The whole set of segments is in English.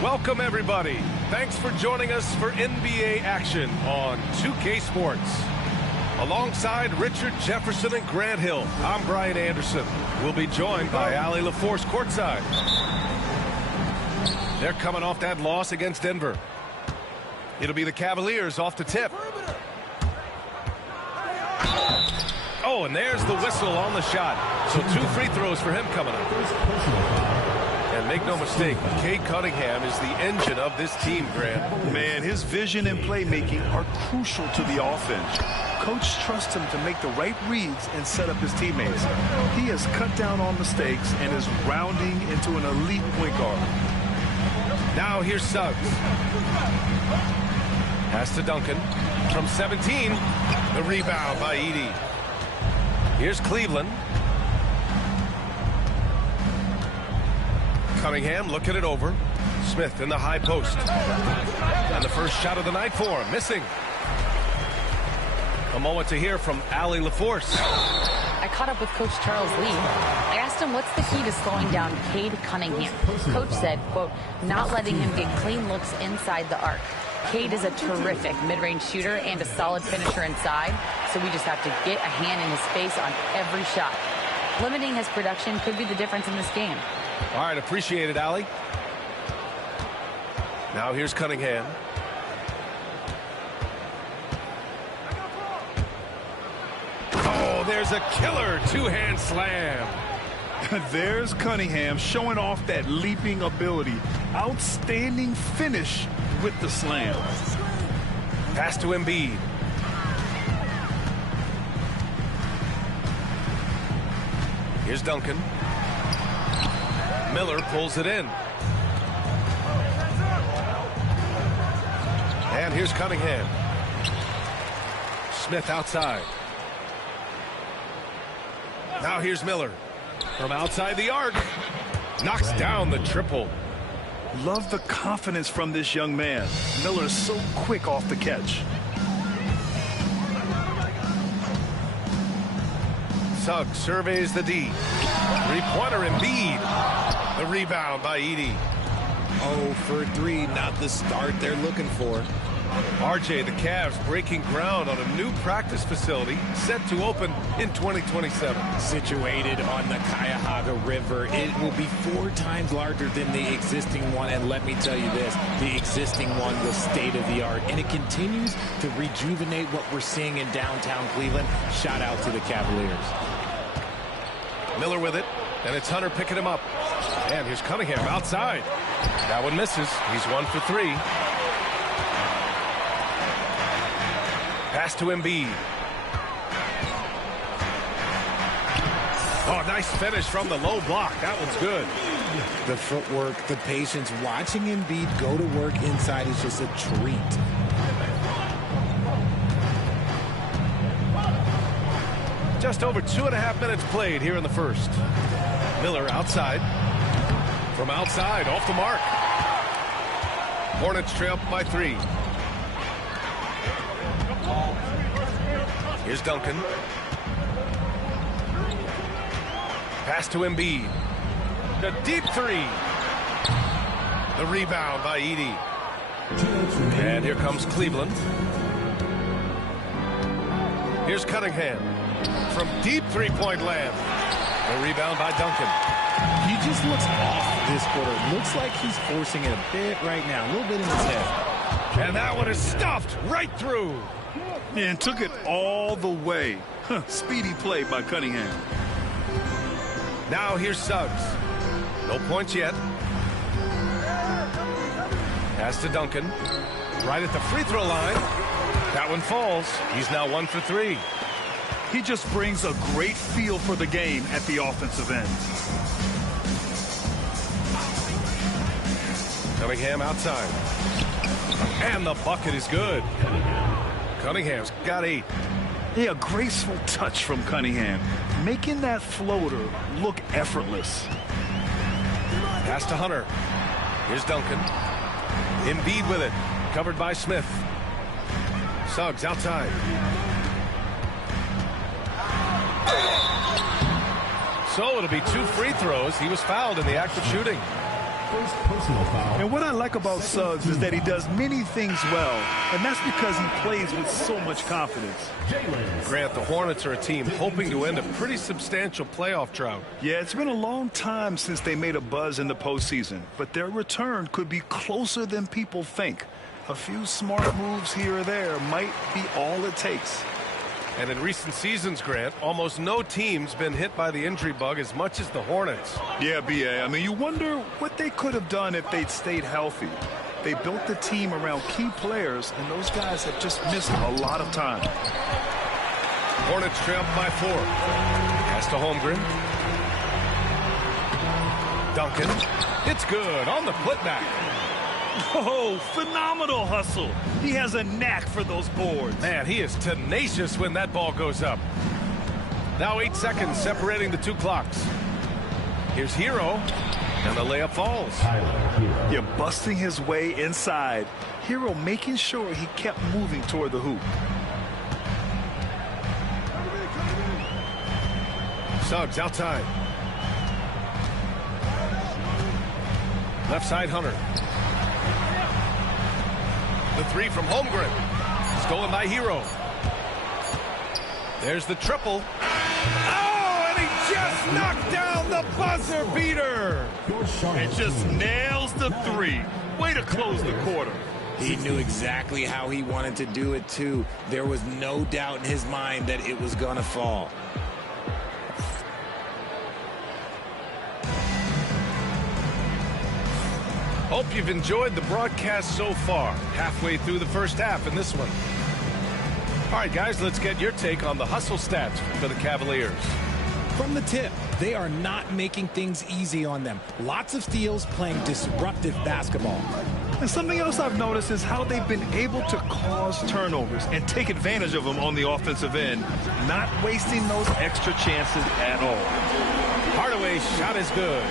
Welcome, everybody. Thanks for joining us for NBA action on 2K Sports. Alongside Richard Jefferson and Grant Hill, I'm Brian Anderson. We'll be joined by Allie LaForce courtside. They're coming off that loss against Denver. It'll be the Cavaliers off the tip. Oh, and there's the whistle on the shot. So 2 free throws for him coming up. And make no mistake, Cade Cunningham is the engine of this team, Grant. Man, his vision and playmaking are crucial to the offense. Coach trusts him to make the right reads and set up his teammates. He has cut down on mistakes and is rounding into an elite point guard. Now here's Suggs. Pass to Duncan. From 17, the rebound by Edey. Here's Cleveland. Cunningham looking it over. Smith in the high post. And the first shot of the night for him. Missing. A moment to hear from Allie LaForce. I caught up with Coach Charles Lee. I asked him what's the key to slowing down Cade Cunningham. Coach said, quote, not letting him get clean looks inside the arc. Cade is a terrific mid-range shooter and a solid finisher inside, so we just have to get a hand in his face on every shot. Limiting his production could be the difference in this game. All right, appreciate it, Allie. Now here's Cunningham. Oh, there's a killer two-hand slam. There's Cunningham showing off that leaping ability. Outstanding finish with the slam. Pass to Embiid. Here's Duncan. Miller pulls it in. And here's Cunningham. Smith outside. Now here's Miller. From outside the arc. Knocks down the triple. Love the confidence from this young man. Miller's so quick off the catch. Suggs surveys the D. Three-pointer Embiid. The rebound by Edey. 0 for 3, not the start they're looking for. RJ, the Cavs breaking ground on a new practice facility set to open in 2027. Situated on the Cuyahoga River, it will be 4 times larger than the existing one. And let me tell you this, the existing one was state-of-the-art. And it continues to rejuvenate what we're seeing in downtown Cleveland. Shout out to the Cavaliers. Miller with it, and it's Hunter picking him up. And here's Cunningham outside. That one misses. He's 1 for 3. Pass to Embiid. Oh, nice finish from the low block. That one's good. The footwork, the patience, watching Embiid go to work inside is just a treat. Just over 2.5 minutes played here in the first. Miller outside. From outside, off the mark. Hornets trail by 3. Here's Duncan. Pass to Embiid. The deep 3. The rebound by Edey. And here comes Cleveland. Here's Cunningham. From deep three-point land. The rebound by Duncan. He just looks off this quarter. Looks like he's forcing it a bit right now. A little bit in his head. And that one is stuffed right through. And took it all the way. Speedy play by Cunningham. Now here's Suggs. No points yet. Pass to Duncan. Right at the free throw line. That one falls. He's now 1 for 3. He just brings a great feel for the game at the offensive end. Cunningham outside. And the bucket is good. Cunningham's got 8. Yeah, a graceful touch from Cunningham, making that floater look effortless. Pass to Hunter. Here's Duncan. Embiid with it. Covered by Smith. Suggs outside. So it'll be 2 free throws. He was fouled in the act of shooting. First personal foul. And what I like about Suggs is that he does many things well, and that's because he plays with so much confidence. Grant, the Hornets are a team hoping to end a pretty substantial playoff drought. Yeah, it's been a long time since they made a buzz in the postseason, but their return could be closer than people think. A few smart moves here or there might be all it takes. And in recent seasons, Grant, almost no team's been hit by the injury bug as much as the Hornets. Yeah, B.A. I mean, you wonder what they could have done if they'd stayed healthy. They built the team around key players, and those guys have just missed a lot of time. Hornets trailed by 4. Pass to Holmgren. Duncan. It's good on the putback. Oh, phenomenal hustle. He has a knack for those boards. Man, he is tenacious when that ball goes up. Now 8 seconds separating the 2 clocks. Here's Hero, and the layup falls. Yeah, busting his way inside. Hero making sure he kept moving toward the hoop. Suggs outside. Left side, Hunter. The 3 from Holmgren. Stolen by Hero. There's the triple. Oh, and he just knocked down the buzzer beater. And just nails the 3. Way to close the quarter. He knew exactly how he wanted to do it, too. There was no doubt in his mind that it was going to fall. Hope you've enjoyed the broadcast so far. Halfway through the first half in this one. All right, guys, let's get your take on the hustle stats for the Cavaliers. From the tip, they are not making things easy on them. Lots of steals, playing disruptive basketball. And something else I've noticed is how they've been able to cause turnovers and take advantage of them on the offensive end, not wasting those extra chances at all. Hardaway's shot is good.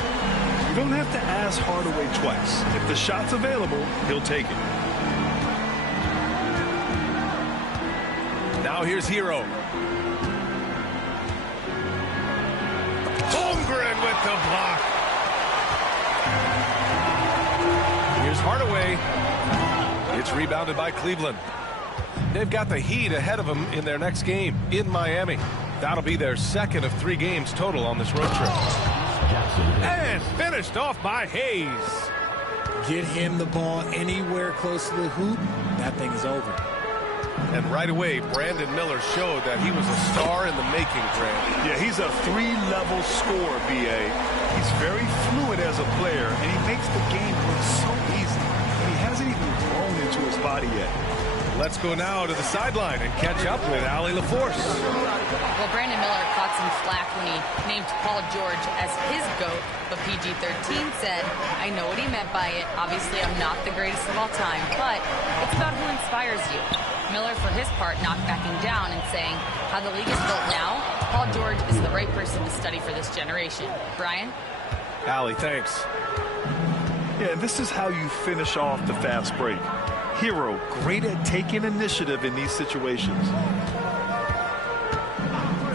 You don't have to ask Hardaway twice. If the shot's available, he'll take it. Now here's Hero. Holmgren with the block. Here's Hardaway. It's rebounded by Cleveland. They've got the Heat ahead of them in their next game in Miami. That'll be their second of 3 games total on this road trip. And finished off by Hayes. Get him the ball anywhere close to the hoop, that thing is over. And right away, Brandon Miller showed that he was a star in the making, Grant. Yeah, he's a 3-level scorer, B.A. He's very fluid as a player, and he makes the game look so easy. And he hasn't even grown into his body yet. Let's go now to the sideline and catch up with Allie LaForce. Well, Brandon Miller caught some flack when he named Paul George as his GOAT, but PG-13 said, I know what he meant by it. Obviously, I'm not the greatest of all time, but it's about who inspires you. Miller, for his part, not backing down and saying, how the league is built now, Paul George is the right person to study for this generation. Brian? Allie, thanks. Yeah, this is how you finish off the fast break. Hero, great at taking initiative in these situations.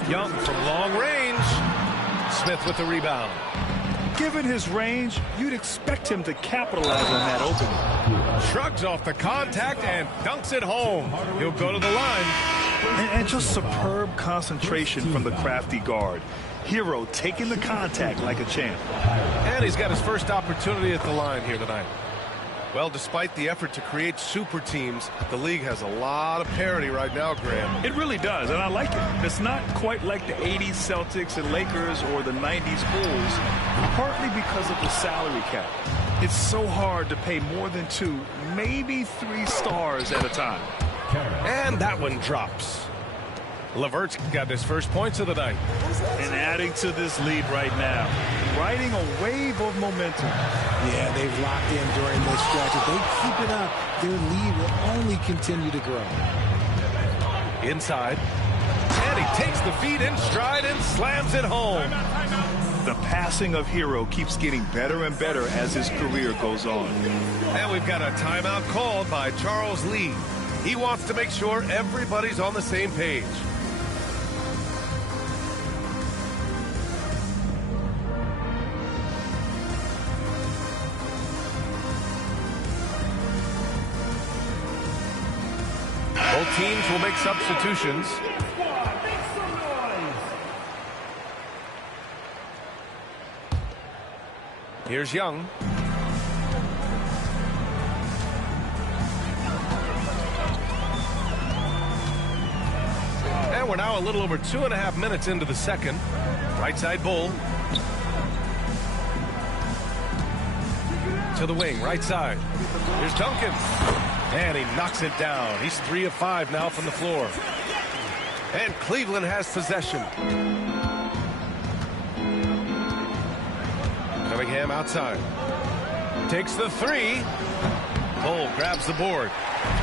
Young from long range. Smith with the rebound. Given his range, you'd expect him to capitalize on that opening. Shrugs off the contact and dunks it home. He'll go to the line. And just superb concentration from the crafty guard. Hero taking the contact like a champ. And he's got his first opportunity at the line here tonight. Well, despite the effort to create super teams, the league has a lot of parity right now, Graham. It really does, and I like it. It's not quite like the 80s Celtics and Lakers or the 90s Bulls, partly because of the salary cap. It's so hard to pay more than 2, maybe 3 stars at a time. And that one drops. LeVert's got his first points of the night. And adding to this lead right now, riding a wave of momentum. Yeah, they've locked in during this stretch. If they keep it up, their lead will only continue to grow. Inside. And he takes the feed in stride and slams it home. The passing of Hero keeps getting better and better as his career goes on. And we've got a timeout called by Charles Lee. He wants to make sure everybody's on the same page. Both teams will make substitutions. Here's Young. And we're now a little over 2.5 minutes into the second. Right side Bull. To the wing, right side. Here's Duncan. And he knocks it down. He's 3 of 5 now from the floor. And Cleveland has possession. Cunningham outside. Takes the 3. Bull grabs the board.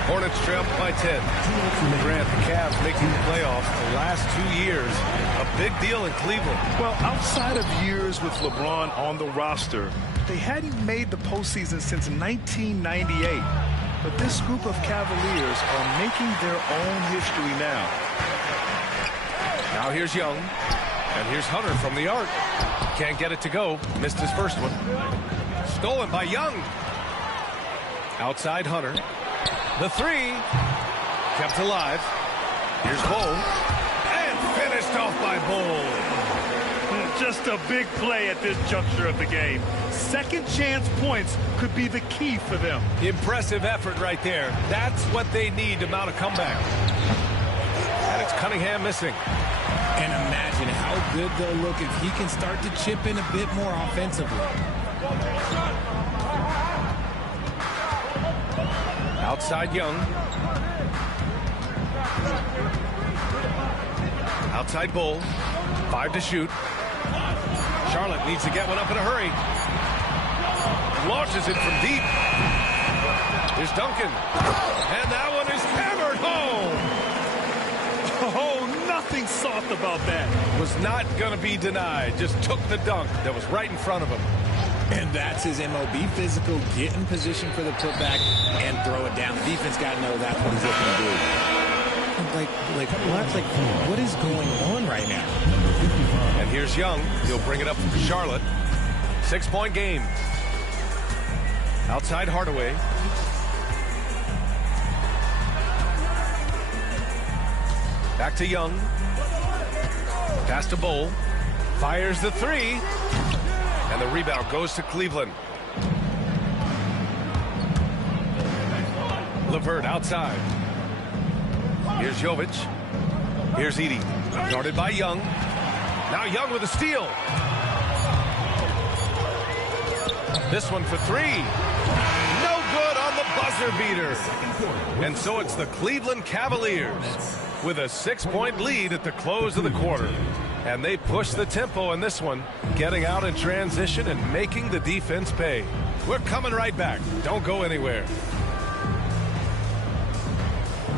Hornets trail by 10. Grant, the Cavs making the playoffs the last 2 years. A big deal in Cleveland. Well, outside of years with LeBron on the roster, they hadn't made the postseason since 1998. But this group of Cavaliers are making their own history now. Now here's Young. And here's Hunter from the arc. Can't get it to go. Missed his first one. Stolen by Young. Outside Hunter. The 3. Kept alive. Here's Bull. And finished off by Bull. Just a big play at this juncture of the game. Second chance points could be the key for them. Impressive effort right there. That's what they need to mount a comeback. And it's Cunningham missing. And imagine how good they'll look if he can start to chip in a bit more offensively. Outside Young. Outside Bull. 5 to shoot. Charlotte needs to get one up in a hurry. Launches it from deep. Here's Duncan. And that one is hammered home. Oh, nothing soft about that. Was not going to be denied. Just took the dunk that was right in front of him. And that's his MO. Be physical, get in position for the putback, and throw it down. The defense got to know that's what he's looking to do. What is going on right now? And here's Young. He'll bring it up for Charlotte. 6-point game. Outside Hardaway. Back to Young. Pass to Bull. Fires the 3. And the rebound goes to Cleveland. LeVert outside. Here's Jovic. Here's Edey. Guarded by Young. Now Young with a steal. This one for 3. No good on the buzzer beater. And so it's the Cleveland Cavaliers with a 6-point lead at the close of the quarter. And they push the tempo in this one, getting out in transition and making the defense pay. We're coming right back. Don't go anywhere.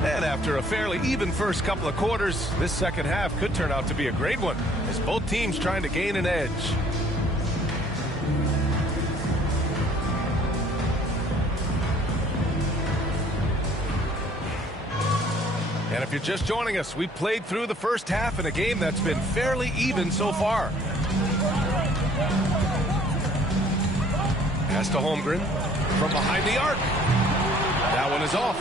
And after a fairly even first couple of quarters, this second half could turn out to be a great one, as both teams trying to gain an edge. And if you're just joining us, we played through the first half in a game that's been fairly even so far. Pass to Holmgren from behind the arc. That one is off.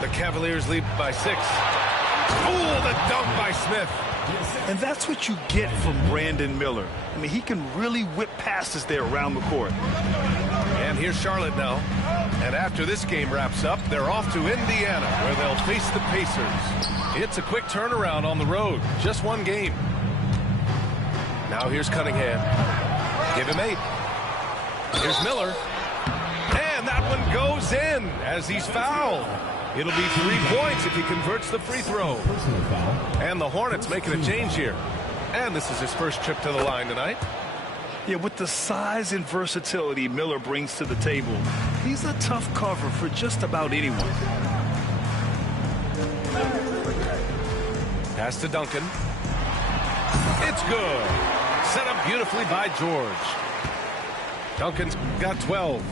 The Cavaliers lead by 6. Oh, the dunk by Smith. And that's what you get from Brandon Miller. I mean, he can really whip passes there around the court. And here's Charlotte now. And after this game wraps up, they're off to Indiana, where they'll face the Pacers. It's a quick turnaround on the road. Just one game. Now here's Cunningham. Give him 8. Here's Miller. And that one goes in as he's fouled. It'll be 3 points if he converts the free throw. And the Hornets making a change here. And this is his first trip to the line tonight. Yeah, with the size and versatility Miller brings to the table, he's a tough cover for just about anyone. Pass to Duncan. It's good. Set up beautifully by George. Duncan's got 12.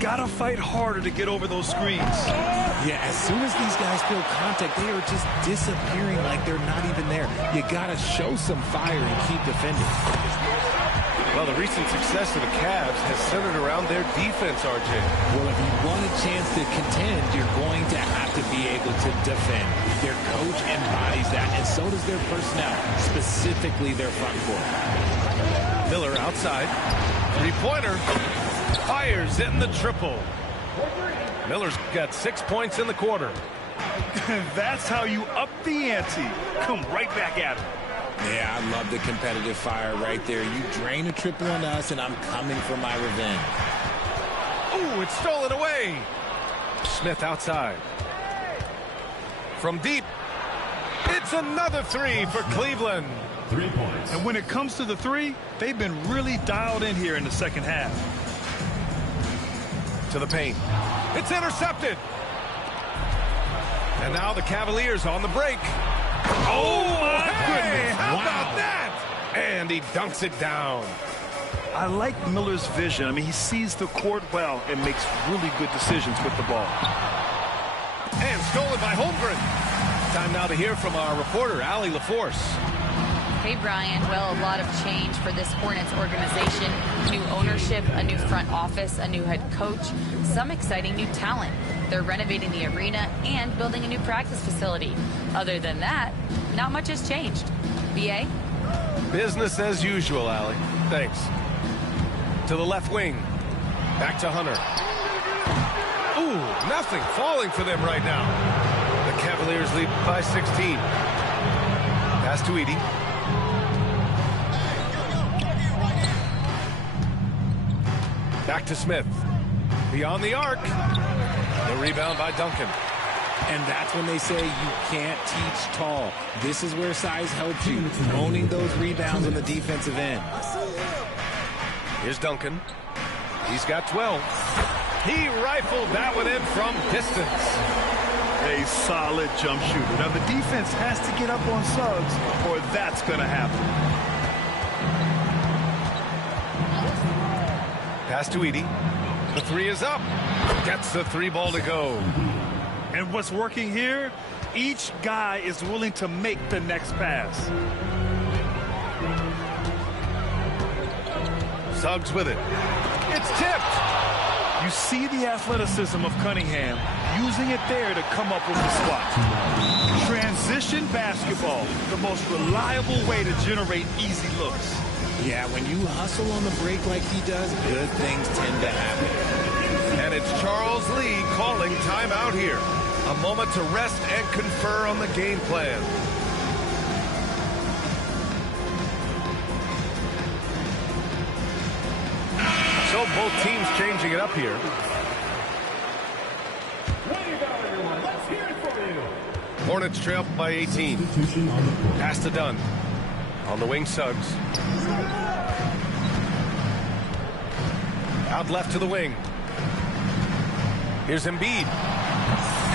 Gotta fight harder to get over those screens. Yeah, as soon as these guys feel contact, they are just disappearing like they're not even there. You gotta show some fire and keep defending. Well, the recent success of the Cavs has centered around their defense, RJ. Well, if you want a chance to contend, you're going to have to be able to defend. Their coach embodies that, and so does their personnel, specifically their front court. Miller outside. Three-pointer. Fires in the triple. Miller's got 6 points in the quarter. That's how you up the ante. Come right back at him. Yeah, I love the competitive fire right there. You drain a triple on us, and I'm coming for my revenge. Ooh, it's stolen away. Smith outside. From deep. It's another 3 for Cleveland. 3 points. And when it comes to the 3, they've been really dialed in here in the second half. To the paint. It's intercepted. And now the Cavaliers on the break. Oh, my goodness. How about that? And he dunks it down. I like Miller's vision. I mean, he sees the court well and makes really good decisions with the ball. And stolen by Holmgren. Time now to hear from our reporter, Allie LaForce. Hey, Brian. Well, a lot of change for this Hornets organization. New ownership, a new front office, a new head coach, some exciting new talent. They're renovating the arena and building a new practice facility. Other than that, not much has changed. BA? Business as usual, Allie. Thanks. To the left wing. Back to Hunter. Ooh, nothing falling for them right now. The Cavaliers lead by 16. Pass to Edey. Back to Smith. Beyond the arc. The rebound by Duncan. And that's when they say you can't teach tall. This is where size helps you. Owning those rebounds on the defensive end. Here's Duncan. He's got 12. He rifled that one in from distance. A solid jump shooter. Now, the defense has to get up on Suggs, or that's going to happen. Pass to Edey. The 3 is up. Gets the 3 ball to go. And what's working here? Each guy is willing to make the next pass. Suggs with it. It's tipped. You see the athleticism of Cunningham, using it there to come up with the swat. Transition basketball, the most reliable way to generate easy looks. Yeah, when you hustle on the break like he does, good things tend to happen. And it's Charles Lee calling timeout here. A moment to rest and confer on the game plan. So both teams changing it up here. Let's hear it for you. Hornets trail by 18. Pass to Dunn. On the wing, Suggs. Out left to the wing. Here's Embiid.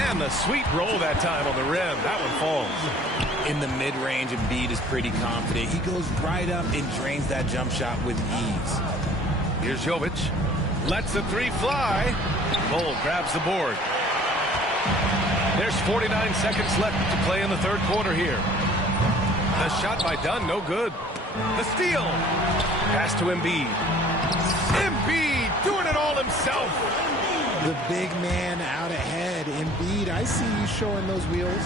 And the sweet roll that time on the rim. That one falls. In the mid-range, Embiid is pretty confident. He goes right up and drains that jump shot with ease. Here's Jovic. Lets the three fly. Cole grabs the board. There's 49 seconds left to play in the third quarter here. The shot by Dunn, no good. The steal. Pass to Embiid. Embiid doing it all himself. The big man out ahead. Embiid, I see you showing those wheels.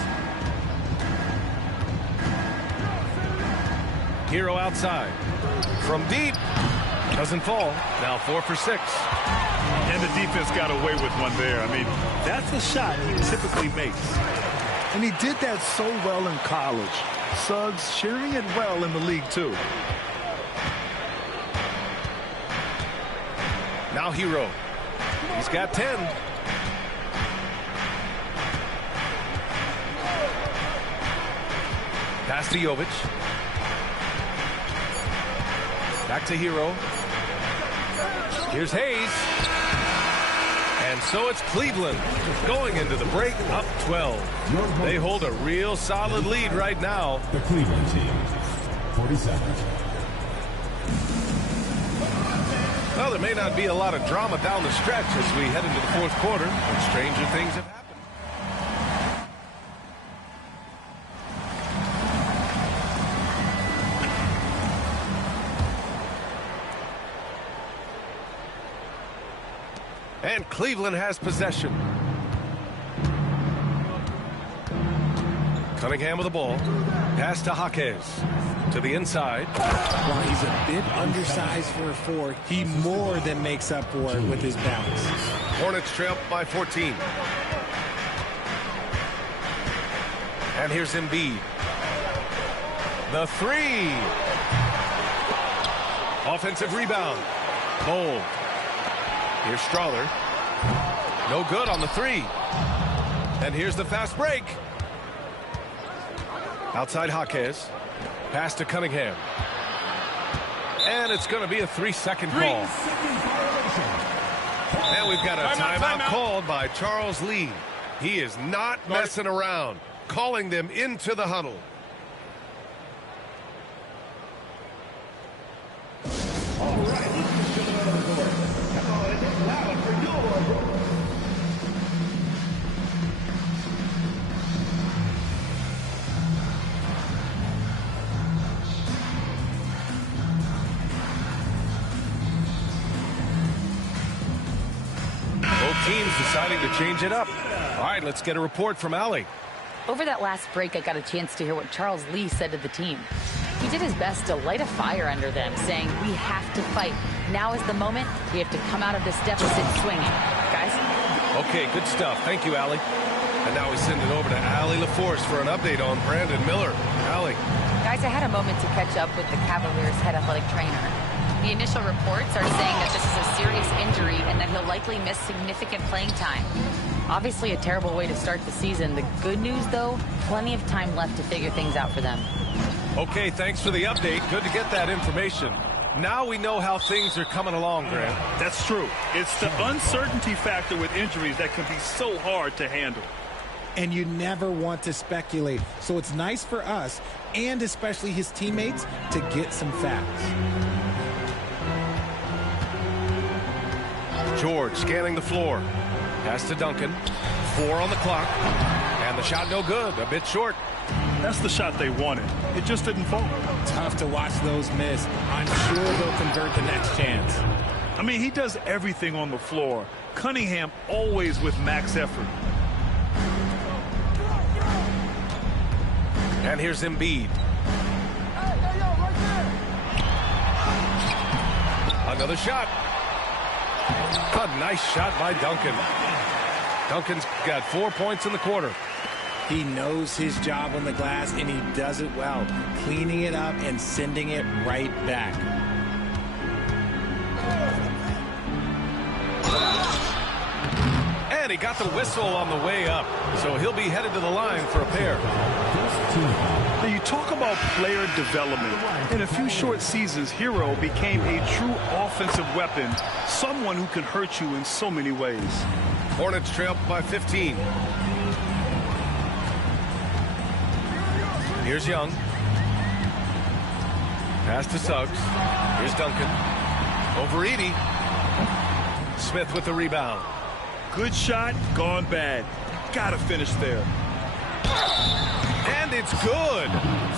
Hero outside. From deep. Doesn't fall. Now 4 for 6. And the defense got away with one there. I mean, that's the shot he typically makes. And he did that so well in college. Suggs sharing it well in the league, too. Now Hero. He's got 10. Pass to Jovic. Back to Hero. Here's Hayes. And so it's Cleveland going into the break up 12. They hold a real solid lead right now. The Cleveland team, 47. Well, there may not be a lot of drama down the stretch as we head into the fourth quarter, but stranger things have happened. And Cleveland has possession. Cunningham with the ball. Pass to Jaquez. To the inside. While he's a bit undersized for a 4, he more than makes up for it with his bounce. Hornets trail by 14. And here's Embiid. The three. Offensive rebound. Cole. Here's Strawler. No good on the three. And here's the fast break. Outside Jaquez. Pass to Cunningham. And it's going to be a 3-second call. And we've got a timeout called by Charles Lee. He is not messing around, calling them into the huddle. Teams deciding to change it up. All right, let's get a report from Allie. Over that last break, I got a chance to hear what Charles Lee said to the team. He did his best to light a fire under them, saying, we have to fight. Now is the moment. We have to come out of this deficit swinging. Guys? Okay, good stuff. Thank you, Allie. And now we send it over to Allie LaForce for an update on Brandon Miller. Allie. Guys, I had a moment to catch up with the Cavaliers head athletic trainer. The initial reports are saying that this is a serious injury and that he'll likely miss significant playing time. Obviously a terrible way to start the season. The good news, though, plenty of time left to figure things out for them. Okay, thanks for the update. Good to get that information. Now we know how things are coming along, Grant. That's true. It's the uncertainty factor with injuries that can be so hard to handle. And you never want to speculate. So it's nice for us, and especially his teammates, to get some facts. George scanning the floor. Pass to Duncan. 4 on the clock. And the shot no good. A bit short. That's the shot they wanted. It just didn't fall. Tough to watch those miss. I'm sure they'll convert the next chance. I mean, he does everything on the floor. Cunningham always with max effort. And here's Embiid. Another shot. A nice shot by Duncan. Duncan's got 4 points in the quarter. He knows his job on the glass, and he does it well, cleaning it up and sending it right back. And he got the whistle on the way up, so he'll be headed to the line for a pair. Now, you talk about player development. In a few short seasons, Hero became a true offensive weapon, someone who can hurt you in so many ways. Hornets trail by 15. Here's Young. Pass to Suggs. Here's Duncan. Over Edey. Smith with the rebound. Good shot, gone bad. Gotta finish there. And it's good.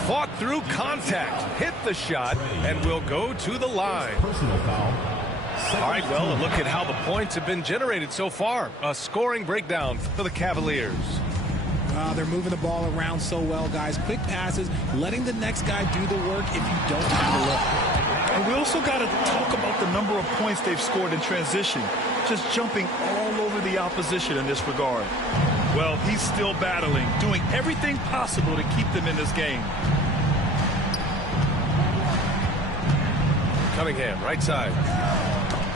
Fought through contact. Hit the shot and will go to the line. Personal foul. All right, well, look at how the points have been generated so far. A scoring breakdown for the Cavaliers. They're moving the ball around so well, guys. Quick passes, letting the next guy do the work if you don't have a look. And we also got to talk about the number of points they've scored in transition. Just jumping all over the opposition in this regard. Well, he's still battling, doing everything possible to keep them in this game. Cunningham, right side.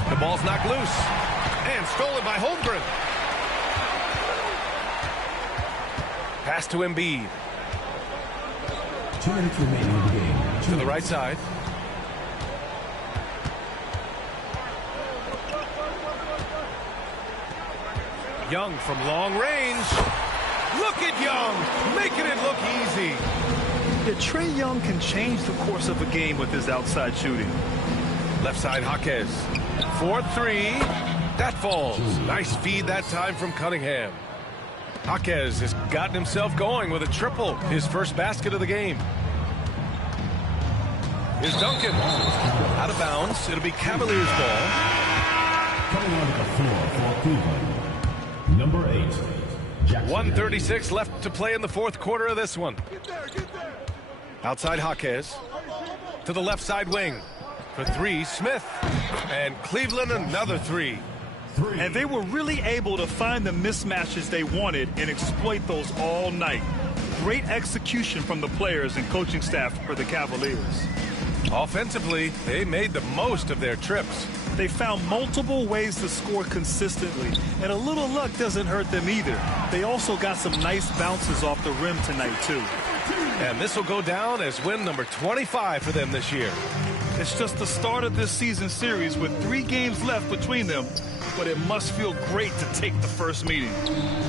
The ball's knocked loose. And stolen by Holmgren. Pass to Embiid. 2 minutes remaining in the game. To the right side. Young from long range. Look at Young, making it look easy. Yeah, Trae Young can change the course of a game with his outside shooting. Left side, Jaquez. 4-3. That falls. Nice feed that time from Cunningham. Jaquez has gotten himself going with a triple. His first basket of the game. Here's Duncan. Out of bounds. It'll be Cavaliers ball. Coming onto the floor for Cleveland. Number 8. Jackson. 1:36 left to play in the fourth quarter of this one. Outside Jaquez. To the left side wing. For 3, Smith. And Cleveland another 3. And they were really able to find the mismatches they wanted and exploit those all night. Great execution from the players and coaching staff for the Cavaliers. Offensively, they made the most of their trips. They found multiple ways to score consistently, and a little luck doesn't hurt them either. They also got some nice bounces off the rim tonight, too. And this will go down as win number 25 for them this year. It's just the start of this season series with 3 games left between them, but it must feel great to take the first meeting.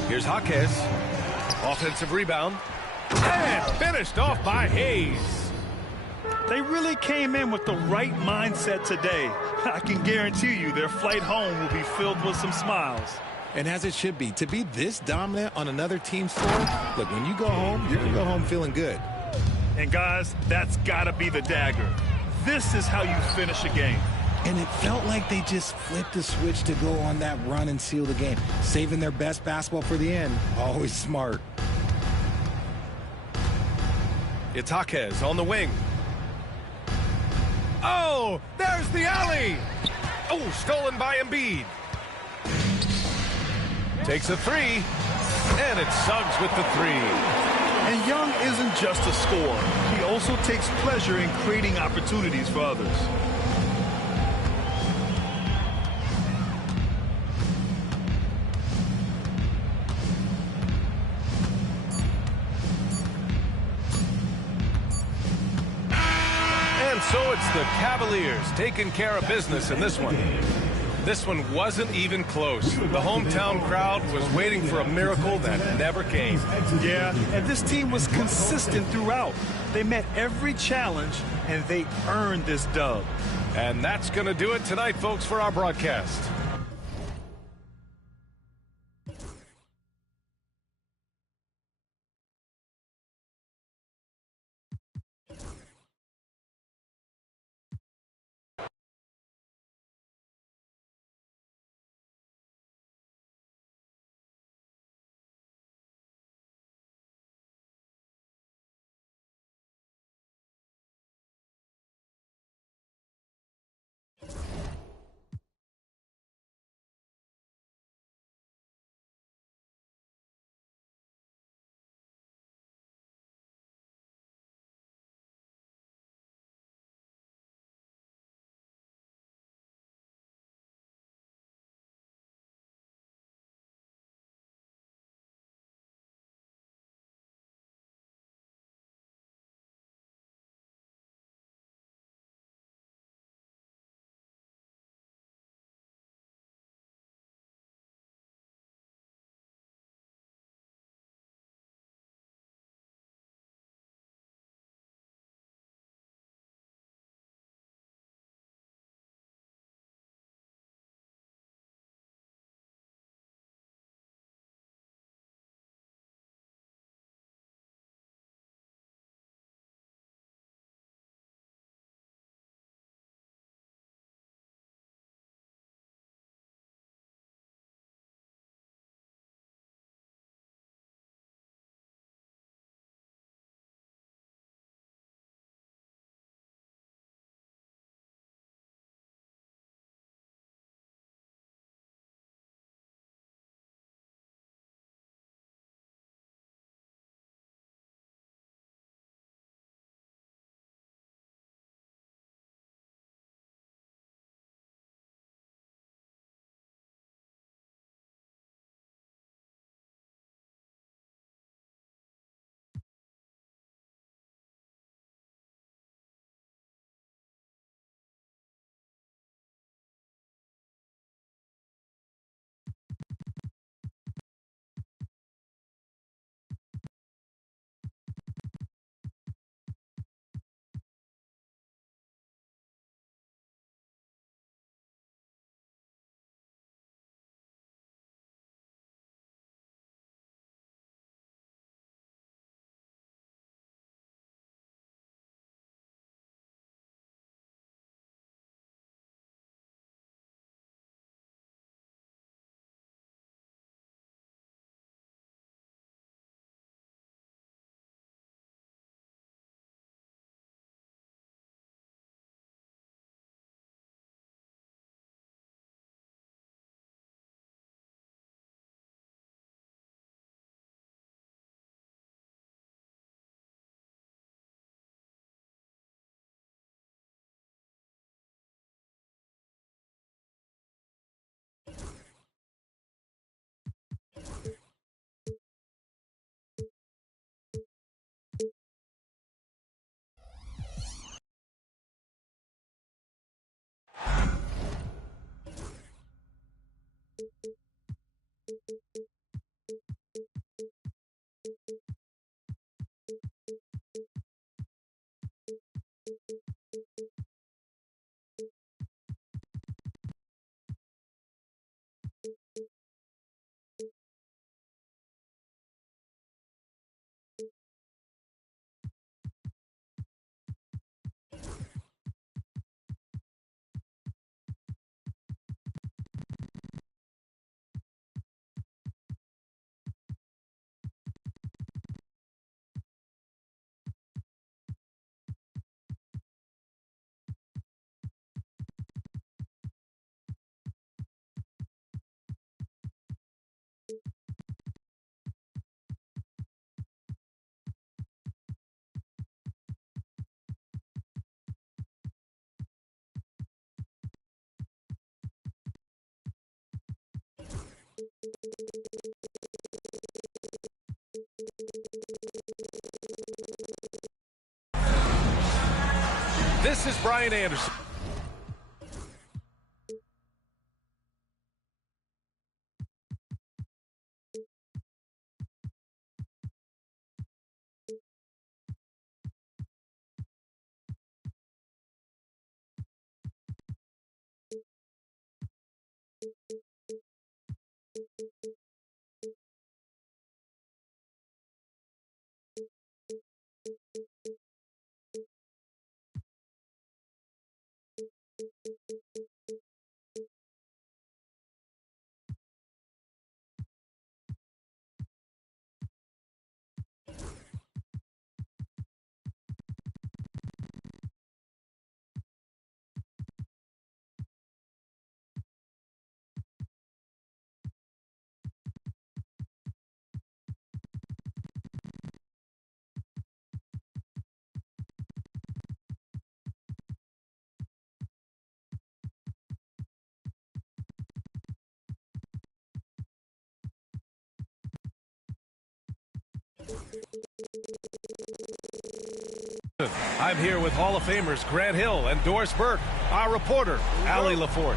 Here's Jaquez. Offensive rebound. And finished off by Hayes. They really came in with the right mindset today. I can guarantee you their flight home will be filled with some smiles. And as it should be, to be this dominant on another team's floor, look, when you go home, you're going to go home feeling good. And guys, that's got to be the dagger. This is how you finish a game. And it felt like they just flipped the switch to go on that run and seal the game. Saving their best basketball for the end. Always smart. It's Jaquez on the wing. Oh, there's the alley. Oh, stolen by Embiid. Takes a 3. And it's Suggs with the 3. And Young isn't just a scorer. He also takes pleasure in creating opportunities for others. And so it's the Cavaliers taking care of business in this one. This one wasn't even close. The hometown crowd was waiting for a miracle that never came. Yeah, and this team was consistent throughout. They met every challenge, and they earned this dub. And that's going to do it tonight, folks, for our broadcast. This is Brian Anderson. I'm here with Hall of Famers Grant Hill and Doris Burke, our reporter, Allie LaForce.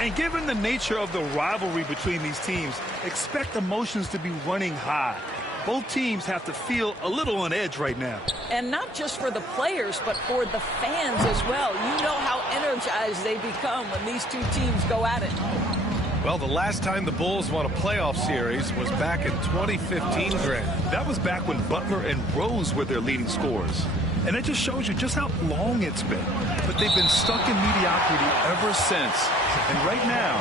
And given the nature of the rivalry between these teams, expect emotions to be running high. Both teams have to feel a little on edge right now. And not just for the players, but for the fans as well. You know how energized they become when these two teams go at it. Well, the last time the Bulls won a playoff series was back in 2015, Grant. That was back when Butler and Rose were their leading scorers. And it just shows you just how long it's been. But they've been stuck in mediocrity ever since. And right now,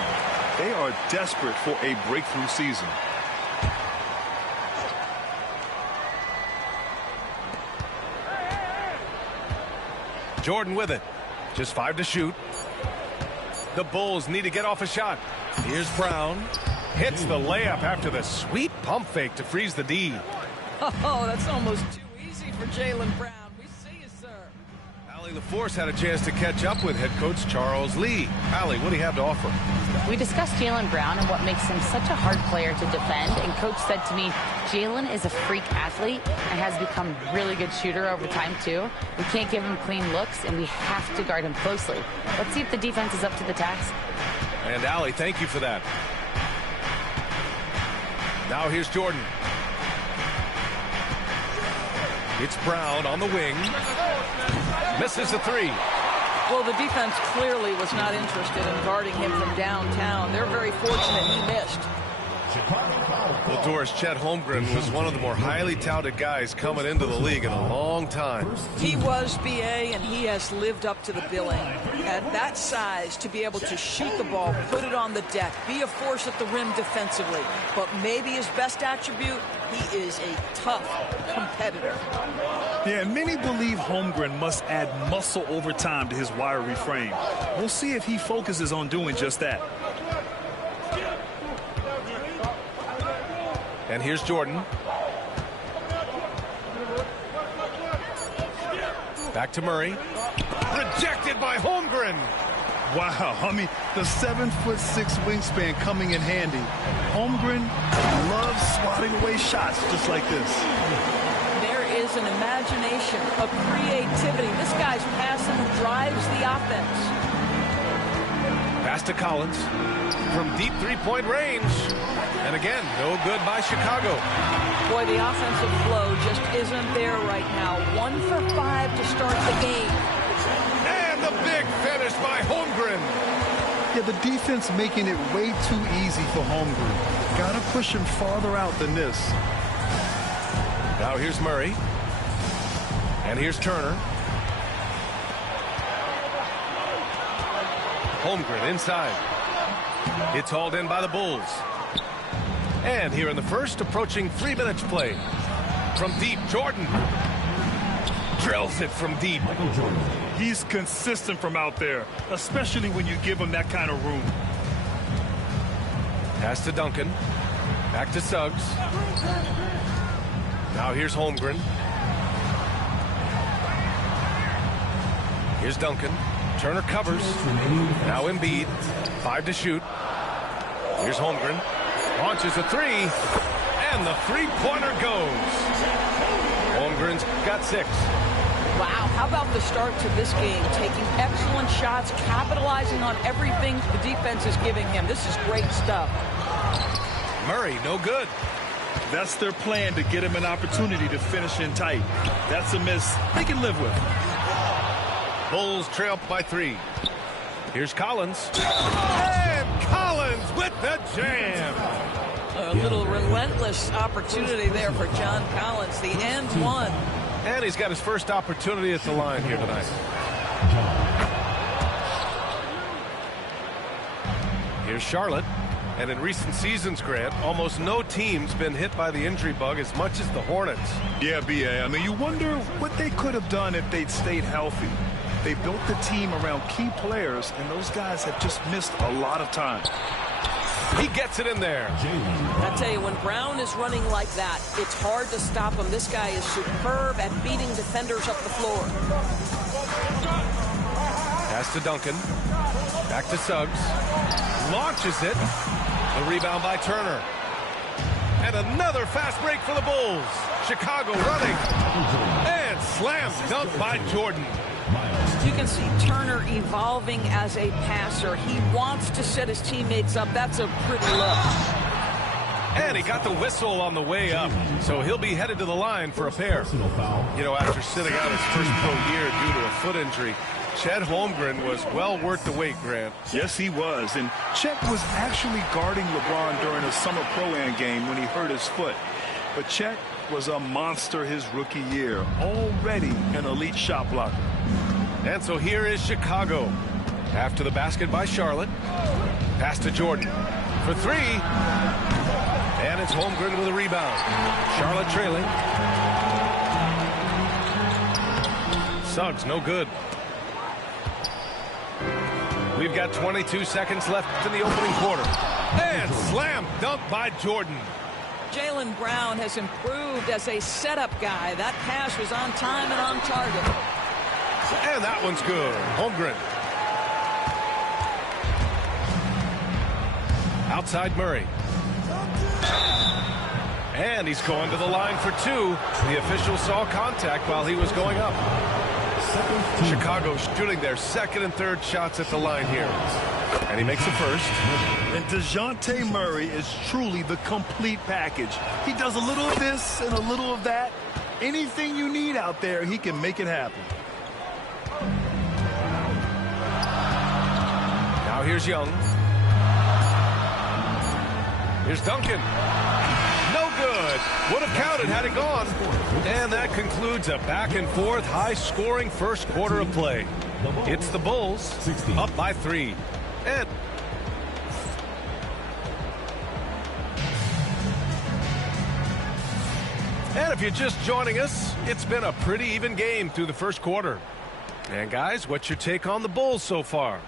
they are desperate for a breakthrough season. Jordan with it. Just 5 to shoot. The Bulls need to get off a shot. Here's Brown. Hits the layup after the sweet pump fake to freeze the D. Oh, that's almost too easy for Jaylen Brown. We see you, sir. Allie LaForce had a chance to catch up with head coach Charles Lee. Allie, what do you have to offer? We discussed Jaylen Brown and what makes him such a hard player to defend. And coach said to me, Jaylen is a freak athlete and has become a really good shooter over time, too. We can't give him clean looks, and we have to guard him closely. Let's see if the defense is up to the task. And Allie, thank you for that. Now here's Jordan. It's Brown on the wing. Misses the three. Well, the defense clearly was not interested in guarding him from downtown. They're very fortunate he missed. Well, Doris, Chet Holmgren was one of the more highly touted guys coming into the league in a long time. He was, B.A., and he has lived up to the billing. At that size, to be able to shoot the ball, put it on the deck, be a force at the rim defensively. But maybe his best attribute, he is a tough competitor. Yeah, many believe Holmgren must add muscle over time to his wiry frame. We'll see if he focuses on doing just that. And here's Jordan. Back to Murray. Rejected by Holmgren. Wow, I mean, the 7'6" wingspan coming in handy. Holmgren loves swatting away shots just like this. There is an imagination, a creativity. This guy's passing drives the offense. Pass to Collins from deep three-point range. And again, no good by Chicago. Boy, the offensive flow just isn't there right now. 1 for 5 to start the game. And the big finish by Holmgren. Yeah, the defense making it way too easy for Holmgren. Got to push him farther out than this. Now here's Murray. And here's Turner. Holmgren inside. It's hauled in by the Bulls. And here in the first, approaching 3 minutes play. From deep, Jordan. Drills it from deep. He's consistent from out there, especially when you give him that kind of room. Pass to Duncan. Back to Suggs. Now here's Holmgren. Here's Duncan. Turner covers. Now Embiid. 5 to shoot. Here's Holmgren. Launches a 3. And the three-pointer goes. Holmgren's got 6. Wow, how about the start to this game? Taking excellent shots, capitalizing on everything the defense is giving him. This is great stuff. Murray, no good. That's their plan, to get him an opportunity to finish in tight. That's a miss they can live with. Bulls trail by 3. Here's Collins. And Collins with the jam. A little relentless opportunity there for John Collins, the and one. And he's got his first opportunity at the line here tonight. Here's Charlotte. And in recent seasons, Grant, almost no team's been hit by the injury bug as much as the Hornets. Yeah, B.A. I mean, you wonder what they could have done if they'd stayed healthy. They built the team around key players, and those guys have just missed a lot of time. He gets it in there. I tell you, when Brown is running like that, it's hard to stop him. This guy is superb at beating defenders up the floor. Pass to Duncan. Back to Suggs. Launches it. The rebound by Turner. And another fast break for the Bulls. Chicago running. And slam dunk by Jordan. You can see Turner evolving as a passer. He wants to set his teammates up. That's a pretty look. And he got the whistle on the way up. So he'll be headed to the line for a pair. You know, after sitting out his first pro year due to a foot injury, Chet Holmgren was well worth the wait, Grant. Yes, he was. And Chet was actually guarding LeBron during a summer pro-am game when he hurt his foot. But Chet was a monster his rookie year, already an elite shot blocker. And so here is Chicago. After the basket by Charlotte. Pass to Jordan for 3. And it's Holmgren with a rebound. Charlotte trailing. Suggs, no good. We've got 22 seconds left in the opening quarter. And slam dunk by Jordan. Jaylen Brown has improved as a setup guy. That pass was on time and on target. And that one's good. Holmgren. Outside Murray. And he's going to the line for 2. The official saw contact while he was going up. Chicago shooting their second and third shots at the line here. And he makes the first. And DeJounte Murray is truly the complete package. He does a little of this and a little of that. Anything you need out there, he can make it happen. Now here's Young. Here's Duncan. No good. Would have counted had it gone. And that concludes a back and forth high-scoring first quarter of play. It's the Bulls up by 3. And if you're just joining us, it's been a pretty even game through the first quarter. And guys, what's your take on the Bulls so far?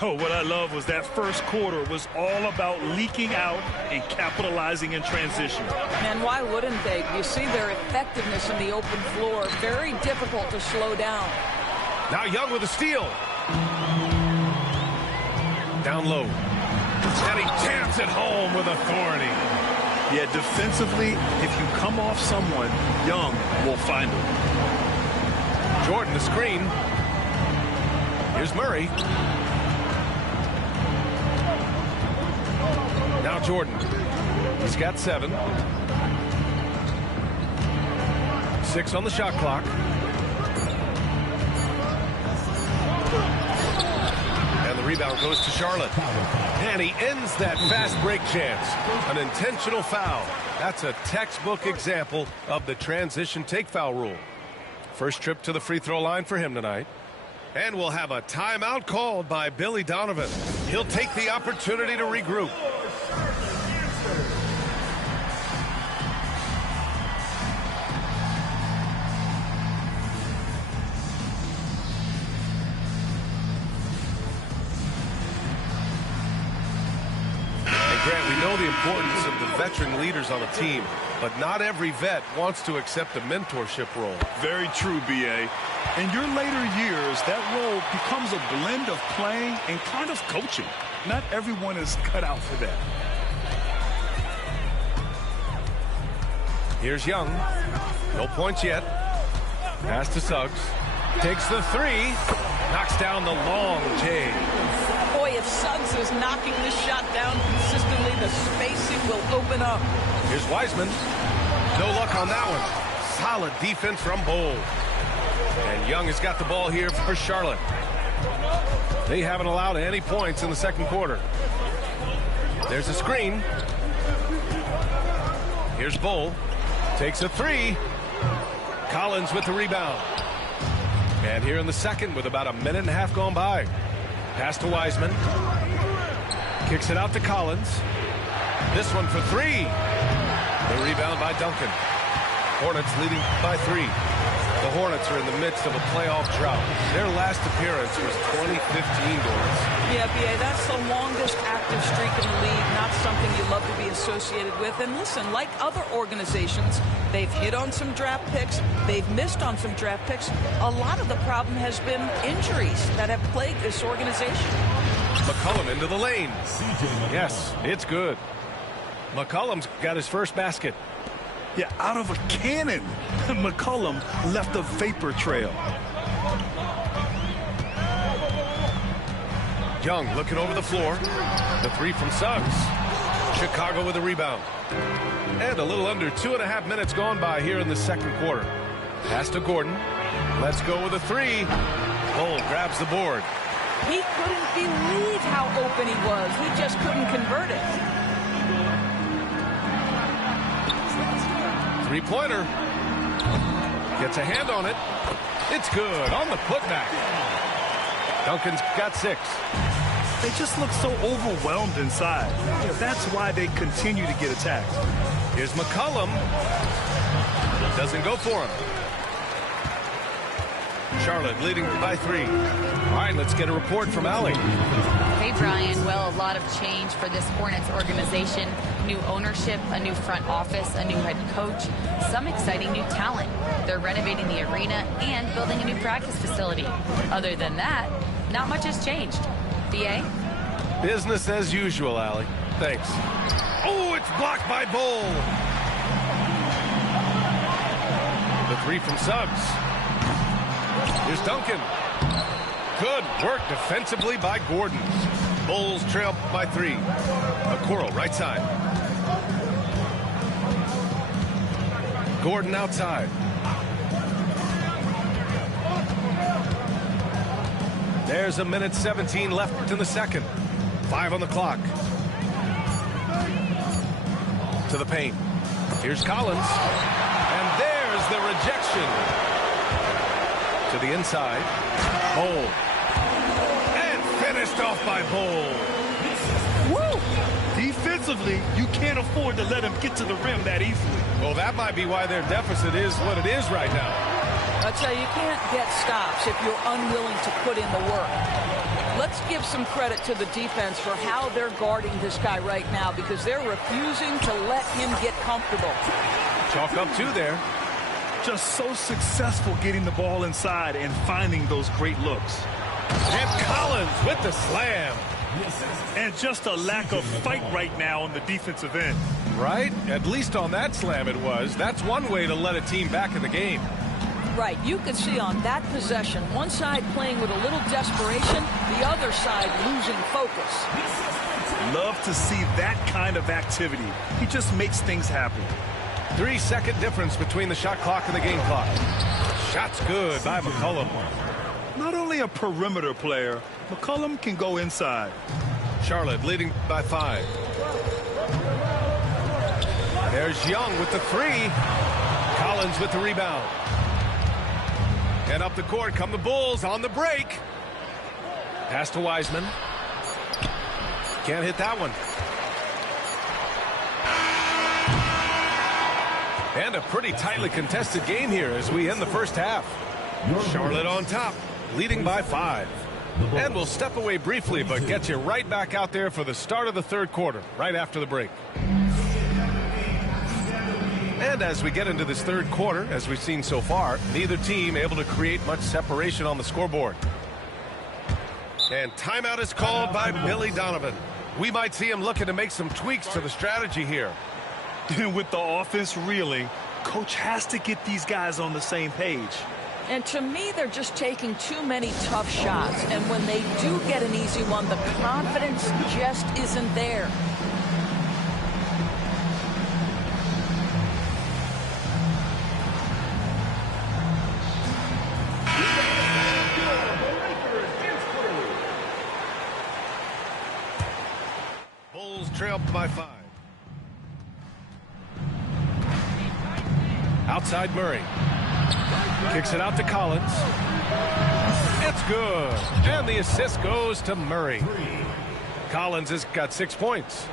Oh, what I love was that first quarter was all about leaking out and capitalizing in transition. And why wouldn't they? You see their effectiveness in the open floor. Very difficult to slow down. Now Young with a steal. Down low. And he jams it home with authority. Yeah, defensively, if you come off someone, Young will find him. Jordan the screen. Here's Murray. Now Jordan. He's got 7. 6 on the shot clock. And the rebound goes to Charlotte. And he ends that fast break chance. An intentional foul. That's a textbook example of the transition take foul rule. First trip to the free throw line for him tonight. And we'll have a timeout called by Billy Donovan. He'll take the opportunity to regroup. Grant, we know the importance of the veteran leaders on a team, but not every vet wants to accept a mentorship role. Very true, B.A. In your later years, that role becomes a blend of playing and kind of coaching. Not everyone is cut out for that. Here's Young. No points yet. Pass to Suggs. Takes the 3. Knocks down the long J. Boy, if Suggs is knocking this shot down consistently, the spacing will open up. Here's Wiseman. No luck on that one. Solid defense from Bol. And Young has got the ball here for Charlotte. They haven't allowed any points in the second quarter. There's a screen. Here's Bol. Takes a 3. Collins with the rebound. And here in the second with about a minute and a half gone by. Pass to Wiseman. Kicks it out to Collins. This one for 3. The rebound by Duncan. Hornets leading by 3. The Hornets are in the midst of a playoff drought. Their last appearance was 2015, Doris. Yeah, B.A., that's the longest active streak in the league. Not something you love to be associated with. And listen, like other organizations, they've hit on some draft picks. They've missed on some draft picks. A lot of the problem has been injuries that have plagued this organization. McCollum into the lane. Yes, it's good. McCollum's got his first basket. Yeah, out of a cannon. McCollum left a vapor trail. Young looking over the floor. The 3 from Suggs. Chicago with a rebound. And a little under 2.5 minutes gone by here in the second quarter. Pass to Gordon. Let's go with a 3. Bol grabs the board. He couldn't believe how open he was. He just couldn't convert it. 3-pointer. Gets a hand on it. It's good on the putback. Duncan's got 6. They just look so overwhelmed inside. That's why they continue to get attacked. Here's McCollum. Doesn't go for him. Charlotte leading by 3. All right, let's get a report from Allie. Hey, Brian. Well, a lot of change for this Hornets organization. New ownership, a new front office, a new head coach, some exciting new talent. They're renovating the arena and building a new practice facility. Other than that, not much has changed. B.A.? Business as usual, Allie. Thanks. Oh, it's blocked by Bol. The 3 from Suggs. Here's Duncan. Good work defensively by Gordon. Bulls trail by 3. Okoro right side. Gordon outside. There's a minute 17 left in the second. 5 on the clock. To the paint. Here's Collins. And there's the rejection. To the inside. Bol. And finished off by Bol. Woo! Defensively, you can't afford to let him get to the rim that easily. Well, that might be why their deficit is what it is right now. I tell you, you can't get stops if you're unwilling to put in the work. Let's give some credit to the defense for how they're guarding this guy right now, because they're refusing to let him get comfortable. Chalk up 2 there. Just so successful getting the ball inside and finding those great looks. And Collins with the slam. And just a lack of fight right now on the defensive end. Right? At least on that slam it was. That's one way to let a team back in the game. Right. You could see on that possession, one side playing with a little desperation, the other side losing focus. Love to see that kind of activity. He just makes things happen. 3-second difference between the shot clock and the game clock. Shot's good by McCollum. Not only a perimeter player, McCollum can go inside. Charlotte leading by 5. There's Young with the 3. Collins with the rebound. And up the court come the Bulls on the break. Pass to Wiseman. Can't hit that one. And a pretty tightly contested game here as we end the first half. Charlotte on top, leading by 5. And we'll step away briefly, but get you right back out there for the start of the third quarter, right after the break. And as we get into this third quarter, as we've seen so far, neither team able to create much separation on the scoreboard. And timeout is called by Billy Donovan. We might see him looking to make some tweaks to the strategy here. With the offense reeling, coach has to get these guys on the same page. And to me, they're just taking too many tough shots. And when they do get an easy one, the confidence just isn't there. Bulls trail by 5. Outside Murray. Kicks it out to Collins. It's good. And the assist goes to Murray. Collins has got 6 points.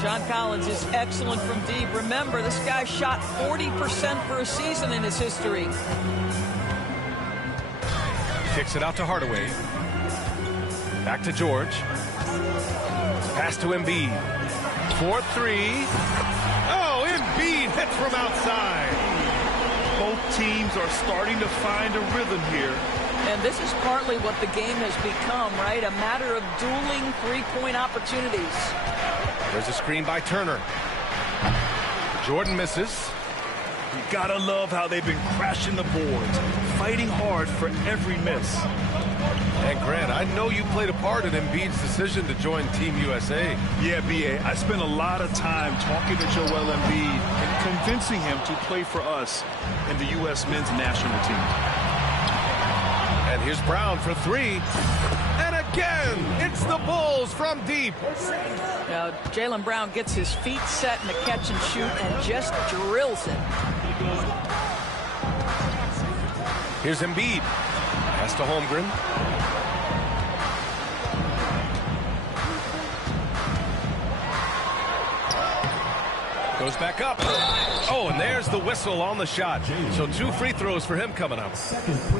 John Collins is excellent from deep. Remember, this guy shot 40% for a season in his history. Kicks it out to Hardaway. Back to George. Pass to Embiid. 4-3. Oh, Embiid hits from outside. Both teams are starting to find a rhythm here. And this is partly what the game has become, right? A matter of dueling three-point opportunities. There's a screen by Turner. Jordan misses. You gotta love how they've been crashing the boards, fighting hard for every miss. And Grant, I know you played a part in Embiid's decision to join Team USA. Yeah, B.A., I spent a lot of time talking to Joel Embiid and convincing him to play for us in the U.S. men's national team. And here's Brown for 3. And again, it's the Bulls from deep. Now, Jaylen Brown gets his feet set in the catch and shoot and just drills it. Here's Embiid. Pass to Holmgren. Goes back up. Oh, and there's the whistle on the shot. So 2 free throws for him coming up.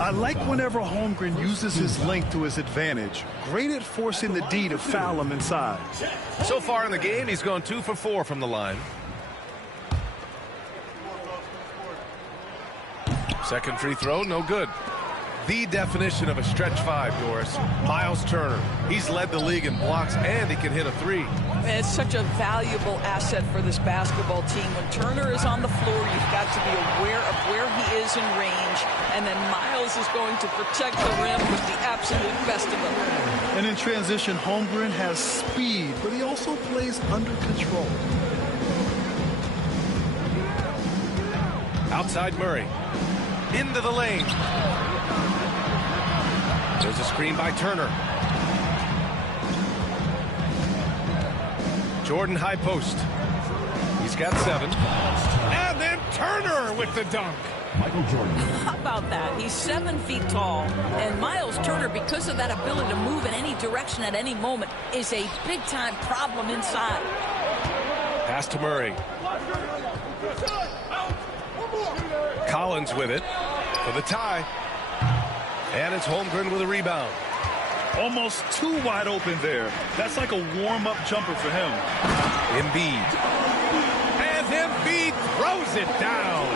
I like whenever Holmgren uses his length to his advantage. Great at forcing the D to foul him inside. So far in the game, he's gone 2 for 4 from the line. Second free throw, no good. The definition of a stretch 5, Doris. Miles Turner. He's led the league in blocks, and he can hit a 3. It's such a valuable asset for this basketball team. When Turner is on the floor, you've got to be aware of where he is in range, and then Miles is going to protect the rim with the absolute best of them. And in transition, Holmgren has speed, but he also plays under control. Outside Murray. Into the lane. There's a screen by Turner. Jordan high post. He's got 7. And then Turner with the dunk. Michael Jordan. How about that? He's 7 feet tall. And Miles Turner, because of that ability to move in any direction at any moment, is a big-time problem inside. Pass to Murray. Collins with it for the tie. And it's Holmgren with a rebound. Almost too wide open there. That's like a warm-up jumper for him. Embiid. And Embiid throws it down.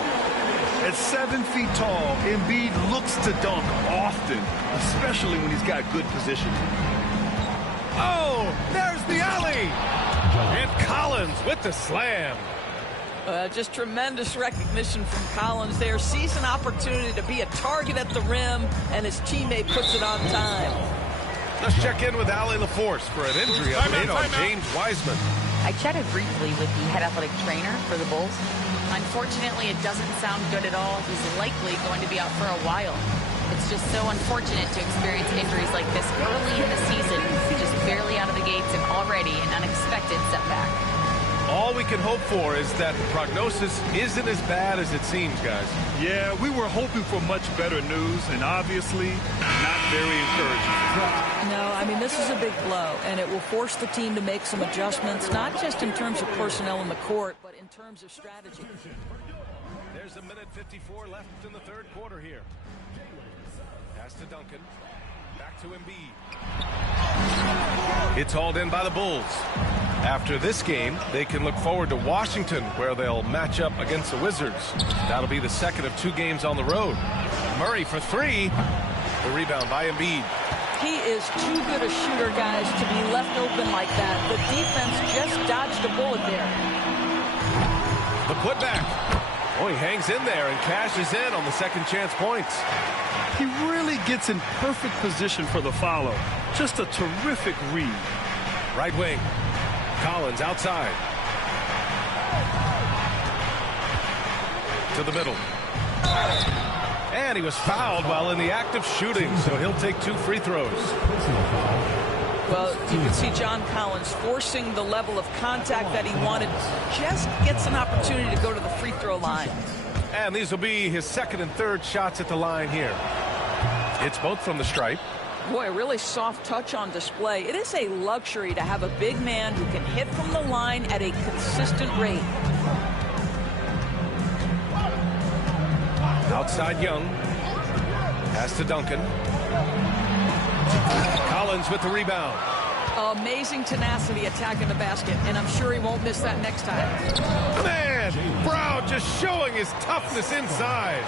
At 7 feet tall, Embiid looks to dunk often, especially when he's got good positioning. Oh, there's the alley. And Collins with the slam. Just tremendous recognition from Collins there. Sees an opportunity to be a target at the rim, and his teammate puts it on time. Let's check in with Allie LaForce for an injury update on James Wiseman. I chatted briefly with the head athletic trainer for the Bulls. Unfortunately, it doesn't sound good at all. He's likely going to be out for a while. It's just so unfortunate to experience injuries like this early in the season, just barely out of the gates and already an unexpected setback. All we can hope for is that the prognosis isn't as bad as it seems, guys. Yeah, we were hoping for much better news, and obviously not very encouraging. No, I mean, this is a big blow, and it will force the team to make some adjustments, not just in terms of personnel in the court, but in terms of strategy. There's a minute 54 left in the third quarter here. Pass to Duncan. Back to Embiid. It's hauled in by the Bulls. After this game, they can look forward to Washington, where they'll match up against the Wizards. That'll be the second of 2 games on the road. Murray for 3. The rebound by Embiid. He is too good a shooter, guys, to be left open like that. The defense just dodged a bullet there. The putback. Oh, he hangs in there and cashes in on the second chance points. He really gets in perfect position for the follow. Just a terrific read. Right wing. Collins outside. To the middle. And he was fouled while in the act of shooting, so he'll take 2 free throws. Well, you can see John Collins forcing the level of contact that he wanted. Just gets an opportunity to go to the free throw line. And these will be his second and third shots at the line here. It's both from the stripe. Boy, a really soft touch on display. It is a luxury to have a big man who can hit from the line at a consistent rate. Outside Young. Pass to Duncan. Collins with the rebound. Amazing tenacity attacking the basket, and I'm sure he won't miss that next time. Man, Brown just showing his toughness inside.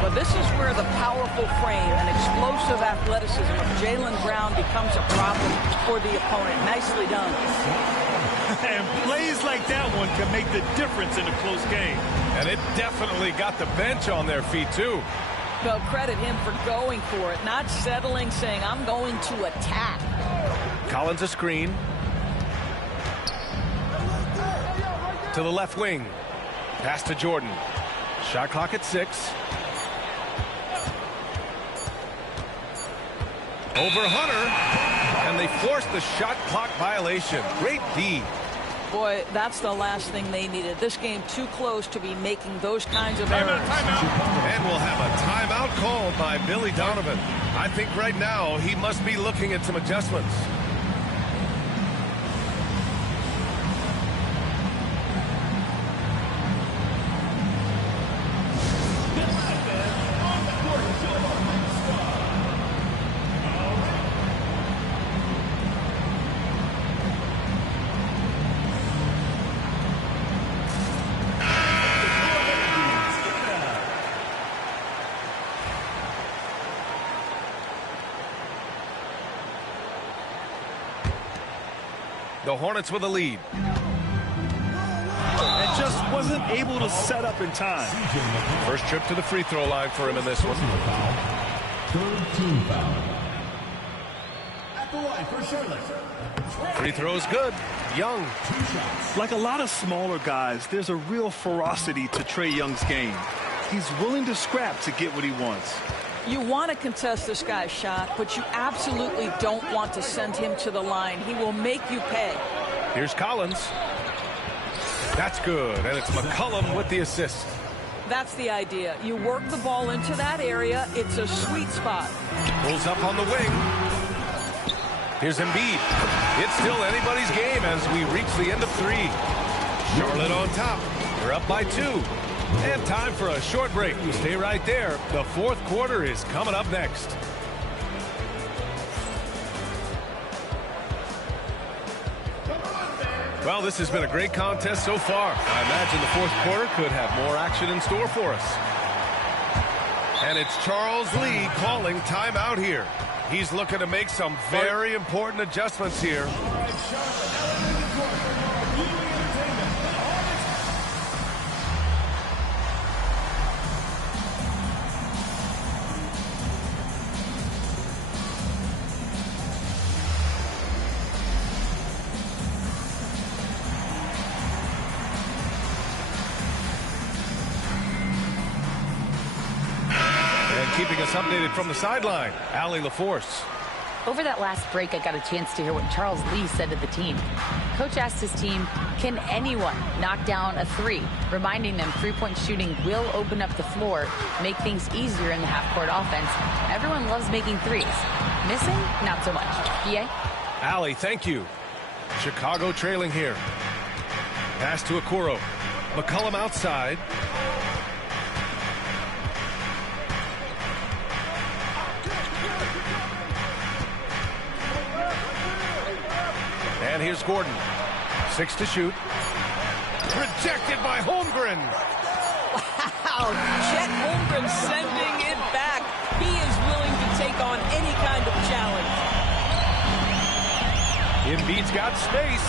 But this is where the powerful frame and explosive athleticism of Jaylen Brown becomes a problem for the opponent. Nicely done. And plays like that one can make the difference in a close game. And it definitely got the bench on their feet, too. Well, credit him for going for it, not settling, saying, I'm going to attack. Collins a screen. To the left wing. Pass to Jordan. Shot clock at 6. Over Hunter. And they force the shot clock violation. Great D. Boy, that's the last thing they needed. This game too close to be making those kinds of errors. And we'll have a timeout called by Billy Donovan. I think right now he must be looking at some adjustments. The Hornets with a lead. And just wasn't able to set up in time. First trip to the free throw line for him in this one. Third team foul. At the line for Charlotte. Free throw's good. Young. Like a lot of smaller guys, there's a real ferocity to Trae Young's game. He's willing to scrap to get what he wants. You want to contest this guy's shot, but you absolutely don't want to send him to the line. He will make you pay. Here's Collins. That's good, and it's McCollum with the assist. That's the idea. You work the ball into that area. It's a sweet spot. Pulls up on the wing. Here's Embiid. It's still anybody's game as we reach the end of 3. Charlotte on top. They're up by 2. And time for a short break. Stay right there. The fourth quarter is coming up next. Well, this has been a great contest so far. I imagine the fourth quarter could have more action in store for us. And it's Charles Lee calling timeout here. He's looking to make some very important adjustments here. keeping us updated from the sideline, Allie LaForce. Over that last break, I got a chance to hear what Charles Lee said to the team. Coach asked his team, can anyone knock down a three? Reminding them three-point shooting will open up the floor, make things easier in the half-court offense. Everyone loves making threes. Missing? Not so much. PA? Allie, thank you. Chicago trailing here. Pass to Okoro. McCollum outside. And here's Gordon. 6 to shoot. Rejected by Holmgren. Wow, Chet Holmgren sending it back. He is willing to take on any kind of challenge. Embiid's got space.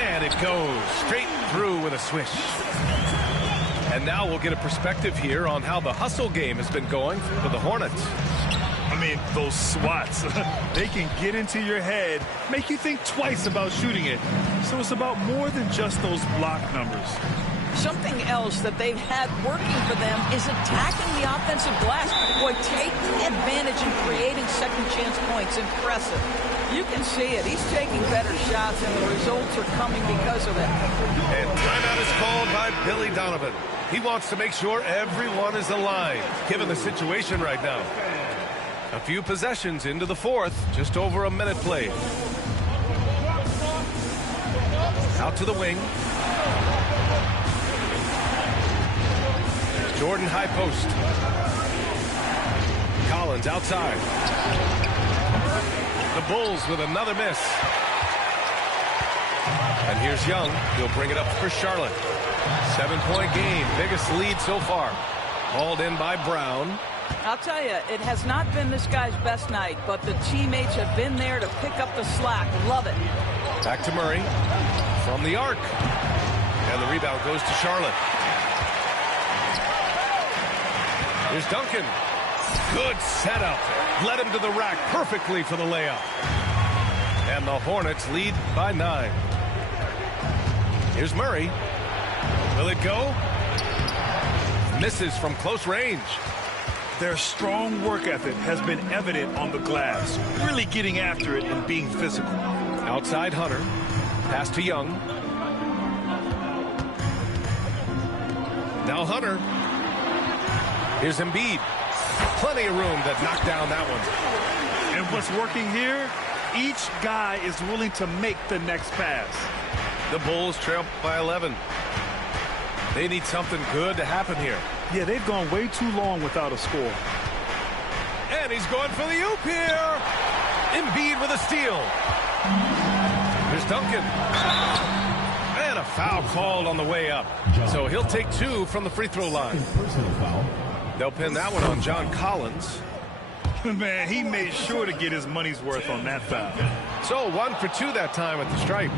And it goes straight through with a swish. And now we'll get a perspective here on how the hustle game has been going for the Hornets. I mean, those swats, they can get into your head, make you think twice about shooting it. So it's about more than just those block numbers. Something else that they've had working for them is attacking the offensive glass. Boy, taking advantage and creating second chance points. Impressive. You can see it. He's taking better shots, and the results are coming because of it. And timeout is called by Billy Donovan. He wants to make sure everyone is aligned, given the situation right now. A few possessions into the fourth, just over a minute played. Out to the wing. Jordan high post. Collins outside. The Bulls with another miss. And here's Young. He'll bring it up for Charlotte. 7-point game. Biggest lead so far. Hauled in by Brown. I'll tell you, it has not been this guy's best night, but the teammates have been there to pick up the slack. Love it. Back to Murray. From the arc. And the rebound goes to Charlotte. Here's Duncan. Good setup. Led him to the rack perfectly for the layup. And the Hornets lead by 9. Here's Murray. Will it go? Misses from close range. Their strong work ethic has been evident on the glass, really getting after it and being physical. Outside Hunter. Pass to Young. Now Hunter. Here's Embiid. Plenty of room to knock down that one. And what's working here? Each guy is willing to make the next pass. The Bulls trail by 11. They need something good to happen here. Yeah, they've gone way too long without a score. And he's going for the oop here. Embiid with a steal. Here's Duncan. And a foul called on the way up. So he'll take 2 from the free throw line. Personal foul. They'll pin that one on John Collins. Man, he made sure to get his money's worth on that foul. So 1 for 2 that time at the stripe.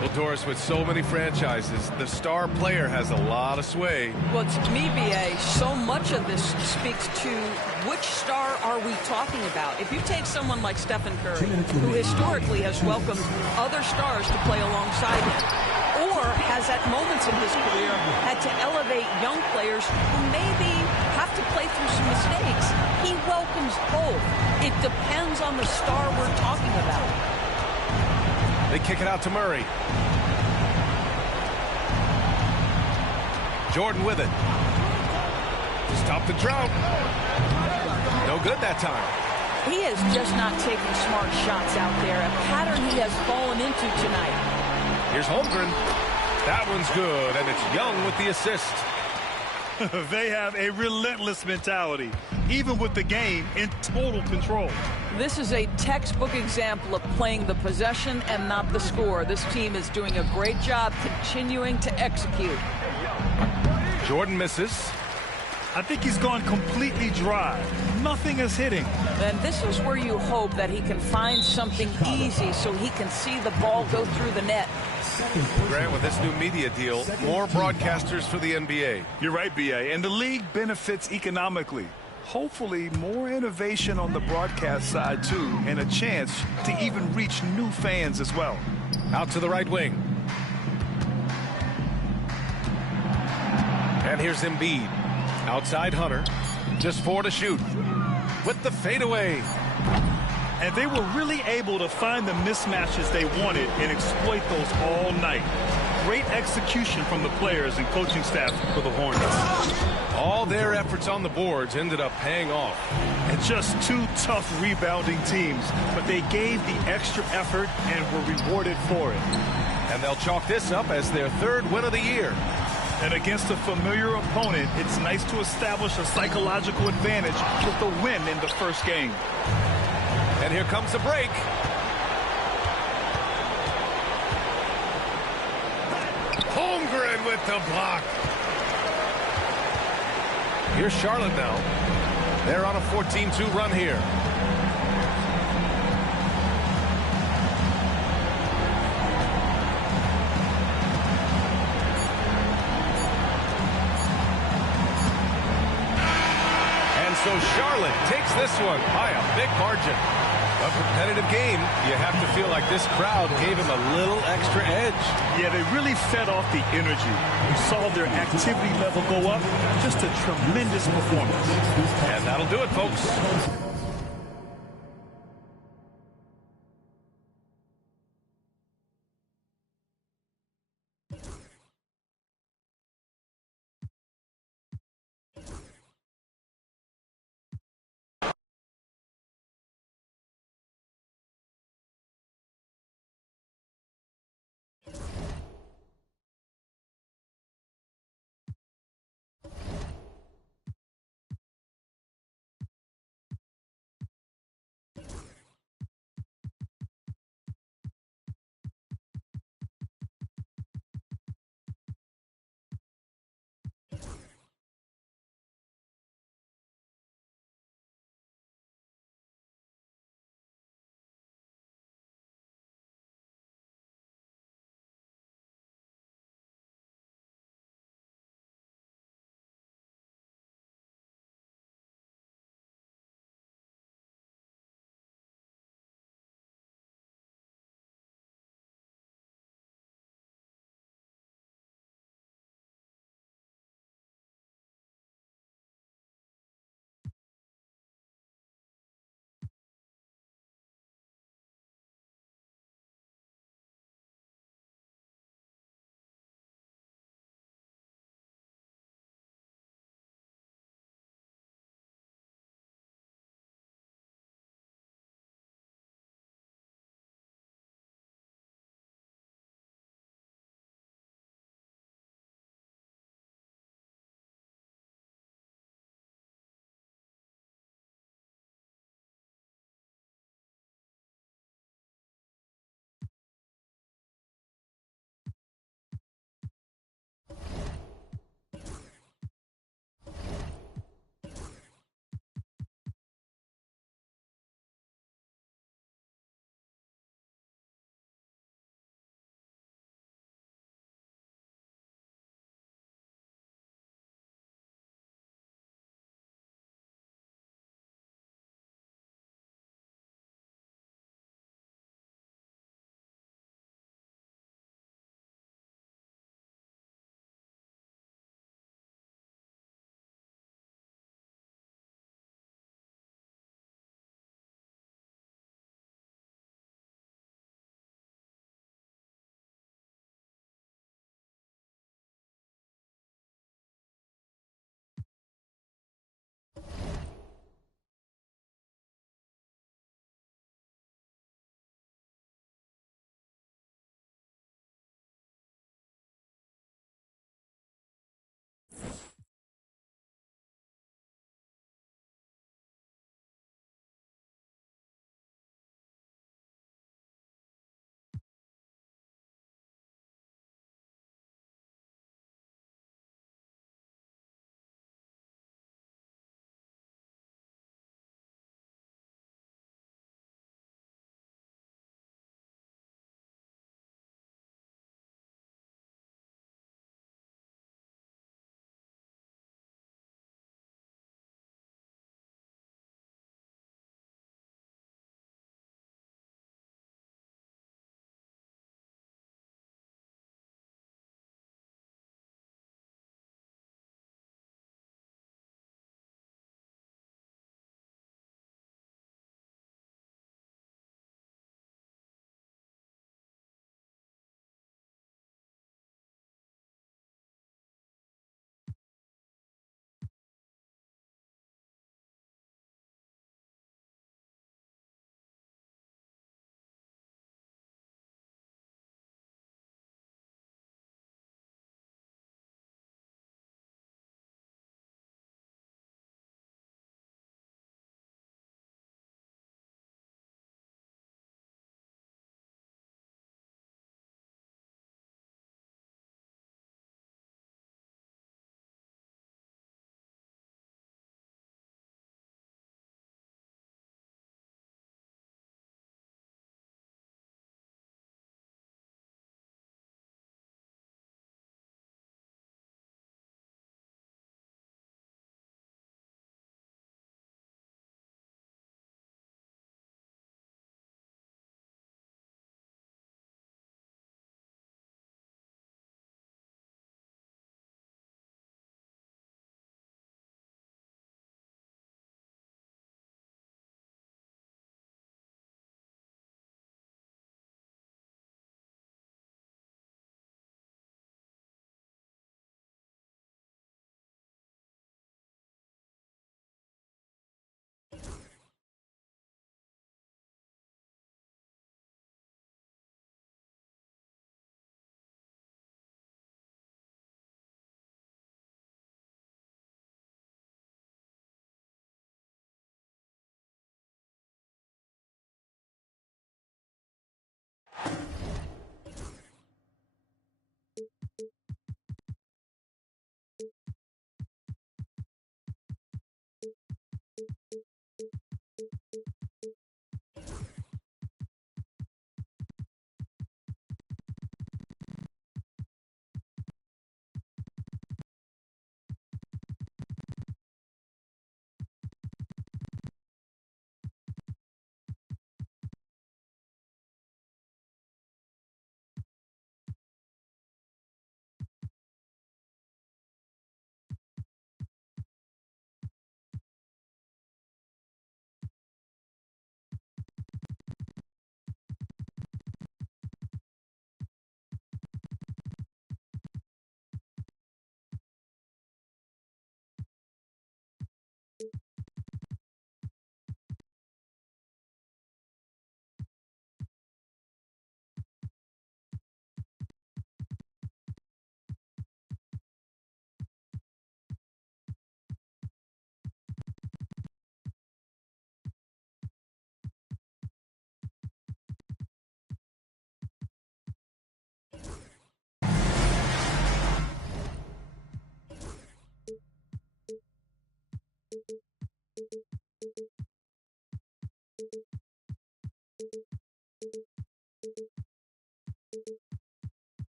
Well, Doris, with so many franchises, the star player has a lot of sway. Well, to me, BA, so much of this speaks to which star are we talking about. If you take someone like Stephen Curry, who historically has welcomed other stars to play alongside him, or has at moments in his career had to elevate young players who maybe have to play through some mistakes, he welcomes both. It depends on the star we're talking about. They kick it out to Murray. Jordan with it. Stop the drought. No good that time. He is just not taking smart shots out there, a pattern he has fallen into tonight. Here's Holmgren. That one's good, and it's Young with the assist. They have a relentless mentality, even with the game in total control. This is a textbook example of playing the possession and not the score. This team is doing a great job continuing to execute. Jordan misses. I think he's gone completely dry. Nothing is hitting. And this is where you hope that he can find something easy so he can see the ball go through the net. Grant, with this new media deal, more broadcasters for the NBA. You're right, B.A., and the league benefits economically. Hopefully, more innovation on the broadcast side, too, and a chance to even reach new fans as well. Out to the right wing. And here's Embiid. Outside Hunter. Just 4 to shoot. With the fadeaway. And they were really able to find the mismatches they wanted and exploit those all night. Great execution from the players and coaching staff for the Hornets. All their efforts on the boards ended up paying off. And just 2 tough rebounding teams, but they gave the extra effort and were rewarded for it. And they'll chalk this up as their 3rd win of the year. And against a familiar opponent, it's nice to establish a psychological advantage with the win in the first game. And here comes the break. Holmgren with the block. Here's Charlotte now. They're on a 14-2 run here. And so Charlotte takes this one by a big margin. A competitive game. You have to feel like this crowd gave him a little extra edge. Yeah, they really fed off the energy. You saw their activity level go up. Just a tremendous performance. And that'll do it, folks.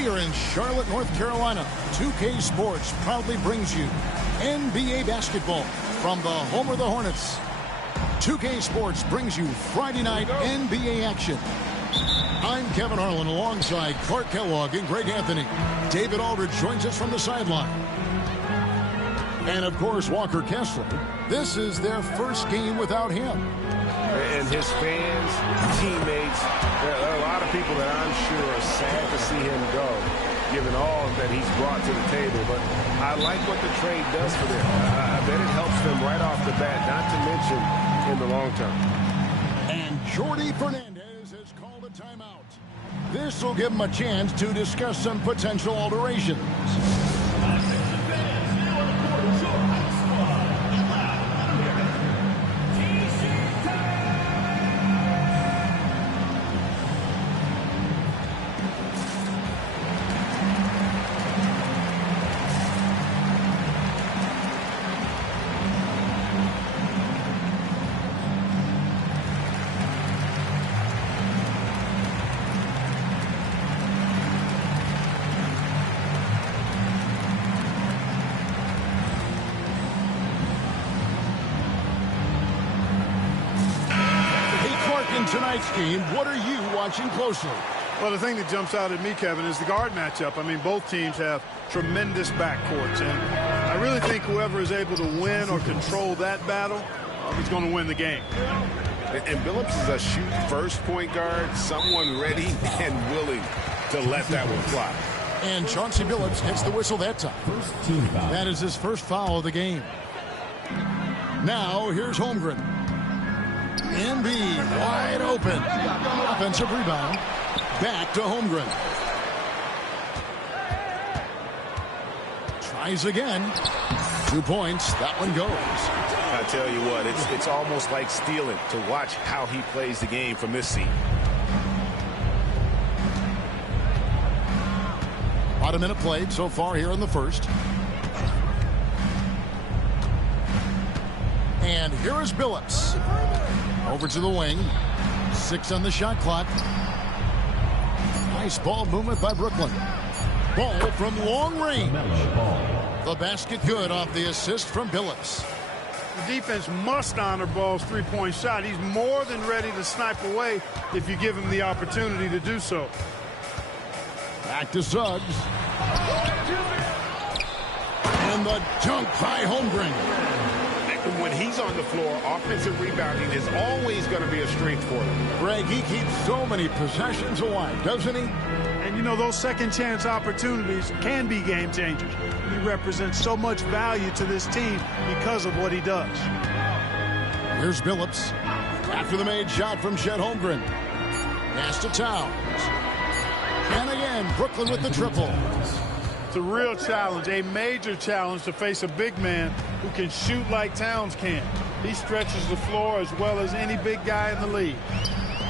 We are in Charlotte, North Carolina. 2K Sports proudly brings you NBA basketball from the home of the Hornets. 2K Sports brings you Friday night NBA action. I'm Kevin Harlan alongside Clark Kellogg and Greg Anthony. David Aldridge joins us from the sideline. And, of course, Walker Kessler. This is their first game without him. And his fans, teammates, there are a lot of people that I'm sure are sad to see him go, given all that he's brought to the table. But I like what the trade does for them. I bet it helps them right off the bat, not to mention in the long term. And Jordi Fernandez has called a timeout. This will give him a chance to discuss some potential alterations. Tonight's game, what are you watching closely? Well, the thing that jumps out at me, Kevin, is the guard matchup. I mean, both teams have tremendous backcourts, and I really think whoever is able to win or control that battle is going to win the game. And Billups is a shoot-first point guard, someone ready and willing to let that one fly. And Chauncey Billups gets the whistle that time. That is his first foul of the game. Now, here's Holmgren. Embiid wide open. Offensive rebound. Back to Holmgren. Tries again. 2 points. That one goes. I tell you what, it's almost like stealing to watch how he plays the game from this seat. About a minute played so far here in the first. And here is Billups. Over to the wing. 6 on the shot clock. Nice ball movement by Brooklyn. Ball from long range. The basket good off the assist from Billups. The defense must honor Ball's three-point shot. He's more than ready to snipe away if you give him the opportunity to do so. Back to Suggs. And the dunk by Holmgren. When he's on the floor, offensive rebounding is always going to be a strength for him. Greg, he keeps so many possessions alive, doesn't he? And, you know, those second-chance opportunities can be game changers. He represents so much value to this team because of what he does. Here's Billups. After the made shot from Chet Holmgren. Pass to Towns. And again, Brooklyn with the triple. It's a real challenge, a major challenge to face a big man who can shoot like Towns can. He stretches the floor as well as any big guy in the league.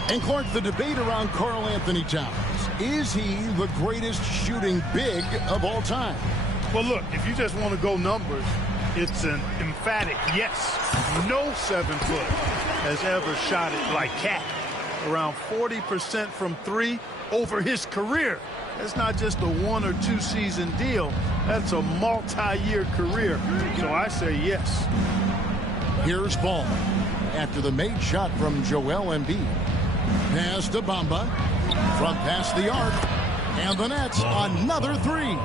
And Clark, the debate around Karl Anthony Towns. Is he the greatest shooting big of all time? Well, look, if you just want to go numbers, it's an emphatic yes. No 7-foot has ever shot it like Cat. Around 40% from three over his career. That's not just a 1 or 2 season deal. That's a multi-year career. So I say yes. Here's Ball. After the made shot from Joel Embiid. Pass to Bamba. From past the arc. And the Nets, another 3.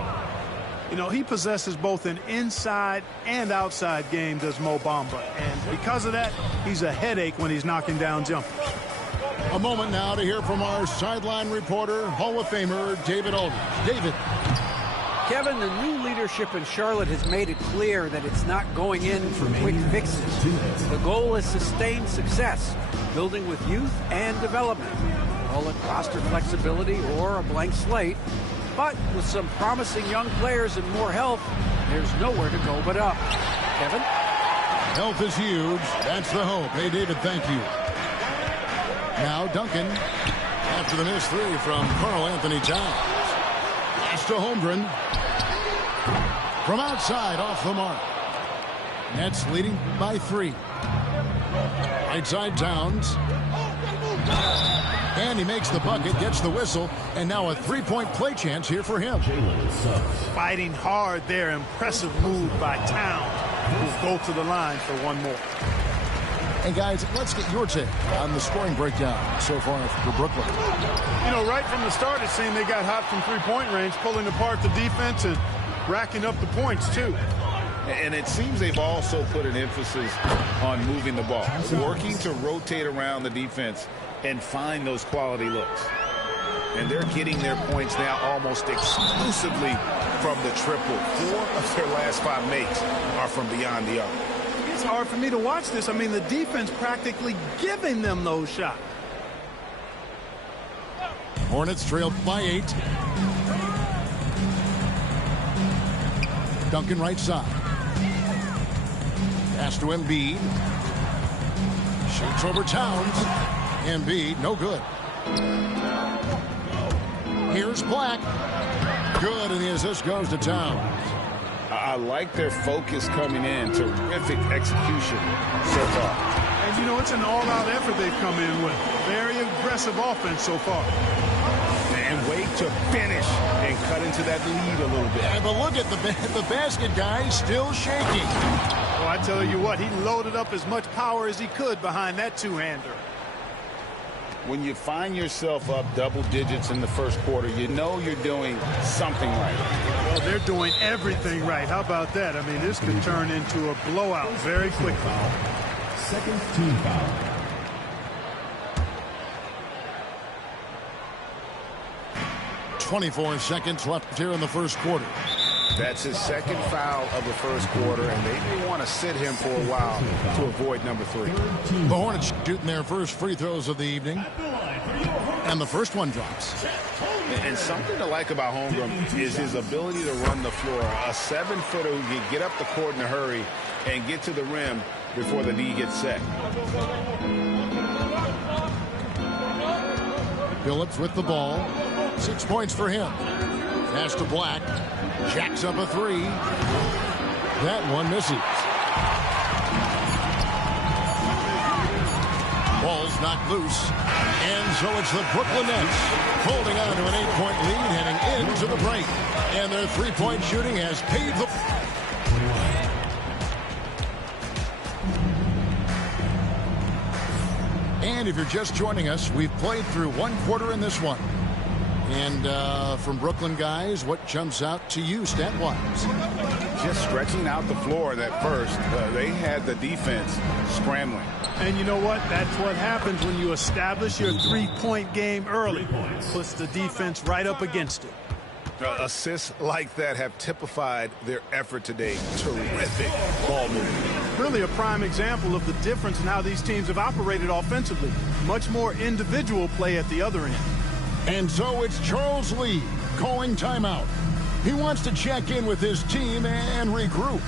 You know, he possesses both an inside and outside game, does Mo Bamba. And because of that, he's a headache when he's knocking down jumpers. A moment now to hear from our sideline reporter, Hall of Famer David Aldridge. David. Kevin, the new leadership in Charlotte has made it clear that it's not going in for quick fixes. The goal is sustained success, building with youth and development. Call it roster flexibility or a blank slate. But with some promising young players and more health, there's nowhere to go but up. Kevin? Health is huge. That's the hope. Hey, David, thank you. Now Duncan, after the missed 3 from Karl Anthony Towns. Pass to Holmgren. From outside, off the mark. Nets leading by 3. Right side Towns. And he makes the bucket, gets the whistle, and now a three-point play chance here for him. Fighting hard there. Impressive move by Towns, who'll go to the line for one more. Hey, guys, let's get your take on the scoring breakdown so far for Brooklyn. You know, right from the start, it seemed they got hot from three-point range, pulling apart the defense and racking up the points, too. And it seems they've also put an emphasis on moving the ball, working to rotate around the defense and find those quality looks. And they're getting their points now almost exclusively from the triple. 4 of their last 5 makes are from beyond the arc. It's hard for me to watch this. I mean, the defense practically giving them those shots. Hornets trailed by 8. Duncan right side. Pass to Embiid. Shoots over Towns. Embiid, no good. Here's Black. Good, and the assist goes to Towns. I like their focus coming in. Terrific execution so far. And, you know, it's an all-out effort they've come in with. Very aggressive offense so far. And wait to finish and cut into that lead a little bit. Yeah, but look at the basket guy still shaking. Oh, I tell you what, he loaded up as much power as he could behind that two-hander. When you find yourself up double digits in the first quarter, you know you're doing something right. Well, they're doing everything right. How about that? I mean, this could turn into a blowout very quickly. Second team foul. .24 seconds left here in the first quarter. That's his second foul of the first quarter, and they may want to sit him for a while to avoid number 3. The Hornets shooting their first free throws of the evening. And the first one drops. And something to like about Holmgren is his ability to run the floor. A 7-footer who can get up the court in a hurry and get to the rim before the D gets set. Phillips with the ball. 6 points for him. Pass to Black. Jacks up a 3. That one misses. Ball's knocked loose. And so it's the Brooklyn Nets holding on to an 8-point lead heading into the break. And their three-point shooting has paid the... And if you're just joining us, we've played through one quarter in this one. And from Brooklyn guys, what jumps out to you stat-wise? Just stretching out the floor that first. They had the defense scrambling. And you know what? That's what happens when you establish your three-point game early. Puts the defense right up against it. Assists like that have typified their effort today. Terrific ball movement. Really a prime example of the difference in how these teams have operated offensively. Much more individual play at the other end. And so it's Charles Lee calling timeout. He wants to check in with his team and regroup.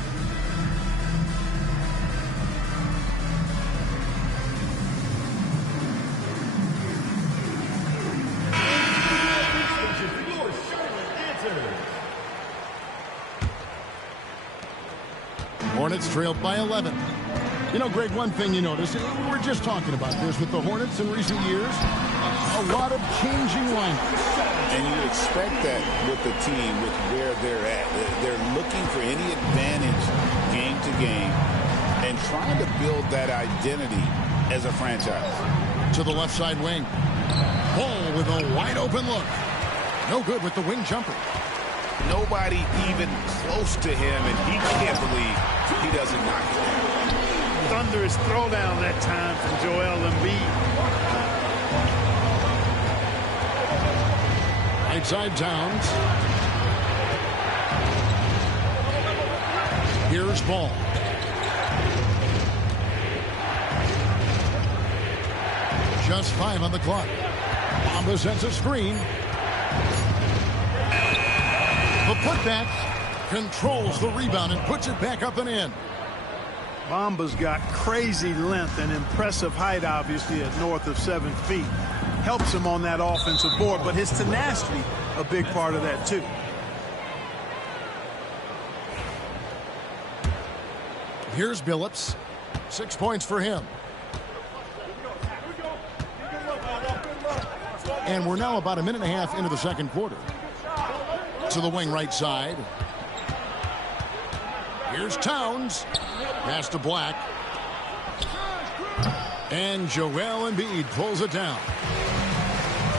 Hornets trailed by 11. You know, Greg, one thing you notice, we were just talking about this with the Hornets in recent years, a lot of changing lineups. And you expect that with the team, with where they're at. They're looking for any advantage game to game and trying to build that identity as a franchise. To the left side wing. Ball with a wide open look. No good with the wing jumper. Nobody even close to him, and he can't believe he doesn't knock it down. Thunderous throwdown that time from Joel Embiid. Right side Towns. Here's Ball. Just 5 on the clock. Bamba sends a screen. The putback controls the rebound and puts it back up and in. Bamba's got crazy length and impressive height, obviously, at north of 7 feet. Helps him on that offensive board, but his tenacity, a big part of that, too. Here's Billups. 6 points for him. And we're now about a minute and a half into the second quarter. To the wing right side. Here's Towns. Pass to Black. And Joel Embiid pulls it down.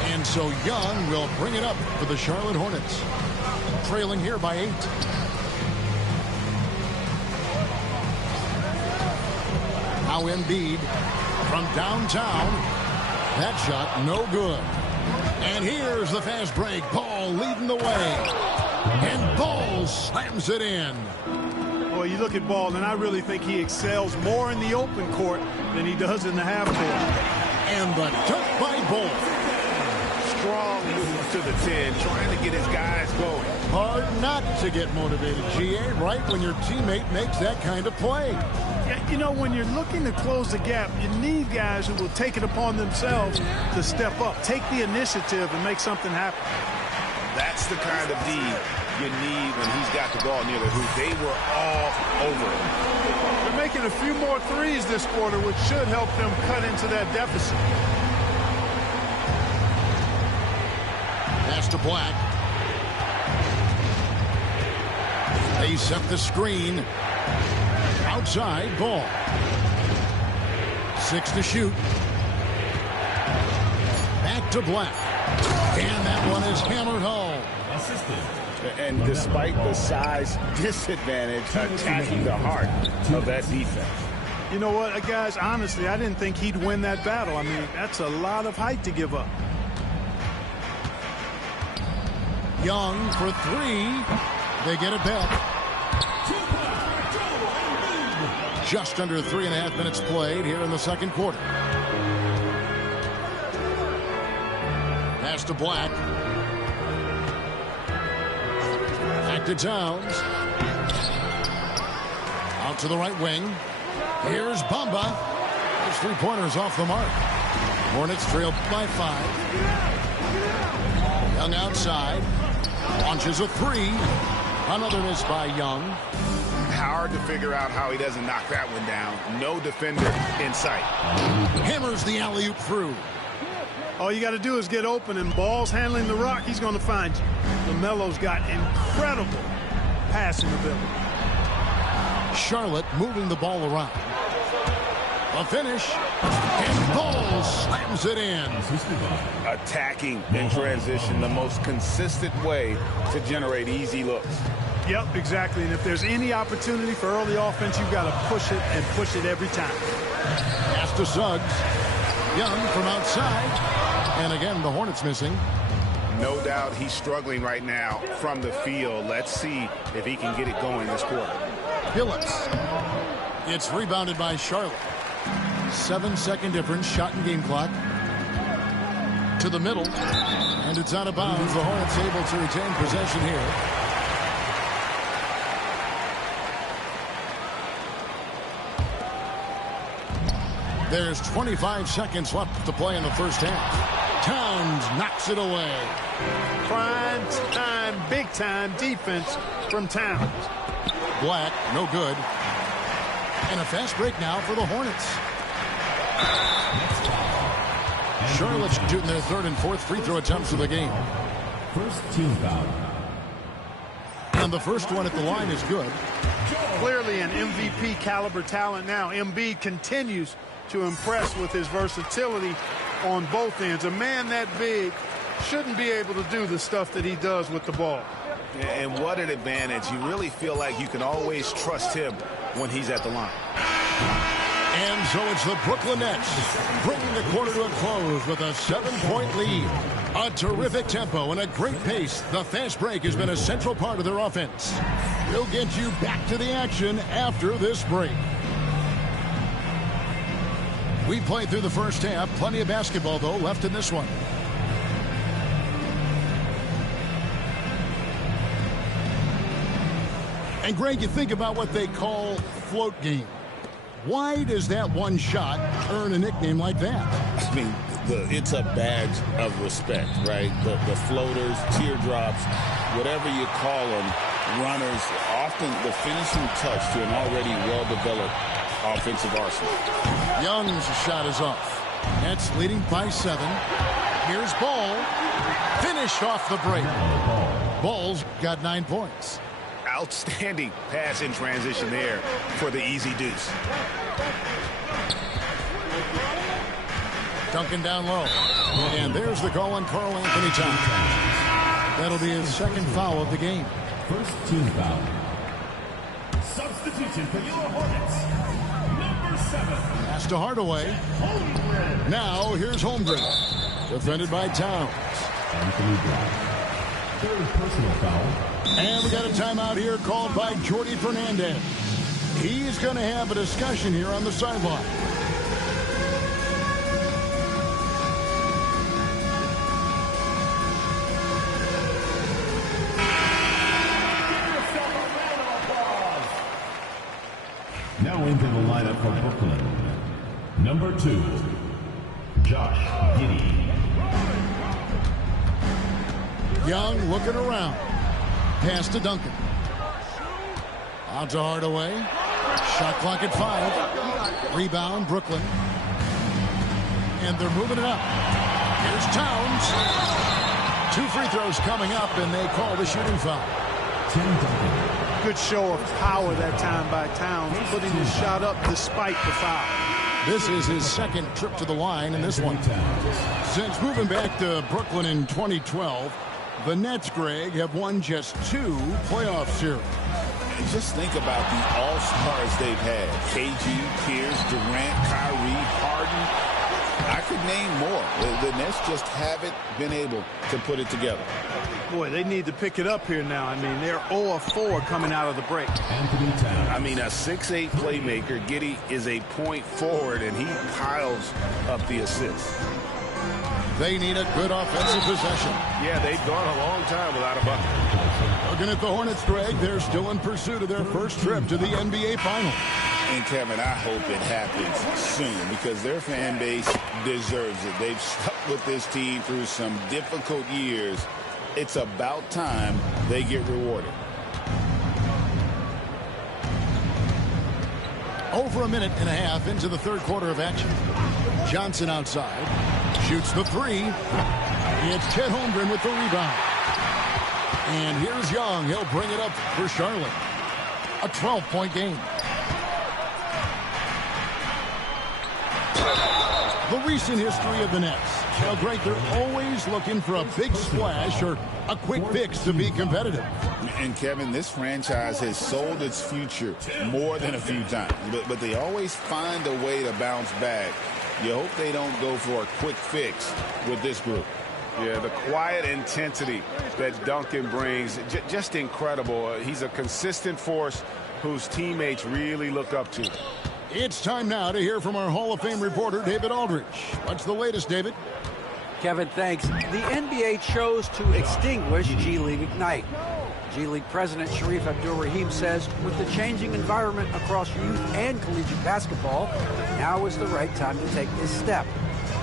And so Young will bring it up for the Charlotte Hornets. Trailing here by 8. Now Embiid from downtown. That shot no good. And here's the fast break. Ball leading the way. And Ball slams it in. Well, you look at Ball, and I really think he excels more in the open court than he does in the half court. And the dunk by Ball. Strong move to the 10, trying to get his guys going. Hard not to get motivated, GA, right when your teammate makes that kind of play. Yeah, you know, when you're looking to close the gap, you need guys who will take it upon themselves to step up, take the initiative, and make something happen. That's the kind of D you need when he's got the ball near the hoop. They were all over it. They're making a few more threes this quarter, which should help them cut into that deficit. Pass to Black. They set the screen. Outside Ball. 6 to shoot. Back to Black. And that one is hammered home. And despite the size disadvantage, attacking the heart of that defense. You know what, guys, honestly, I didn't think he'd win that battle. I mean, that's a lot of height to give up. Young for 3. They get it back. Just under 3.5 minutes played here in the second quarter. Pass to Black. Back to Towns. Out to the right wing. Here's Bamba. Those 3-pointers off the mark. Hornets trail by 5. Young outside. Launches a 3. Another miss by Young. Hard to figure out how he doesn't knock that one down. No defender in sight. Hammers the alley-oop through. All you got to do is get open, and Ball's handling the rock. He's going to find you. LaMelo's got incredible passing ability. Charlotte moving the ball around. A finish. And Ball slams it in. Attacking in transition, the most consistent way to generate easy looks. Yep, exactly. And if there's any opportunity for early offense, you've got to push it and push it every time. Pass to Suggs. Young from outside. And again, the Hornets missing. No doubt he's struggling right now from the field. Let's see if he can get it going this quarter. Phillips. It's rebounded by Charlotte. 7-second difference, shot and game clock. To the middle. And it's out of bounds. The Hornets able to retain possession here. There's 25 seconds left to play in the first half. Towns knocks it away. Prime time, big time defense from Towns. Black, no good. And a fast break now for the Hornets. Charlotte's shooting their 3rd and 4th free throw attempts of the game. First team foul. And the first one at the line is good. Clearly an MVP caliber talent now. Embiid continues to impress with his versatility on both ends. A man that big shouldn't be able to do the stuff that he does with the ball. And what an advantage. You really feel like you can always trust him when he's at the line. And so it's the Brooklyn Nets bringing the quarter to a close with a 7-point lead. A terrific tempo and a great pace. The fast break has been a central part of their offense. We'll get you back to the action after this break. We played through the first half. Plenty of basketball, though, left in this one. And, Greg, you think about what they call float game. Why does that one shot earn a nickname like that? I mean, it's a badge of respect, right? The floaters, teardrops, whatever you call them, runners, often the finishing touch to an already well-developed offensive arsenal. Young's shot is off. Nets leading by 7. Here's Ball. Finished off the break. Ball's got 9 points. Outstanding pass in transition there for the easy deuce. Duncan down low. And there's the call on Karl Anthony Towns. That'll be his second foul of the game. First team foul. Substitution for your Hornets. Number 7. Pass to Hardaway. Now here's Holmgren. Defended by Towns. Anthony Black. Third personal foul. And we got a timeout here called by Jordi Fernandez. He's going to have a discussion here on the sideline. Now into the lineup for Brooklyn. Number 2, Josh Giddey. Young looking around. Pass to Duncan. On to Hardaway. Shot clock at 5. Rebound, Brooklyn. And they're moving it up. Here's Towns. 2 free throws coming up, and they call the shooting foul. Tim Duncan. Good show of power that time by Towns, putting his shot up despite the foul. This is his second trip to the line in this one. Since moving back to Brooklyn in 2012, the Nets, Greg, have won just 2 playoff series. And just think about the all-stars they've had. KG, Pierce, Durant, Kyrie, Harden. I could name more. The Nets just haven't been able to put it together. Boy, they need to pick it up here now. I mean, they're 0-4 coming out of the break. Anthony Towns. I mean, a 6'8 playmaker. Giddey is a point forward, and he piles up the assists. They need a good offensive possession. Yeah, they've gone a long time without a bucket. Looking at the Hornets, Greg, they're still in pursuit of their first trip to the NBA Final. And, Kevin, I hope it happens soon because their fan base deserves it. They've stuck with this team through some difficult years. It's about time they get rewarded. Over a minute and a half into the third quarter of action. Johnson outside. Shoots the 3. It's Chet Holmgren with the rebound. And here's Young. He'll bring it up for Charlotte. A 12-point game. The recent history of the Nets. Well, Greg, they're always looking for a big splash or a quick fix to be competitive. And, Kevin, this franchise has sold its future more than a few times. But they always find a way to bounce back. You hope they don't go for a quick fix with this group. Yeah, the quiet intensity that Duncan brings, just incredible. He's a consistent force whose teammates really look up to. It's time now to hear from our Hall of Fame reporter, David Aldridge. What's the latest, David? Kevin, thanks. The NBA chose to extinguish G League Ignite. G League President Sharif Abdul-Rahim says with the changing environment across youth and collegiate basketball, now is the right time to take this step.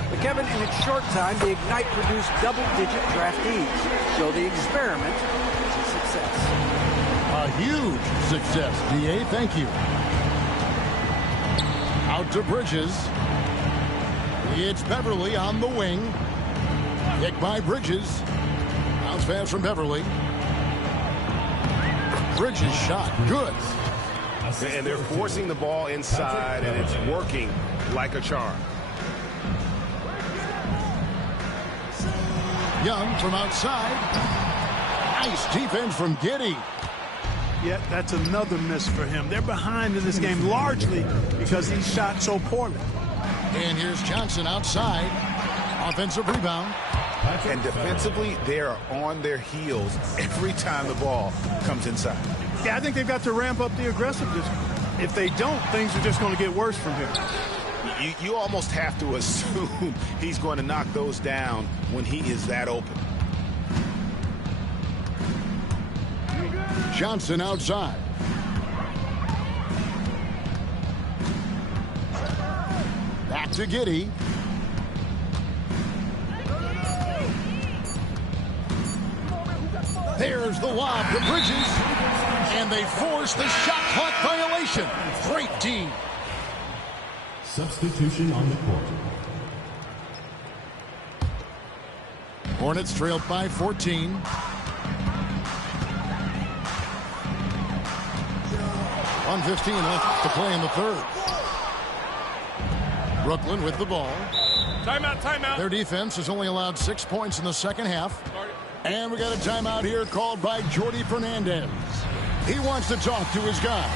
But Kevin, in its short time, the Ignite produced double-digit draftees, so the experiment is a success. A huge success, D.A. Thank you. Out to Bridges. It's Beverly on the wing. Kick by Bridges. Bounce pass from Beverly. Bridges shot. Good. And they're forcing the ball inside, and it's working like a charm. Young from outside. Nice defense from Giddey. Yeah, that's another miss for him. They're behind in this game largely because he shot so poorly. And here's Johnson outside. Offensive rebound. And defensively, they are on their heels every time the ball comes inside. Yeah, I think they've got to ramp up the aggressiveness. If they don't, things are just going to get worse from here. You almost have to assume he's going to knock those down when he is that open. Johnson outside. Back to Giddey. There's the lob to Bridges. And they force the shot clock violation. Great D. Substitution on the court. Hornets trailed by 14. .115 left to play in the third. Brooklyn with the ball. Timeout, timeout. Their defense has only allowed 6 points in the second half. And we got a timeout here called by Jordi Fernandez. He wants to talk to his guys.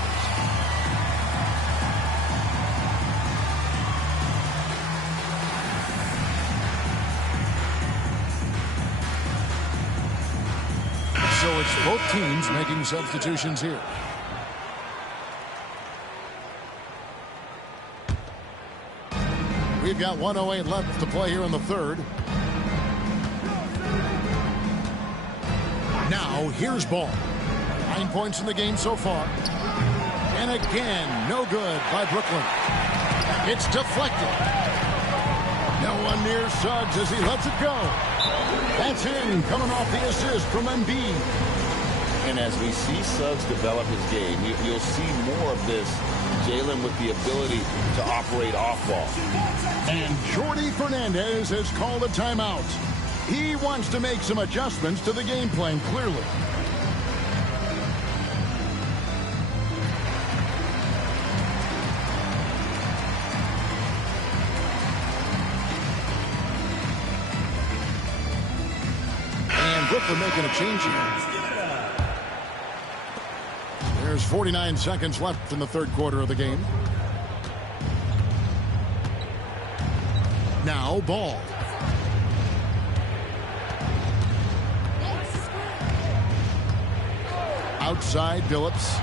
So it's both teams making substitutions here. We've got 1:08 left to play here in the third. Now here's Ball. 9 points in the game so far. And again, no good by Brooklyn. It's deflected. No one near Suggs as he lets it go. That's in, coming off the assist from Embiid. And as we see Suggs develop his game, you'll see more of this. Jalen with the ability to operate off ball. And Jordi Fernandez has called a timeout. He wants to make some adjustments to the game plan, clearly. And Brooklyn making a change here. There's 49 seconds left in the third quarter of the game. Now Ball. Outside Billups.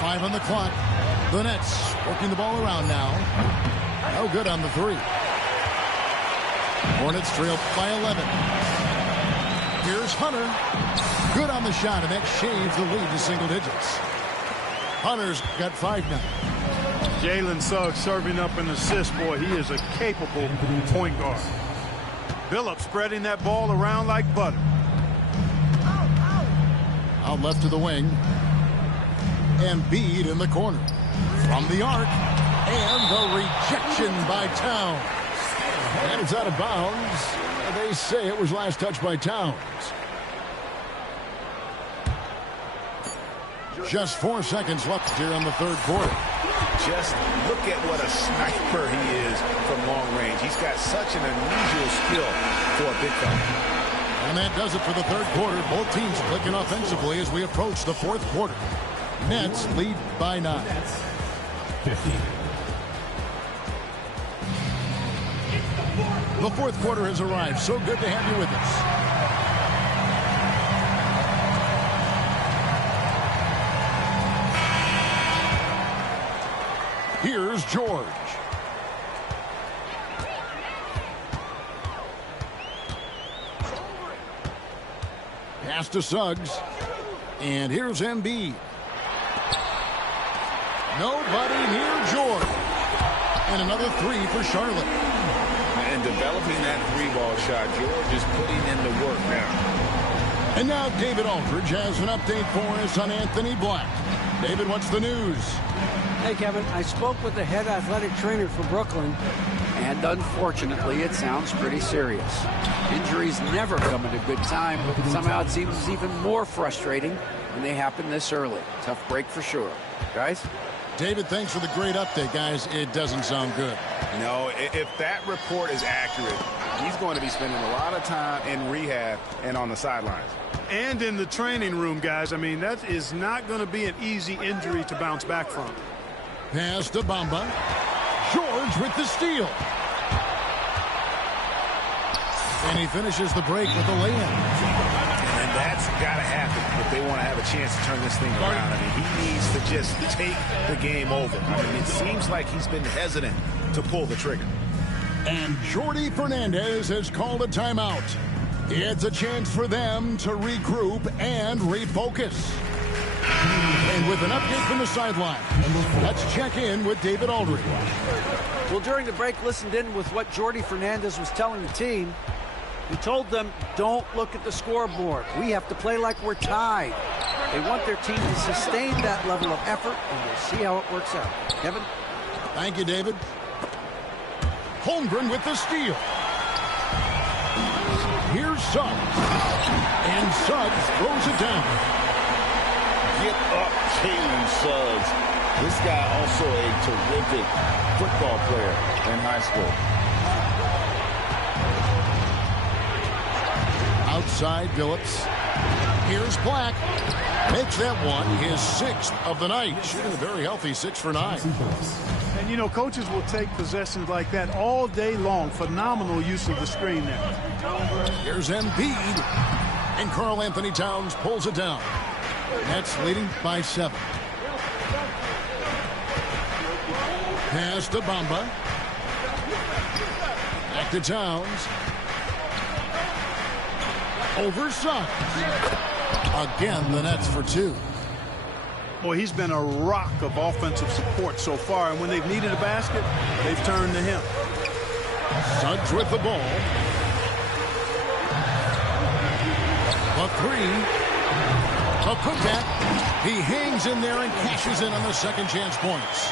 5 on the clock. The Nets working the ball around now. No good on the three. Hornets trail by 11. Here's Hunter. Good on the shot, and that shaves the lead to single digits. Hunter's got 5 now. Jalen Suggs serving up an assist. Boy, he is a capable point guard. Billups spreading that ball around like butter. Out left to the wing. Embiid in the corner. From the arc. And the rejection by Towns. And it's out of bounds. They say it was last touched by Towns. Just 4 seconds left here in the third quarter. Just look at what a sniper he is from long range. He's got such an unusual skill for a big fella. And that does it for the third quarter. Both teams clicking offensively as we approach the fourth quarter. Nets lead by 9. 50. The fourth quarter has arrived. So good to have you with us. Here's George. Pass to Suggs. And here's Embiid. Nobody near George. And another 3 for Charlotte. And developing that 3-ball shot, George is putting in the work now. And now David Aldridge has an update for us on Anthony Black. David, what's the news? Hey, Kevin, I spoke with the head athletic trainer for Brooklyn, and unfortunately, it sounds pretty serious. Injuries never come at a good time, but somehow it seems even more frustrating when they happen this early. Tough break for sure. Guys? David, thanks for the great update, guys. It doesn't sound good. No, if that report is accurate, he's going to be spending a lot of time in rehab and on the sidelines. And in the training room, guys. I mean, that is not going to be an easy injury to bounce back from. Pass to Bamba. George with the steal. And he finishes the break with a lay-in. And that's got to happen if they want to have a chance to turn this thing around. I mean, he needs to just take the game over. I mean, it seems like he's been hesitant to pull the trigger. And Jordi Fernandez has called a timeout. It's a chance for them to regroup and refocus. And with an update from the sideline, let's check in with David Aldridge. Well, during the break, listened in with what Jordi Fernandez was telling the team. He told them, don't look at the scoreboard. We have to play like we're tied. They want their team to sustain that level of effort, and we'll see how it works out. Kevin? Thank you, David. Holmgren with the steal. Here's Suggs. And Suggs throws it down. Get up, Jalen Suggs. This guy also a terrific football player in high school. Outside Billups. Here's Black. Makes that one his 6th of the night. Shooting a very healthy 6 for 9. And, you know, coaches will take possessions like that all day long. Phenomenal use of the screen there. Here's Embiid. And Karl Anthony Towns pulls it down. Nets leading by 7. Pass to Bamba. Back to Towns. Over Suggs. Again, the Nets for 2. Boy, he's been a rock of offensive support so far, and when they've needed a basket, they've turned to him. Suggs with the ball. A 3. A putback. He hangs in there and cashes in on the second chance points.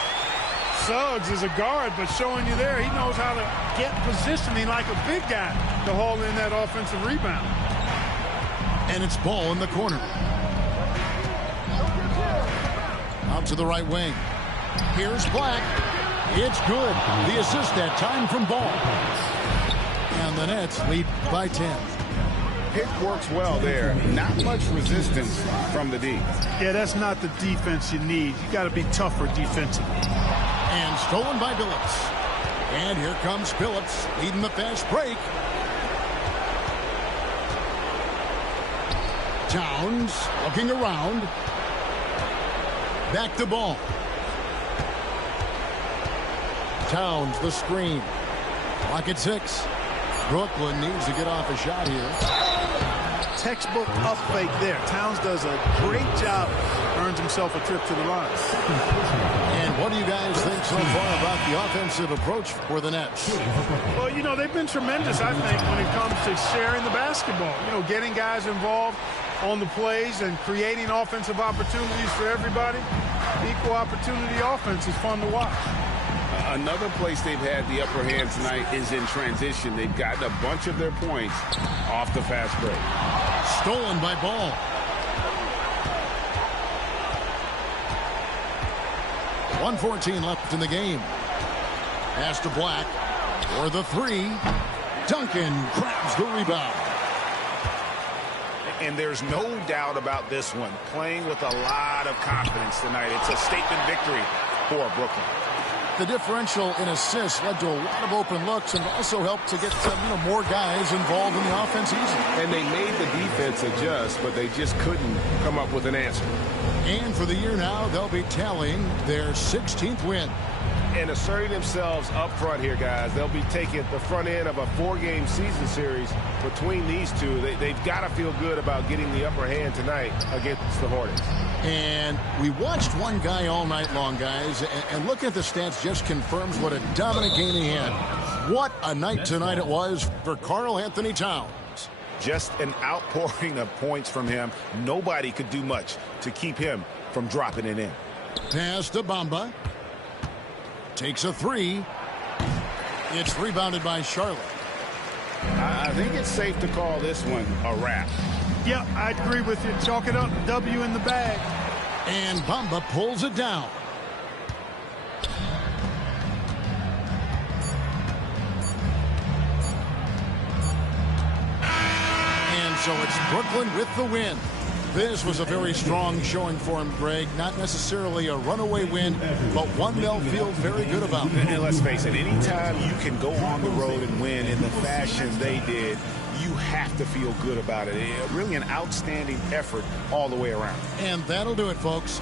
Suggs is a guard, but showing you there, he knows how to get positioning like a big guy to haul in that offensive rebound. And it's Ball in the corner. Out to the right wing. Here's Black. It's good. The assist that time from Ball. And the Nets lead by 10. Pick works well there. Not much resistance from the D. Yeah, that's not the defense you need. You got to be tougher defensively. And stolen by Billups. And here comes Billups leading the fast break. Towns looking around. Back to Ball. Towns the screen. Clock at 6. Brooklyn needs to get off a shot here. Textbook up fake there. Towns does a great job. Earns himself a trip to the line. And what do you guys think so far about the offensive approach for the Nets? Well, you know, they've been tremendous, I think, when it comes to sharing the basketball. You know, getting guys involved on the plays and creating offensive opportunities for everybody. Equal opportunity offense is fun to watch. Another place they've had the upper hand tonight is in transition. They've gotten a bunch of their points off the fast break. Stolen by Ball. .114 left in the game. Pass to Black for the 3. Duncan grabs the rebound. And there's no doubt about this one. Playing with a lot of confidence tonight. It's a statement victory for Brooklyn. The differential in assists led to a lot of open looks and also helped to get some, more guys involved in the offense easy. And they made the defense adjust, but they just couldn't come up with an answer. And for the year now, they'll be tallying their 16th win. And asserting themselves up front here, guys. They'll be taking the front end of a 4-game season series between these two. They've got to feel good about getting the upper hand tonight against the Hornets. And we watched one guy all night long, guys, and looking at the stats just confirms what a dominant game he had. What a night tonight it was for Karl Anthony Towns. Just an outpouring of points from him. Nobody could do much to keep him from dropping it in. Pass to Bamba. Takes a 3. It's rebounded by Charlotte. I think it's safe to call this one a wrap. Yeah, I agree with you. Chalk it up. W in the bag. And Bamba pulls it down. And so it's Brooklyn with the win. This was a very strong showing for him, Greg. Not necessarily a runaway win, but one they'll feel very good about. And let's face it, anytime you can go on the road and win in the fashion they did, you have to feel good about it. Really an outstanding effort all the way around. And that'll do it, folks.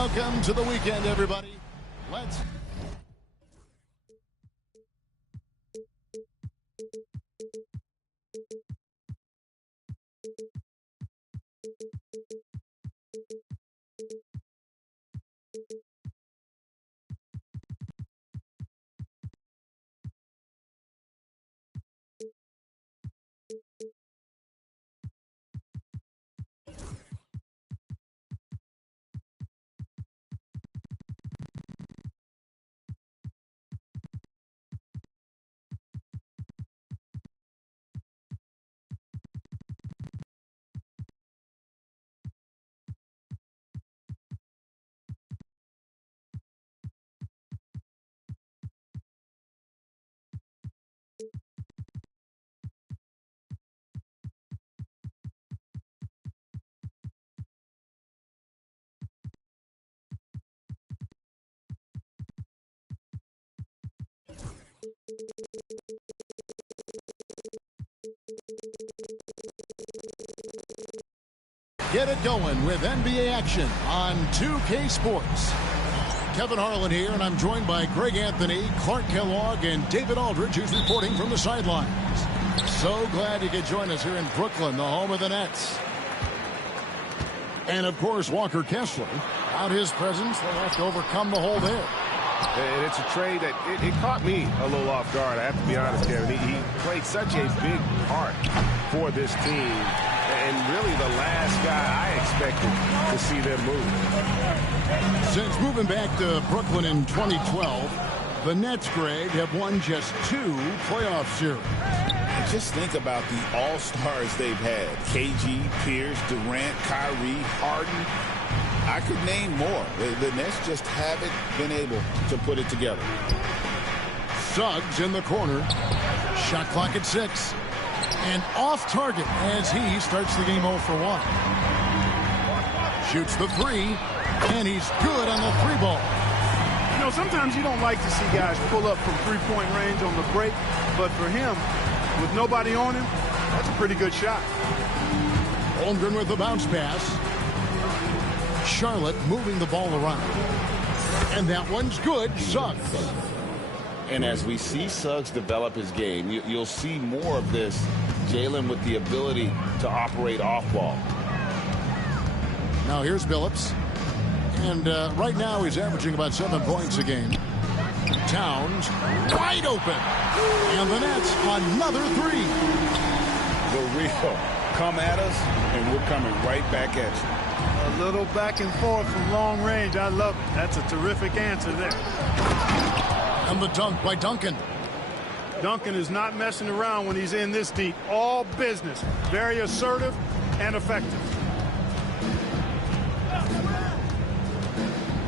Welcome to the weekend, everybody. Let's... Get it going with NBA action on 2K Sports. Kevin Harlan here, and I'm joined by Greg Anthony, Clark Kellogg, and David Aldridge, who's reporting from the sidelines. So glad you could join us here in Brooklyn, the home of the Nets. And, of course, Walker Kessler. Without his presence, they'll have to overcome the hole there. And it's a trade that it caught me a little off guard. I have to be honest, Kevin. He played such a big part for this team. And really the last guy I expected to see them move. Since moving back to Brooklyn in 2012, the Nets, Greg, have won just 2 playoff series. And just think about the all-stars they've had. KG, Pierce, Durant, Kyrie, Harden. I could name more. The Nets just haven't been able to put it together. Suggs in the corner. Shot clock at 6. And off target as he starts the game 0 for 1. Shoots the 3, and he's good on the 3 ball. You know, sometimes you don't like to see guys pull up from three-point range on the break, but for him, with nobody on him, that's a pretty good shot. Holmgren with the bounce pass. Charlotte moving the ball around. And that one's good. Suggs. And as we see Suggs develop his game, you'll see more of this. Jalen with the ability to operate off ball. Now here's Billups. And right now he's averaging about 7 points a game. Towns wide open. And the Nets another 3. The real come at us, and we're coming right back at you. A little back and forth from long range. I love it. That's a terrific answer there. And the dunk by Duncan. Duncan is not messing around when he's in this deep. All business. Very assertive and effective.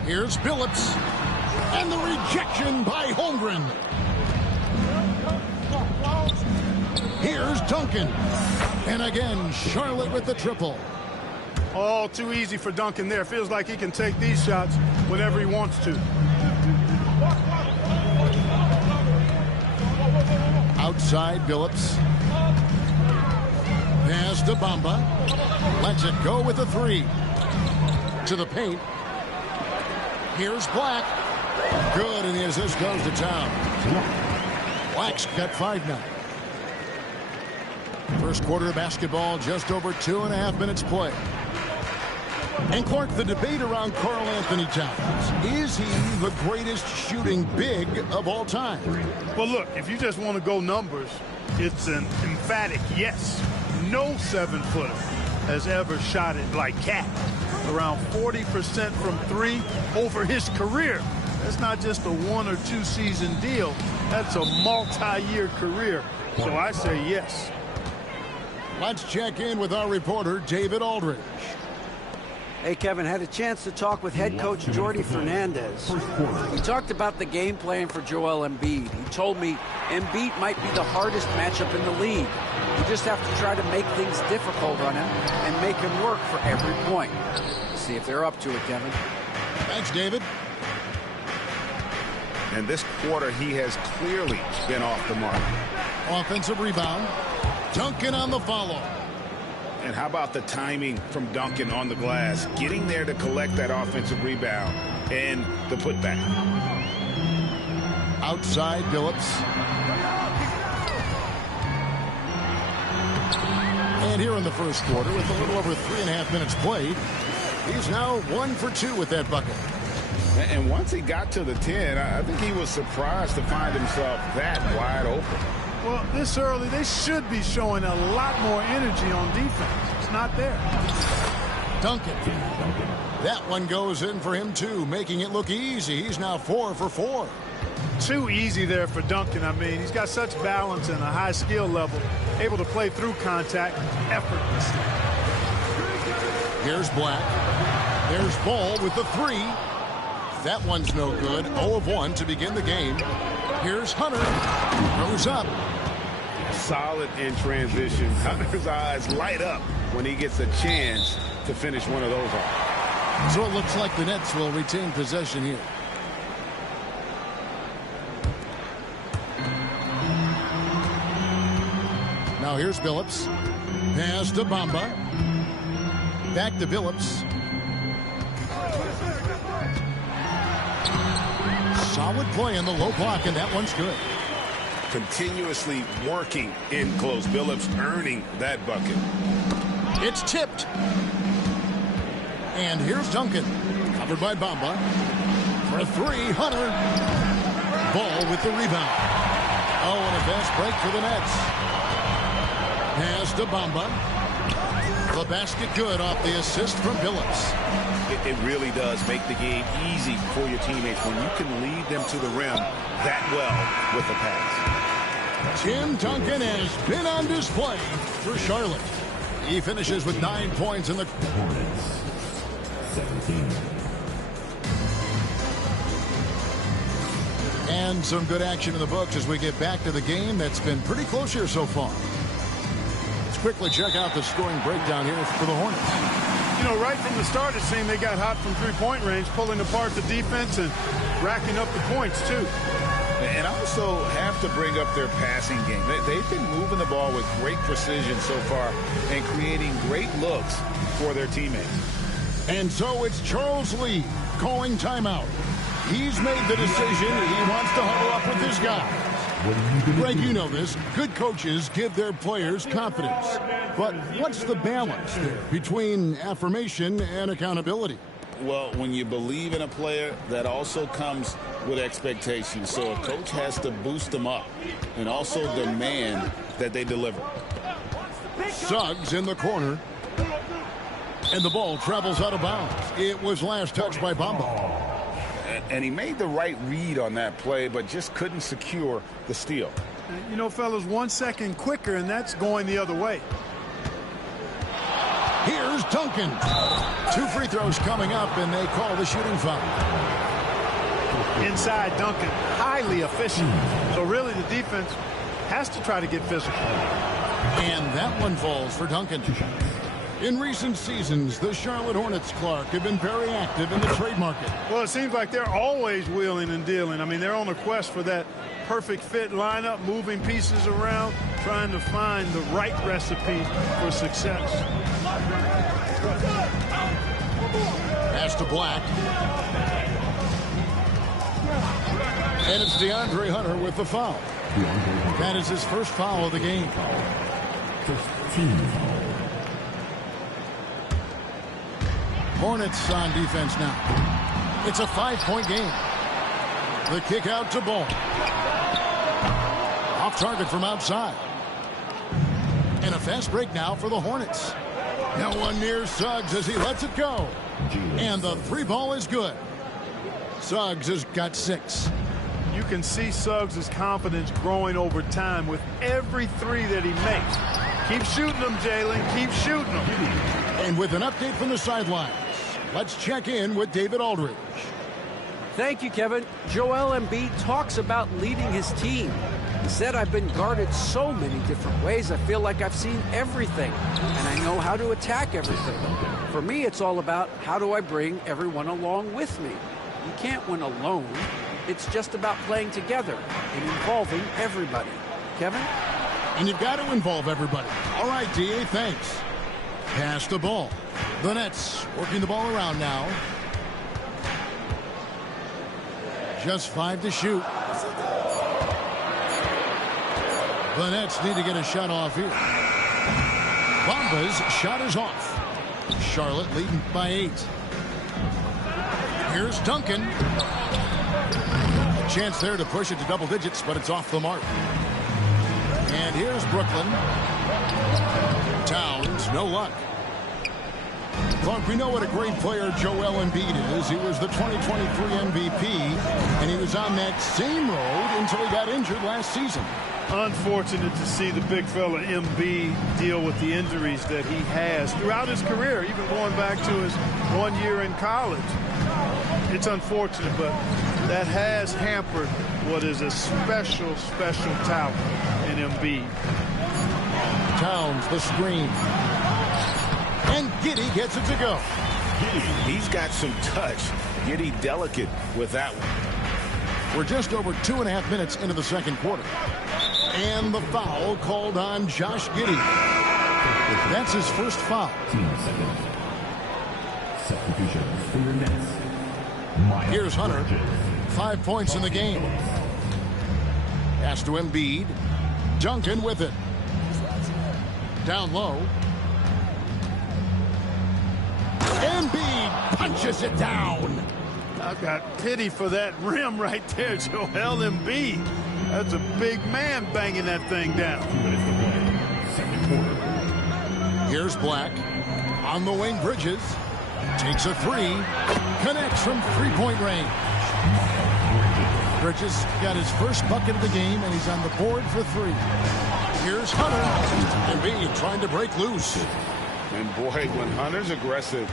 Here's Billups. And the rejection by Holmgren. Here's Duncan. And again, Charlotte with the triple. All too easy for Duncan there. Feels like he can take these shots whenever he wants to. Outside Billups. Pass to Bamba. Lets it go with the 3. To the paint. Here's Black. Good, and the assist goes to Town. Black's got 5 now. First quarter of basketball, just over 2.5 minutes play. And Clark, the debate around Karl Anthony Towns. Is he the greatest shooting big of all time? Well, look, if you just want to go numbers, it's an emphatic yes. No 7-footer has ever shot it like Cat. Around 40% from 3 over his career. That's not just a 1 or 2 season deal. That's a multi-year career. So I say yes. Let's check in with our reporter, David Aldridge. Hey, Kevin, had a chance to talk with head coach Jordi Fernandez. He talked about the game plan for Joel Embiid. He told me Embiid might be the hardest matchup in the league. You just have to try to make things difficult on him and make him work for every point. Let's see if they're up to it, Kevin. Thanks, David. And this quarter, he has clearly been off the mark. Offensive rebound. Duncan on the follow. And how about the timing from Duncan on the glass, getting there to collect that offensive rebound and the putback. Outside Billups. And here in the first quarter, with a little over 3.5 minutes played, he's now 1 for 2 with that bucket. And once he got to the 10, I think he was surprised to find himself that wide open. Well, this early, they should be showing a lot more energy on defense. It's not there. Duncan. That one goes in for him, too, making it look easy. He's now 4 for 4. Too easy there for Duncan. I mean, he's got such balance and a high skill level, able to play through contact effortlessly. Here's Black. There's Ball with the 3. That one's no good. 0 of 1 to begin the game. Here's Hunter. Throws up. Solid in transition. Hunter's eyes light up when he gets a chance to finish one of those off. So it looks like the Nets will retain possession here. Now here's Billups. Pass to Bamba. Back to Billups. Solid play in the low block, and that one's good. Continuously working in close. Billups earning that bucket. It's tipped. And here's Duncan. Covered by Bamba. For 3, Hunter. Ball with the rebound. Oh, and a fast break for the Nets. Pass to Bamba. The basket good off the assist from Billups. It really does make the game easy for your teammates when you can lead them to the rim that well with a pass. Tim Duncan has been on display for Charlotte. He finishes with 9 points in the Hornets. 17. And some good action in the books as we get back to the game that's been pretty close here so far. Let's quickly check out the scoring breakdown here for the Hornets. You know, right from the start, it seemed they got hot from three-point range, pulling apart the defense and racking up the points, too. And also have to bring up their passing game. They've been moving the ball with great precision so far and creating great looks for their teammates. And so it's Charles Lee calling timeout. He's made the decision. He wants to huddle up with his guys. Greg, you know this. Good coaches give their players confidence. But what's the balance there between affirmation and accountability? Well, when you believe in a player, that also comes with expectations. So a coach has to boost them up and also demand that they deliver. Suggs in the corner. And the ball travels out of bounds. It was last touched by Bamba. And he made the right read on that play, but just couldn't secure the steal. You know, fellas, 1 second quicker, and that's going the other way. Here's Duncan. 2 free throws coming up, and they call the shooting foul. Inside Duncan, highly efficient. So really the defense has to try to get physical. And that one falls for Duncan. In recent seasons, the Charlotte Hornets, Clark, have been very active in the trade market. Well, it seems like they're always wheeling and dealing. I mean, they're on a quest for that perfect fit lineup, moving pieces around, trying to find the right recipe for success. Pass to Black. And it's DeAndre Hunter with the foul. That is his first foul of the game. 15. Hornets on defense now. It's a 5-point game. The kick out to Ball. Off target from outside. And a fast break now for the Hornets. No one near Suggs as he lets it go. And the 3-ball is good. Suggs has got 6. You can see Suggs' confidence growing over time with every 3 that he makes. Keep shooting them, Jalen. Keep shooting them. And with an update from the sidelines, let's check in with David Aldridge. Thank you, Kevin. Joel Embiid talks about leading his team. He said, I've been guarded so many different ways. I feel like I've seen everything, and I know how to attack everything. For me, it's all about how do I bring everyone along with me. You can't win alone. It's just about playing together and involving everybody. Kevin? And you've got to involve everybody. All right, D.A., thanks. Pass the ball. The Nets working the ball around now. Just 5 to shoot. The Nets need to get a shot off here. Bamba's shot is off. Charlotte leading by 8. Here's Duncan. A chance there to push it to double digits, but it's off the mark. And here's Brooklyn. Towns, no luck. Clark, we know what a great player Joel Embiid is. He was the 2023 MVP, and he was on that same road until he got injured last season. Unfortunate to see the big fella Embiid deal with the injuries that he has throughout his career, even going back to his 1 year in college. It's unfortunate, but that has hampered what is a special, special talent in Embiid. Towns, the screen. And Giddey gets it to go. He's got some touch. Giddey delicate with that one. We're just over 2.5 minutes into the second quarter. And the foul called on Josh Giddey. That's his first foul. 10 seconds. Substitution for your Nets. Here's Hunter. 5 points in the game. Pass to Embiid. Duncan with it. Down low. Embiid punches it down. I've got pity for that rim right there, Joel Embiid. That's a big man banging that thing down. Second quarter. Here's Black. On the wing, Bridges. Takes a 3. Connects from three-point range. Bridges got his first bucket of the game, and he's on the board for 3. Here's Hunter. Embiid trying to break loose. And boy, when Hunter's aggressive,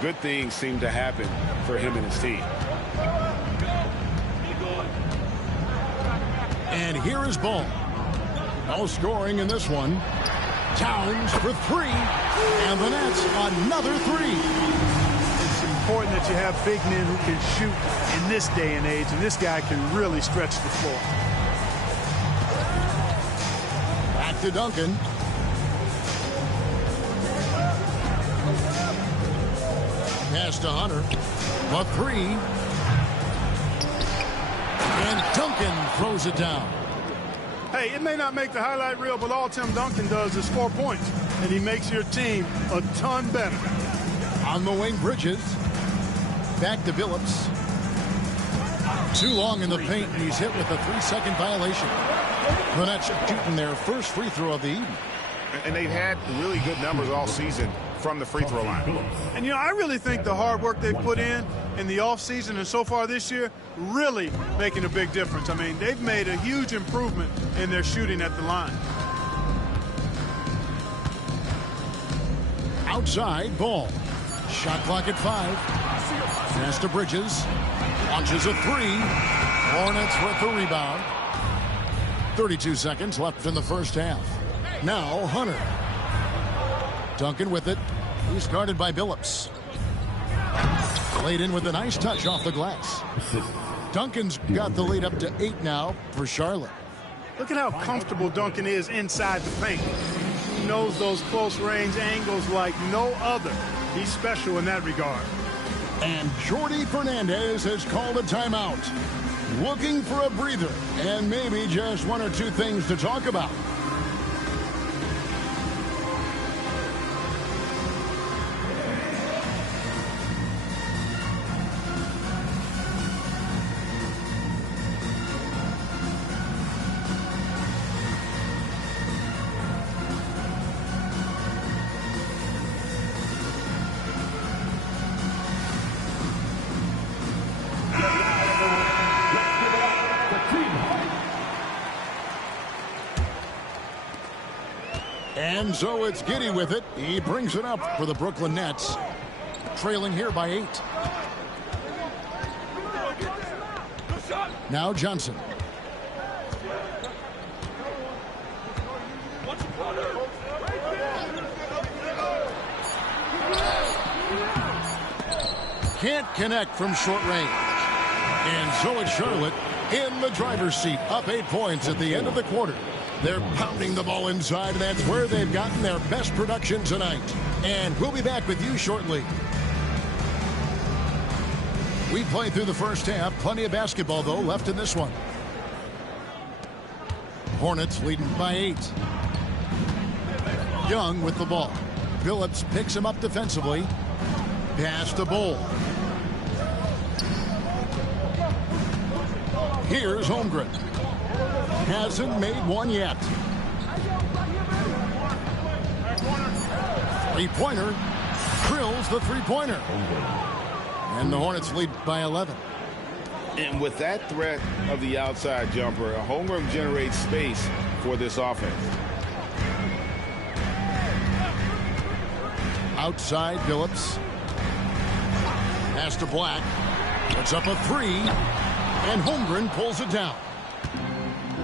good things seem to happen for him and his team. And here is Ball. No scoring in this one. Towns for 3. And the Nets another 3. It's important that you have big men who can shoot in this day and age, and this guy can really stretch the floor. Back to Duncan. Pass to Hunter. A 3. And Duncan throws it down. Hey, it may not make the highlight reel, but all Tim Duncan does is 4 points, and he makes your team a ton better. On the wing, Bridges. Back to Billups. Too long in the paint, and he's hit with a 3-second violation. The Nets shooting their first free throw of the evening. And they've had really good numbers all season from the free throw line. And, I really think the hard work they've put in the offseason and so far this year really making a big difference. I mean, they've made a huge improvement in their shooting at the line. Outside, Ball. Shot clock at 5. Pass to Bridges. Launches a 3. Hornets with the rebound. 32 seconds left in the first half. Now Hunter. Duncan with it. He's guarded by Billups. Laid in with a nice touch off the glass. Duncan's got the lead up to 8 now for Charlotte. Look at how comfortable Duncan is inside the paint. He knows those close range angles like no other. He's special in that regard. And Jordi Fernandez has called a timeout. Looking for a breather and maybe just 1 or 2 things to talk about. And so it's Giddey with it. He brings it up for the Brooklyn Nets. Trailing here by 8. Now Johnson. Can't connect from short range. And so it's Charlotte in the driver's seat, up 8 points at the end of the quarter. They're pounding the ball inside, and that's where they've gotten their best production tonight. And we'll be back with you shortly. We played through the first half. Plenty of basketball, though, left in this one. Hornets leading by 8. Young with the ball. Phillips picks him up defensively. Pass to Bol. Here's Holmgren. Hasn't made one yet. Three-pointer. Drills the three-pointer. And the Hornets lead by 11. And with that threat of the outside jumper, Holmgren generates space for this offense. Outside, Phillips. Pass to Black. Puts up a three. And Holmgren pulls it down.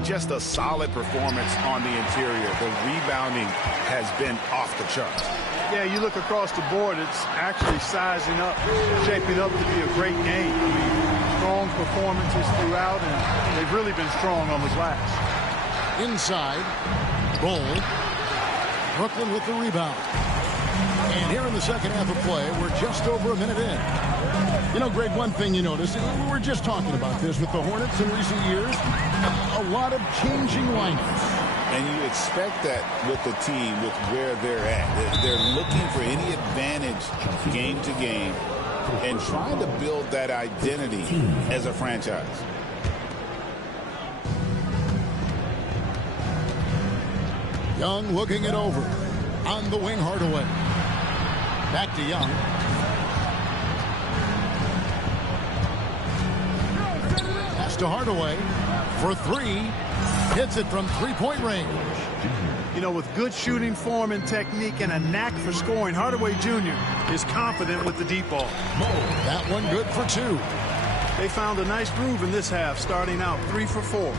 Just a solid performance on the interior. The rebounding has been off the charts. Yeah, you look across the board, it's actually sizing up, shaping up to be a great game. I mean, strong performances throughout, and they've really been strong on the glass. Inside, Bol. Brooklyn with the rebound. And here in the second half of play, we're just over a minute in. You know, Greg, one thing you notice, we were just talking about this with the Hornets in recent years, a lot of changing lineups. And you expect that with the team, with where they're at. They're looking for any advantage game to game and trying to build that identity as a franchise. Young looking it over. On the wing, Hardaway. Back to Young. Pass to Hardaway for three. Hits it from three-point range. You know, with good shooting form and technique and a knack for scoring, Hardaway Jr. is confident with the deep ball. That one good for two. They found a nice groove in this half, starting out 3 for 4.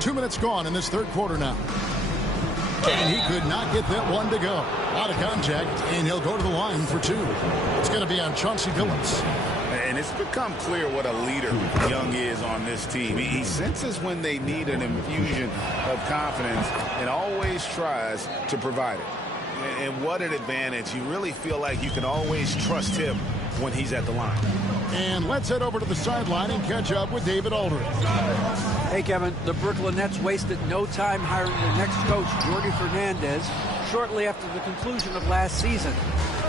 2 minutes gone in this third quarter now. And he could not get that one to go. Out of contact, and he'll go to the line for two. It's going to be on Chauncey Billups. And it's become clear what a leader Young is on this team. He senses when they need an infusion of confidence and always tries to provide it. And what an advantage. You really feel like you can always trust him when he's at the line. And let's head over to the sideline and catch up with David Aldridge. Hey, Kevin, the Brooklyn Nets wasted no time hiring their next coach, Jordi Fernandez, shortly after the conclusion of last season.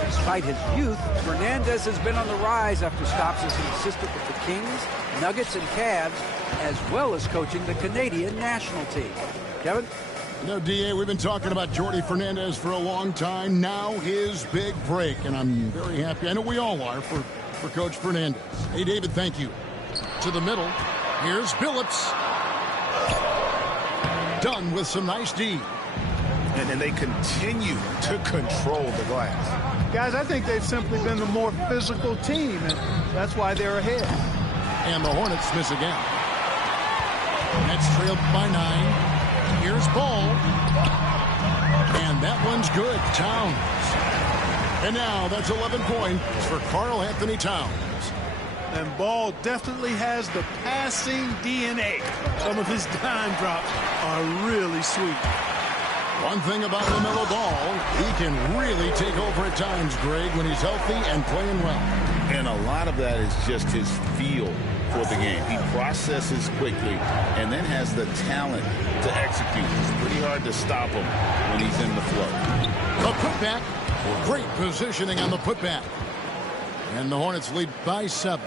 Despite his youth, Fernandez has been on the rise after stops as an assistant with the Kings, Nuggets, and Cavs, as well as coaching the Canadian national team. Kevin? You know, D.A., we've been talking about Jordi Fernandez for a long time. Now his big break, and I'm very happy. I know we all are for Coach Fernandez. Hey, David, thank you. To the middle. Here's Billups. Done with some nice D. And they continue to control the glass. Guys, I think they've simply been the more physical team, and that's why they're ahead. And the Hornets miss again. Nets trailed by 9. Here's Bol. And that one's good. Towns. And now that's 11 points for Karl Anthony Towns. And Ball definitely has the passing DNA. Some of his dime drops are really sweet. One thing about LaMelo Ball, he can really take over at times, Greg, when he's healthy and playing well. And a lot of that is just his feel for the game. He processes quickly and then has the talent to execute. It's pretty hard to stop him when he's in the flow. The putback. Great positioning on the putback. And the Hornets lead by 7.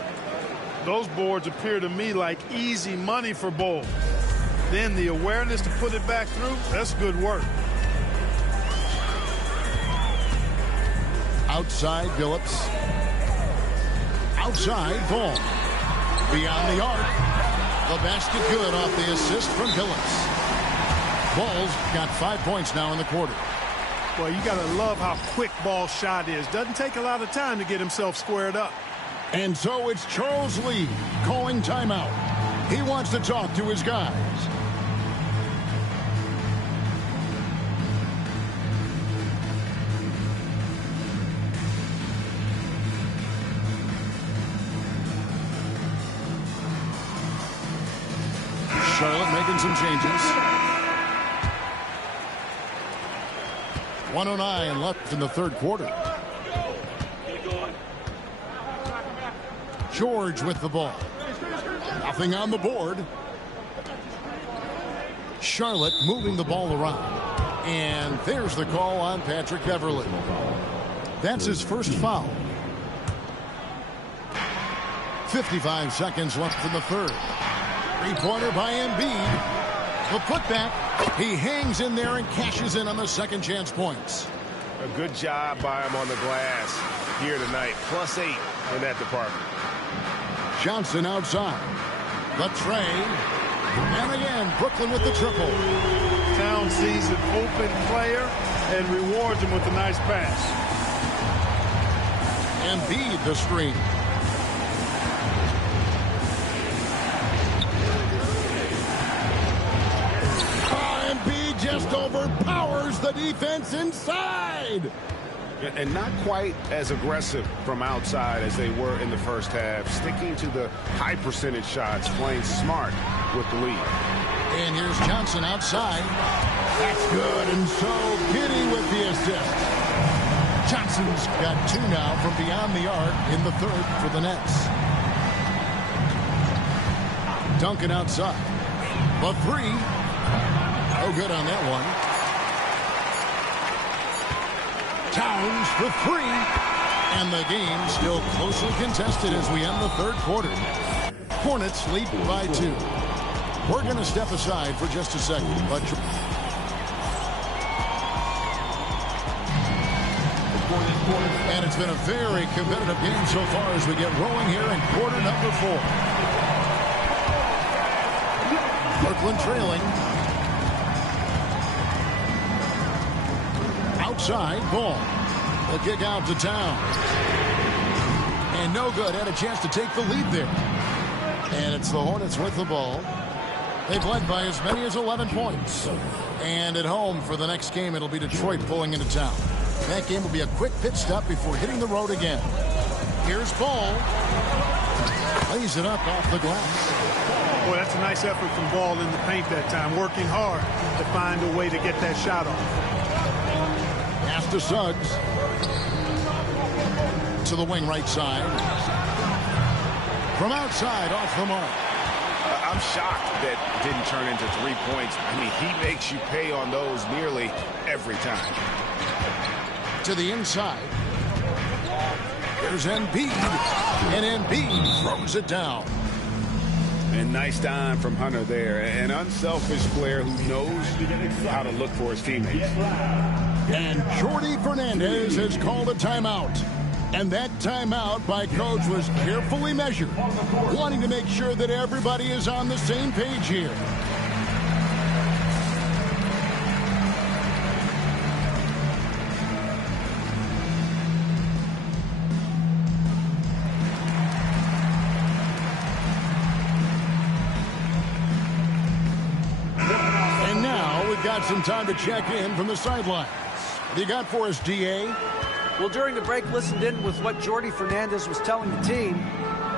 Those boards appear to me like easy money for Bol. Then the awareness to put it back through, that's good work. Outside, Billups. Outside, Ball. Beyond the arc. The basket good off the assist from Billups. Ball's got 5 points now in the quarter. Well, you got to love how quick Ball's shot is. Doesn't take a lot of time to get himself squared up. And so it's Charles Lee calling timeout. He wants to talk to his guys. Charlotte making some changes. 1:09 left in the third quarter. George with the ball. Nothing on the board. Charlotte moving the ball around. And there's the call on Patrick Beverley. That's his first foul. 55 seconds left in the third. Three-pointer by Embiid. The putback. He hangs in there and cashes in on the second chance points. A good job by him on the glass here tonight. +8 in that department. Johnson outside. The tray. And again, Brooklyn with the triple. Towns sees an open player and rewards him with a nice pass. Embiid the screen. Embiid just overpowers the defense inside. And not quite as aggressive from outside as they were in the first half. Sticking to the high percentage shots, playing smart with the lead. And here's Johnson outside. That's good. And so Giddey with the assist. Johnson's got 2 now from beyond the arc in the third for the Nets. Duncan outside. The 3. No good on that one. Towns for 3. And the game still closely contested as we end the third quarter. Hornets lead by 2. We're going to step aside for just a second. But and it's been a very competitive game so far as we get rolling here in quarter number 4. Brooklyn trailing. Outside ball. The kick out to Towns. And no good. Had a chance to take the lead there. And it's the Hornets with the ball. They've led by as many as 11 points. And at home for the next game, it'll be Detroit pulling into town. That game will be a quick pit stop before hitting the road again. Here's Ball. Lays it up off the glass. Boy, that's a nice effort from Ball in the paint that time. Working hard to find a way to get that shot off. Pass to Suggs. To the wing right side. From outside, off the mark. I'm shocked that didn't turn into 3 points. I mean, he makes you pay on those nearly every time. To the inside. There's Embiid. And Embiid throws it down. And nice dime from Hunter there. An unselfish player who knows how to look for his teammates. And Jordi Fernandez has called a timeout. And that timeout by coach was carefully measured, wanting to make sure that everybody is on the same page here. And now we've got some time to check in from the sidelines. What do you got for us, DA? Well, during the break, listened in with what Jordi Fernandez was telling the team.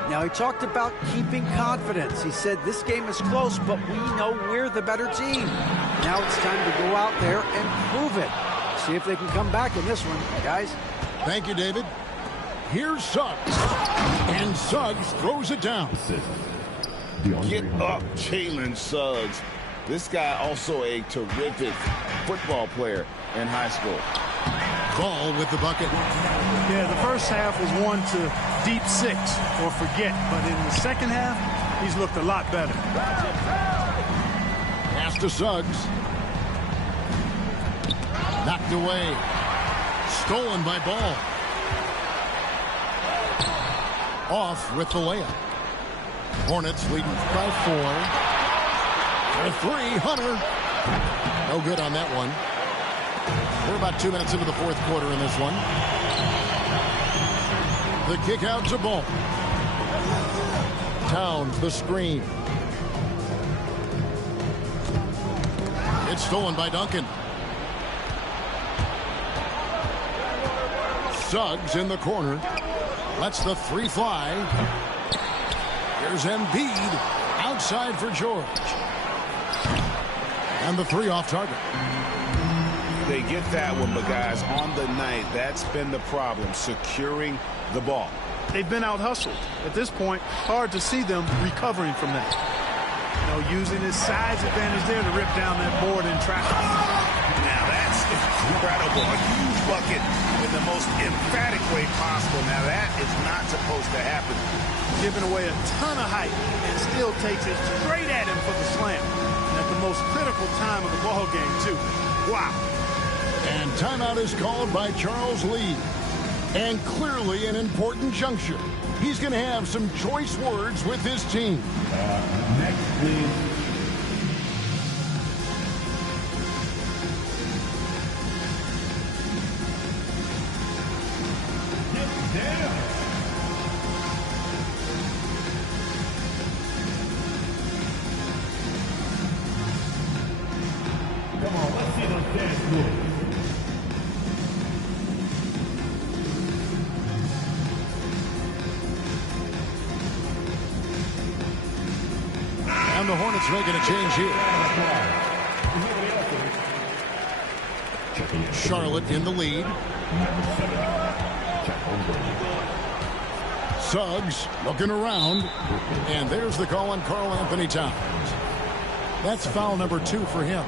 Now, he talked about keeping confidence. He said this game is close, but we know we're the better team. Now it's time to go out there and prove it. See if they can come back in this one, guys. Thank you, David. Here's Suggs. And Suggs throws it down. Get up, Jalen Suggs. This guy also a terrific football player in high school. Ball with the bucket. Yeah, the first half was one to deep 6 or forget. But in the second half, he's looked a lot better. Pass to Suggs. Knocked away. Stolen by Ball. Off with the layup. Hornets leading by 4. For 3, Hunter. No good on that one. We're about 2 minutes into the fourth quarter in this one. The kick out to Ball. Towns the screen. It's stolen by Duncan. Suggs in the corner. Lets the 3 fly. Here's Embiid outside for George. And the 3 off target. They get that one, but guys, on the night, that's been the problem, securing the ball. They've been out-hustled. At this point, hard to see them recovering from that. Using his size advantage there to rip down that board in traffic. Now that's incredible. A huge bucket in the most emphatic way possible. Now that is not supposed to happen. Giving away a ton of height and still takes it straight at him for the slam. And at the most critical time of the ball game, too. Wow. And timeout is called by Charles Lee. And clearly an important juncture. He's going to have some choice words with his team. Next, please. Come on, let's see those dance moves. And the Hornets making a change here. Charlotte in the lead. Suggs looking around. And there's the call on Karl Anthony Towns. That's foul number 2 for him.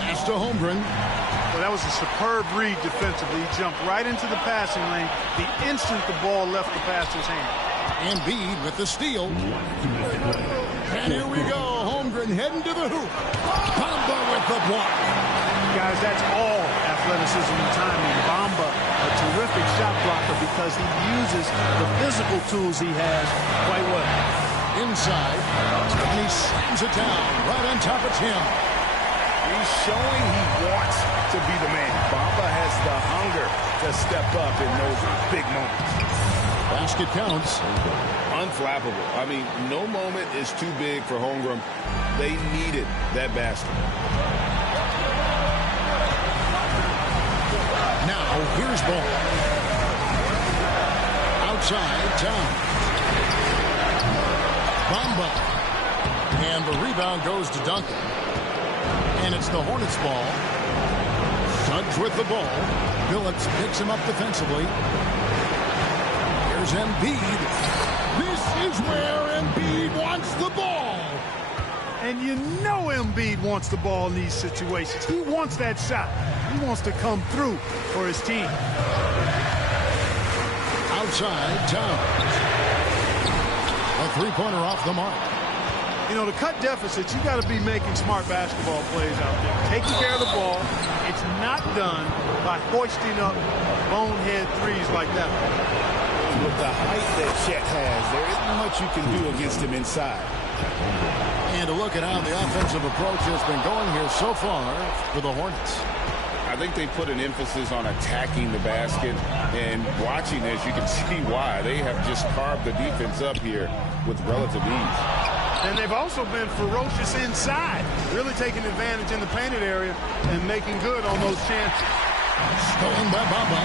Pass to Holmgren. Well, that was a superb read defensively. He jumped right into the passing lane the instant the ball left the passer's hand. Embiid with the steal. And here we go. Holmgren heading to the hoop. Bamba with the block. Guys, that's all athleticism and timing. Bamba, a terrific shot blocker because he uses the physical tools he has quite well. Inside, and he slams it down right on top of Tim. He's showing he wants to be the man. Bamba has the hunger to step up in those big moments. Basket counts. Unflappable. I mean, no moment is too big for Holmgren. They needed that basket. Now, here's ball. Outside, Towns. Bamba. And the rebound goes to Duncan. And it's the Hornets ball. Suggs with the ball. Billups picks him up defensively. Here's Embiid. This is where Embiid wants the ball. And you know Embiid wants the ball in these situations. He wants that shot. He wants to come through for his team. Outside, Towns. A three-pointer off the mark. You know, to cut deficits, you got to be making smart basketball plays out there. Taking care of the ball. It's not done by hoisting up bonehead threes like that. With the height that Chet has, there isn't much you can do against him inside. And to look at how the offensive approach has been going here so far for the Hornets. I think they put an emphasis on attacking the basket, and watching this, you can see why. They have just carved the defense up here with relative ease. And they've also been ferocious inside, really taking advantage in the painted area and making good on those chances. Stolen by Bamba.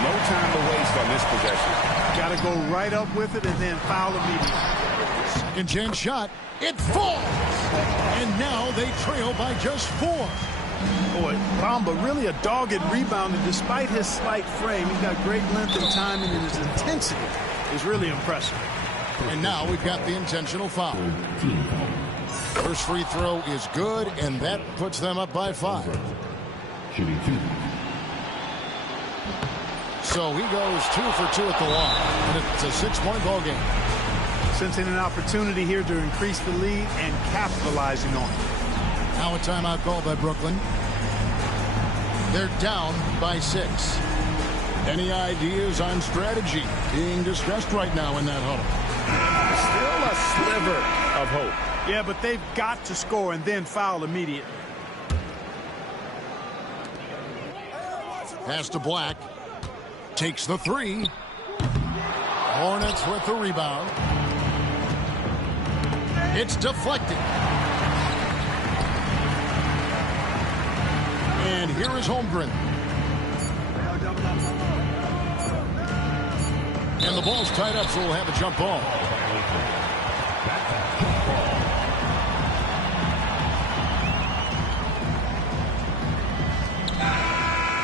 No time to waste on this possession. Got to go right up with it and then foul immediately. Second chance shot. It falls. And now they trail by just 4. Boy, Bamba really a dogged rebounder despite his slight frame. He's got great length and timing, and his intensity is really impressive. And now we've got the intentional foul. First free throw is good, and that puts them up by 5. Shooting 2. So he goes 2 for 2 at the line, and it's a 6-point ball game. Sensing an opportunity here to increase the lead and capitalizing on it. Now a timeout called by Brooklyn. They're down by 6. Any ideas on strategy being discussed right now in that huddle? Still a sliver of hope. Yeah, but they've got to score and then foul immediately. Pass to Black. Takes the 3. Hornets with the rebound. It's deflected. And here is Holmgren. And the ball's tied up, so we'll have a jump ball.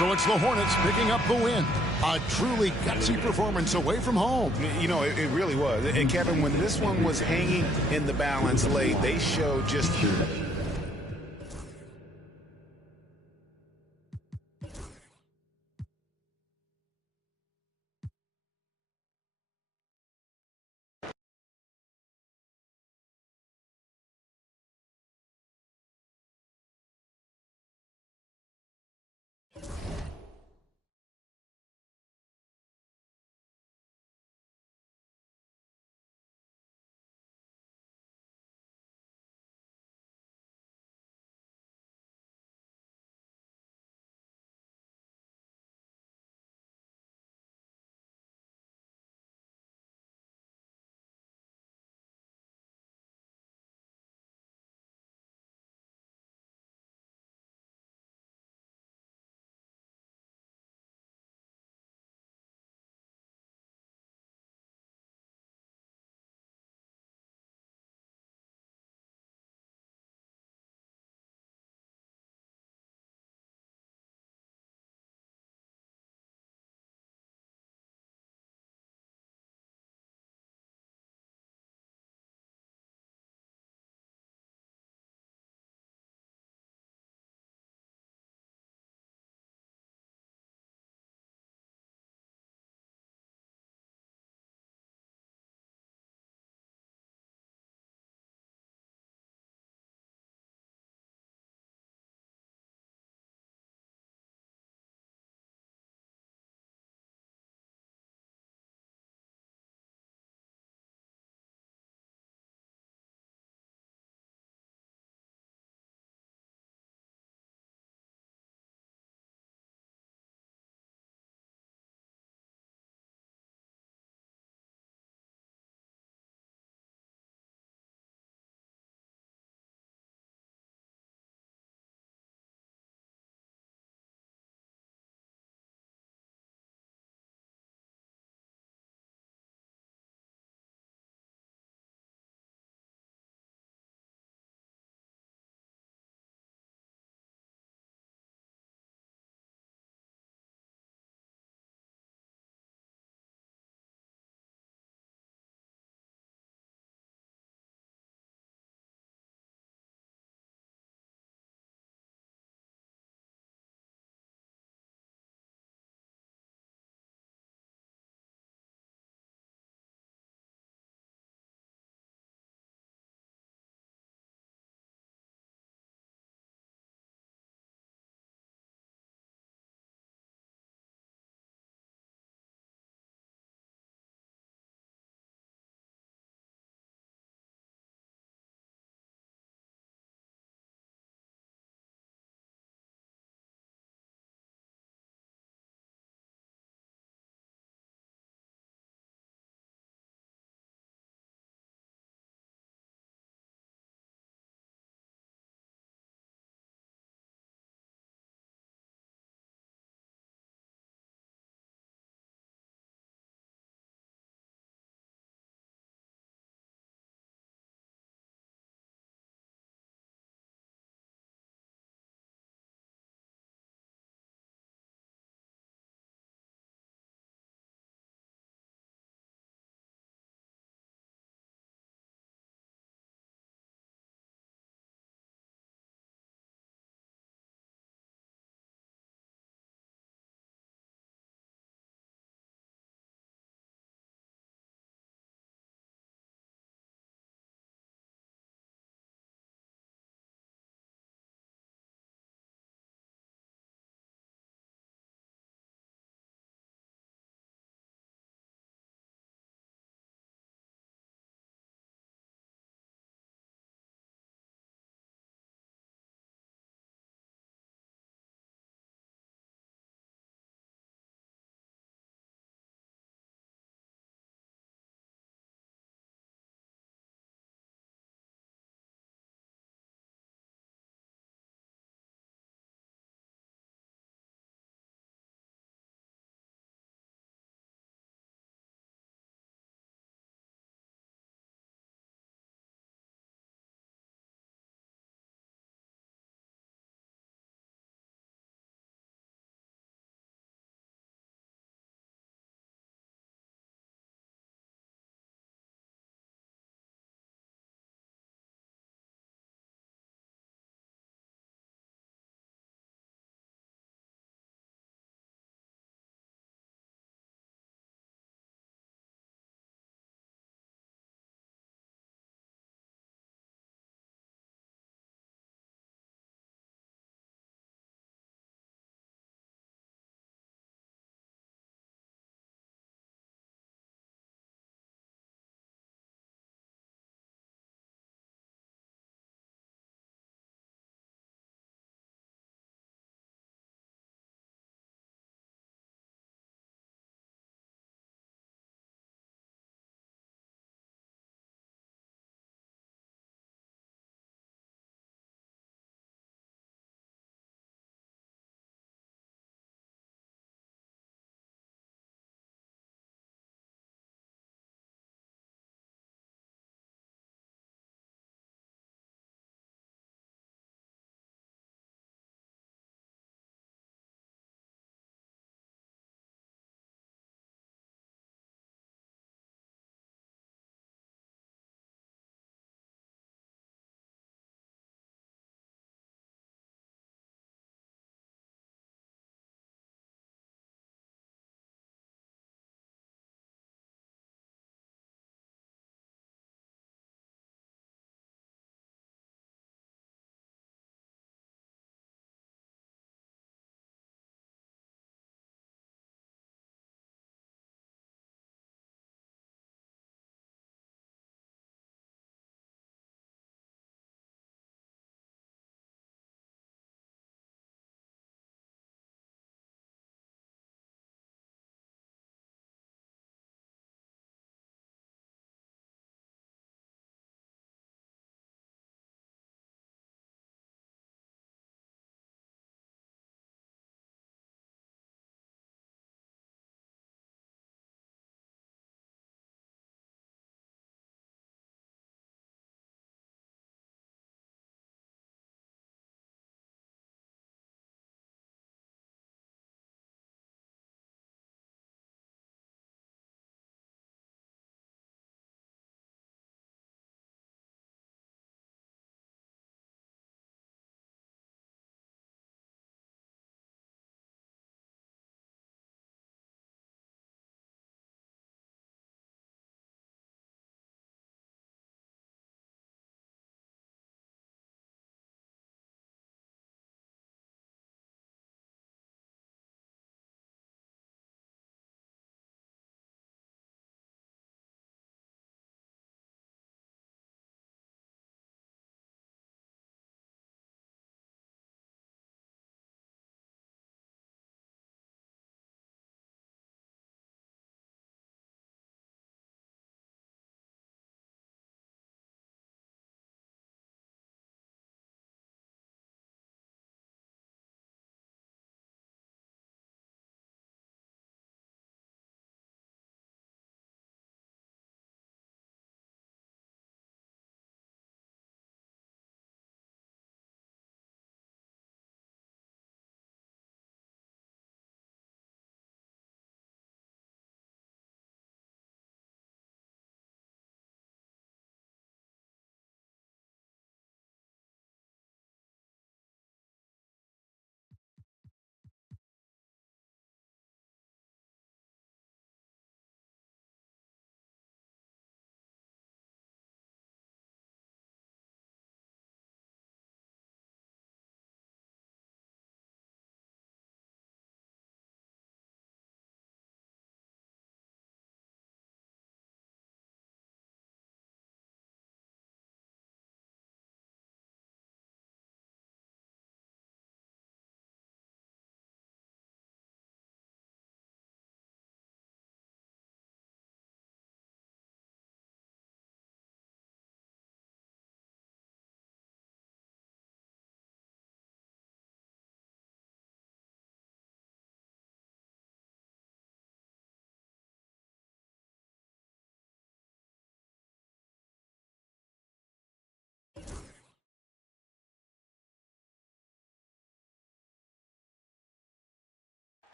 So it's the Hornets picking up the win. A truly gutsy performance away from home. You know, it really was. And Kevin, when this one was hanging in the balance late, they showed just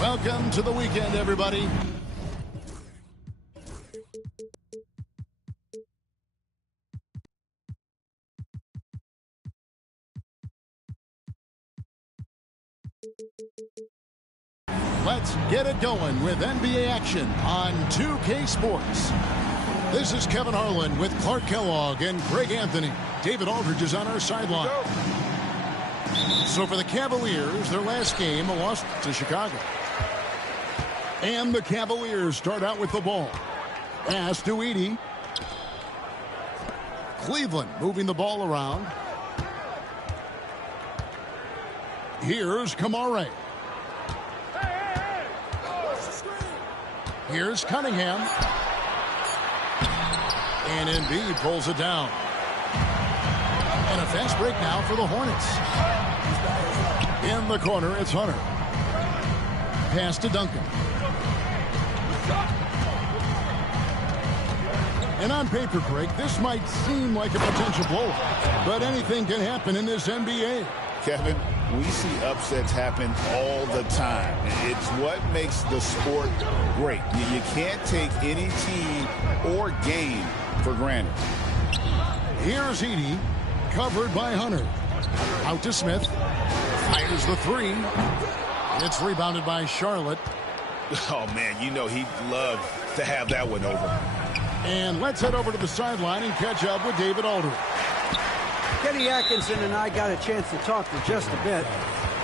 Welcome to the weekend, everybody. Let's get it going with NBA action on 2K Sports. This is Kevin Harlan with Clark Kellogg and Greg Anthony. David Aldridge is on our sideline. So for the Cavaliers, their last game, a loss to Chicago. And the Cavaliers start out with the ball. Pass to Edey. Cleveland moving the ball around. Here's Kamare. Here's Cunningham. And Embiid pulls it down. And a fast break now for the Hornets. In the corner, it's Hunter. Pass to Duncan. And on paper, Craig, this might seem like a potential blowout, but anything can happen in this NBA. Kevin, we see upsets happen all the time. It's what makes the sport great. You can't take any team or game for granted. Here's Edey, covered by Hunter. Out to Smith. Fires the three. It's rebounded by Charlotte. Oh, man, you know he'd love to have that one over. And let's head over to the sideline and catch up with David Aldridge. Kenny Atkinson and I got a chance to talk for just a bit.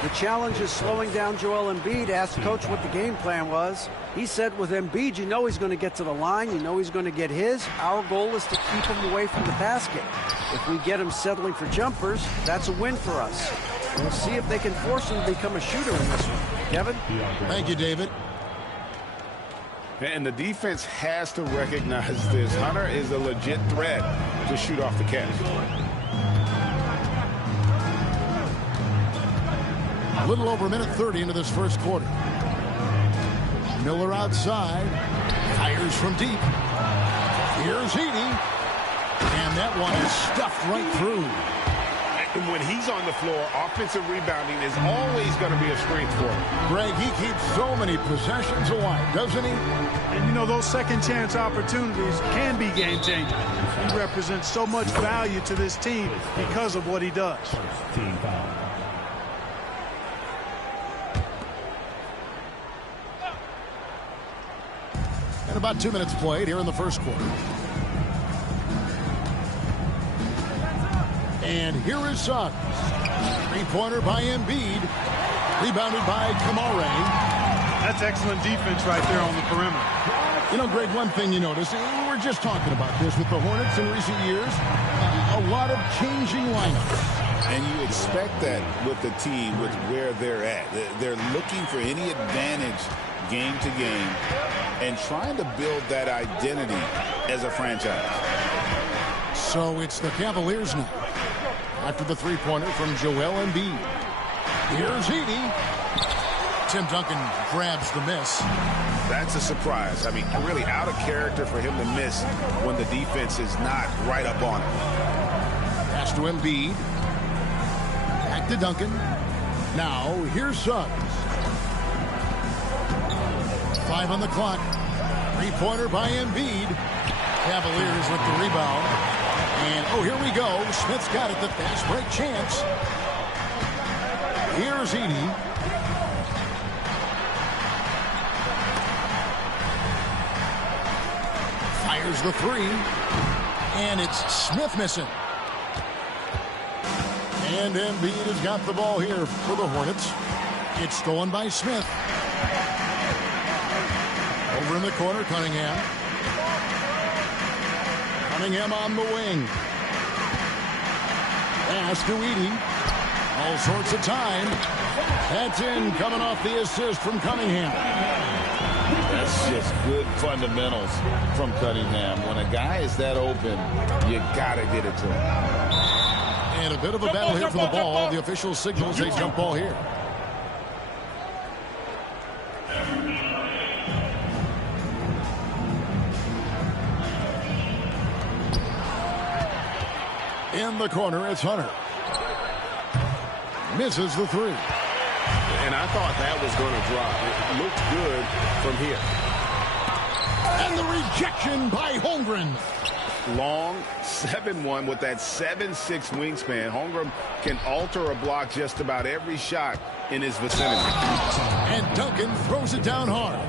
The challenge is slowing down Joel Embiid. Asked Coach what the game plan was. He said with Embiid, you know he's going to get to the line. You know he's going to get his. Our goal is to keep him away from the basket. If we get him settling for jumpers, that's a win for us. We'll see if they can force him to become a shooter in this one. Kevin? Thank you, David. And the defense has to recognize this. Hunter is a legit threat to shoot off the catch. A little over a minute 30 into this first quarter. Miller outside. Fires from deep. Here's Edey. And that one is stuffed right through. And when he's on the floor, offensive rebounding is always going to be a strength for him. Greg, he keeps so many possessions alive, doesn't he? And, you know, those second-chance opportunities can be game-changing. He represents so much value to this team because of what he does. Team foul. And about 2 minutes played here in the first quarter. And here is Suggs. Three-pointer by Embiid. Rebounded by Kamare. That's excellent defense right there on the perimeter. You know, Greg, one thing you notice, we were just talking about this with the Hornets in recent years, a lot of changing lineups. And you expect that with the team, with where they're at. They're looking for any advantage game to game and trying to build that identity as a franchise. So it's the Cavaliers now. After the three-pointer from Joel Embiid. Here's Edey. Tim Duncan grabs the miss. That's a surprise. I mean, really out of character for him to miss when the defense is not right up on him. Pass to Embiid. Back to Duncan. Now, here's Suggs. 5 on the clock. Three-pointer by Embiid. Cavaliers with the rebound. And, oh, here we go. Smith's got it. The fast break chance. Here's Edey. Here's the three. And it's Smith missing. And Embiid has got the ball here for the Hornets. It's stolen by Smith. Over in the corner, Cunningham. Cunningham on the wing. Pass to Edey. All sorts of time. That's in, coming off the assist from Cunningham. That's just good fundamentals from Cunningham. When a guy is that open, you got to get it to him. And a bit of a battle here for the ball. The official signals a jump ball here. In the corner, it's Hunter. Misses the three. And I thought that was going to drop. It looked good from here. And the rejection by Holmgren. Long 7-1 with that 7'6" wingspan. Holmgren can alter a block just about every shot in his vicinity. And Duncan throws it down hard.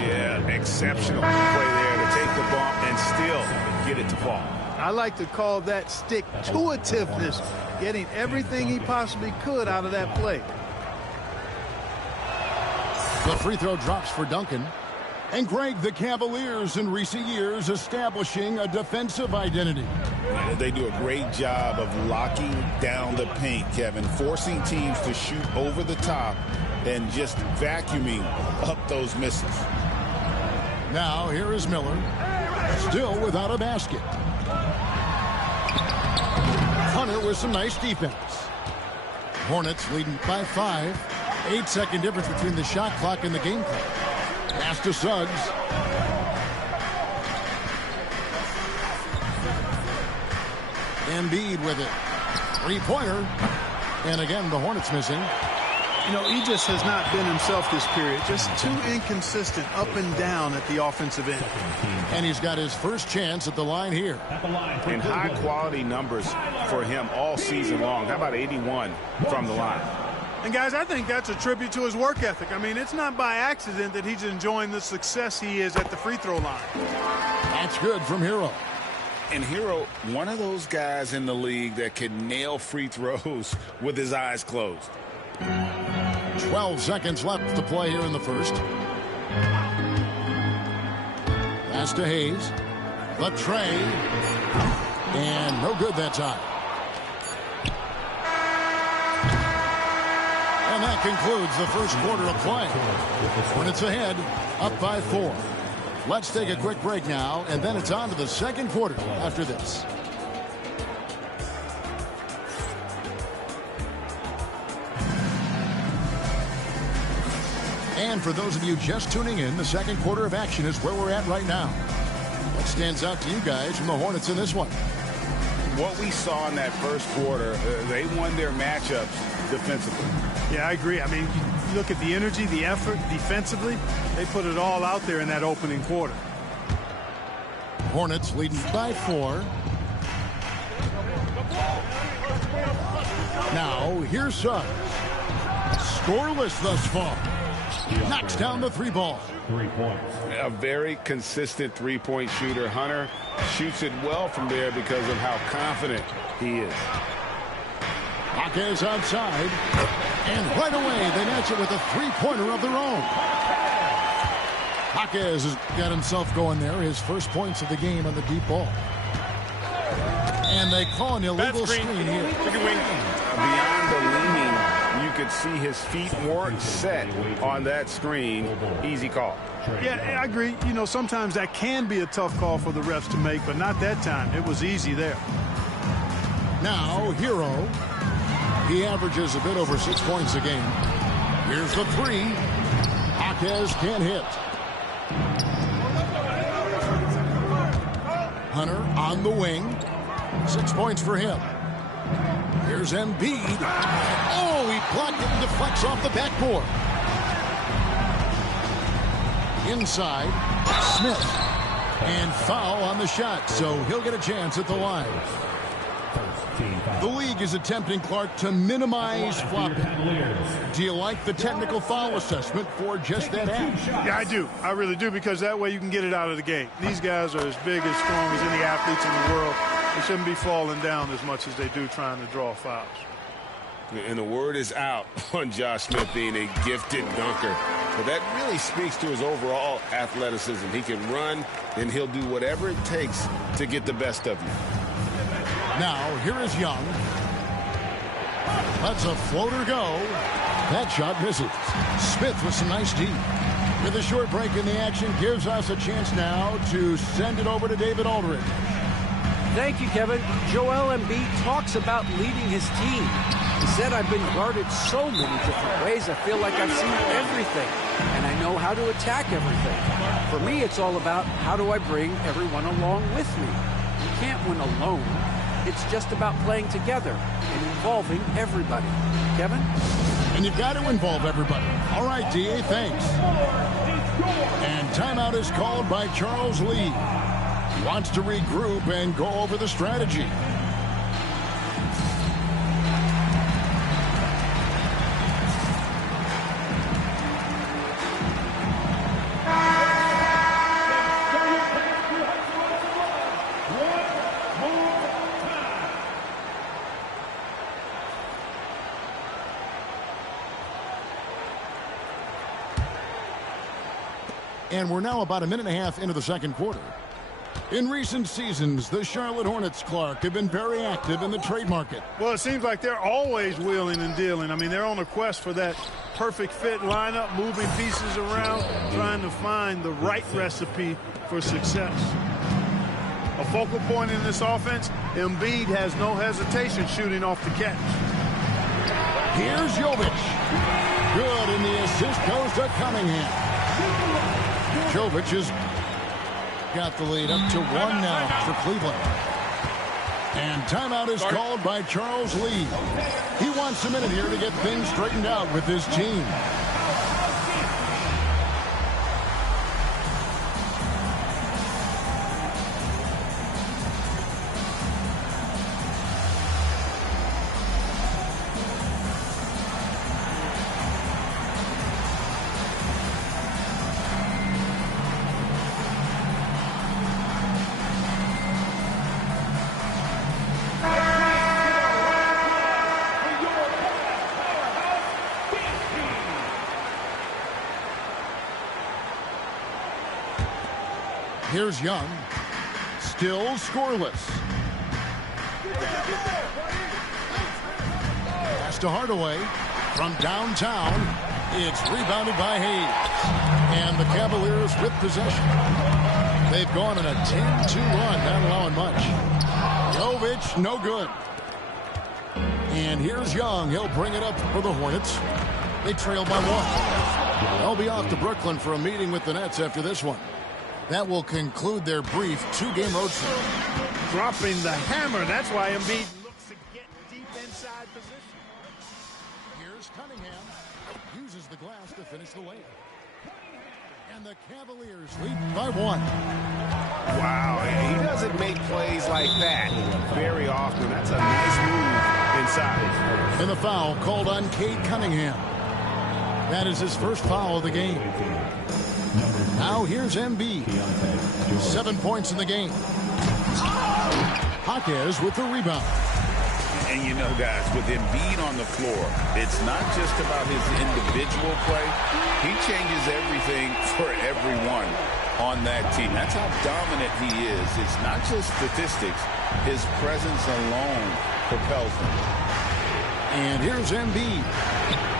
Yeah, exceptional play there to take the bump and still get it to fall. I like to call that stick-to-itiveness, getting everything he possibly could out of that play. The free throw drops for Duncan. And Greg, the Cavaliers in recent years establishing a defensive identity. They do a great job of locking down the paint, Kevin, forcing teams to shoot over the top and just vacuuming up those misses. Now here is Miller, still without a basket. Hunter with some nice defense. Hornets leading by 5. 8-second difference between the shot clock and the game clock. Pass to Suggs. Embiid with it. Three-pointer. And again, the Hornets missing. You know, he just has not been himself this period. Just too inconsistent up and down at the offensive end. And he's got his first chance at the line here. And high-quality numbers for him all season long. How about 81 from the line? And, guys, I think that's a tribute to his work ethic. I mean, it's not by accident that he's enjoying the success he is at the free throw line. That's good from Hero. And Hero, one of those guys in the league that can nail free throws with his eyes closed. 12 seconds left to play here in the first. Pass to Hayes. The tray. And no good that time. And that concludes the first quarter of play. Hornets ahead, up by 4. Let's take a quick break now, and then it's on to the second quarter after this. And for those of you just tuning in, the second quarter of action is where we're at right now. What stands out to you guys from the Hornets in this one? What we saw in that first quarter, they won their matchups defensively. Yeah, I agree. I mean, you look at the energy, the effort defensively, they put it all out there in that opening quarter. Hornets leading by 4. Now, here's Suggs. Scoreless thus far. Knocks down the 3 ball. 3 points. A very consistent three-point shooter. Hunter shoots it well from there because of how confident he is. Jaquez outside. And right away, they match it with a 3-pointer of their own. Jaquez has got himself going there. His first points of the game on the deep ball. And they call an illegal screen here. Beyond the leaning, you could see his feet weren't set on that screen. Easy call. Yeah, I agree. You know, sometimes that can be a tough call for the refs to make, but not that time. It was easy there. Now, Hero. He averages a bit over 6 points a game. Here's the 3. Jaquez can't hit. Hunter on the wing. 6 points for him. Here's Embiid. Oh, he blocked it and deflects off the backboard. Inside, Smith. And foul on the shot, so he'll get a chance at the line. The league is attempting, Clark, to minimize flopping. Do you like the technical foul assessment for just that act? Yeah, I do. I really do, because that way you can get it out of the game. These guys are as big and strong as any athletes in the world. They shouldn't be falling down as much as they do trying to draw fouls. And the word is out on Josh Smith being a gifted dunker. But that really speaks to his overall athleticism. He can run, and he'll do whatever it takes to get the best of you. Now, here is Young. Lets a floater go. That shot misses. Smith with some nice D. With a short break in the action, gives us a chance now to send it over to David Aldridge. Thank you, Kevin. Joel Embiid talks about leading his team. He said, I've been guarded so many different ways. I feel like I've seen everything, and I know how to attack everything. For me, it's all about how do I bring everyone along with me. You can't win alone. It's just about playing together and involving everybody. Kevin? And you've got to involve everybody. All right, D.A., thanks. And timeout is called by Charles Lee. He wants to regroup and go over the strategy. And we're now about a minute and a half into the second quarter. In recent seasons, the Charlotte Hornets, Clark, have been very active in the trade market. Well, it seems like they're always wheeling and dealing. I mean, they're on a quest for that perfect fit lineup, moving pieces around, trying to find the right recipe for success. A focal point in this offense, Embiid has no hesitation shooting off the catch. Here's Jovic. Good, and the assist goes to Cunningham. Jovic has got the lead up to 1 now for Cleveland. And timeout is called by Charles Lee. He wants a minute here to get things straightened out with his team. Here's Young. Still scoreless. Pass to Hardaway. From downtown, it's rebounded by Hayes. And the Cavaliers with possession. They've gone on a 10-2 run, not allowing much. Jovic, no good. And here's Young. He'll bring it up for the Hornets. They trail by 1. They'll be off to Brooklyn for a meeting with the Nets after this one. That will conclude their brief 2-game road trip. Dropping the hammer. That's why Embiid looks to get deep inside position. Here's Cunningham. Uses the glass to finish the layup. And the Cavaliers lead by 1. Wow, he doesn't make plays like that very often. That's a nice move inside. And the foul called on Cade Cunningham. That is his first foul of the game. Now here's Embiid. 7 points in the game. Jaquez with the rebound. And you know, guys, with Embiid on the floor, it's not just about his individual play. He changes everything for everyone on that team. That's how dominant he is. It's not just statistics. His presence alone propels him. And here's Embiid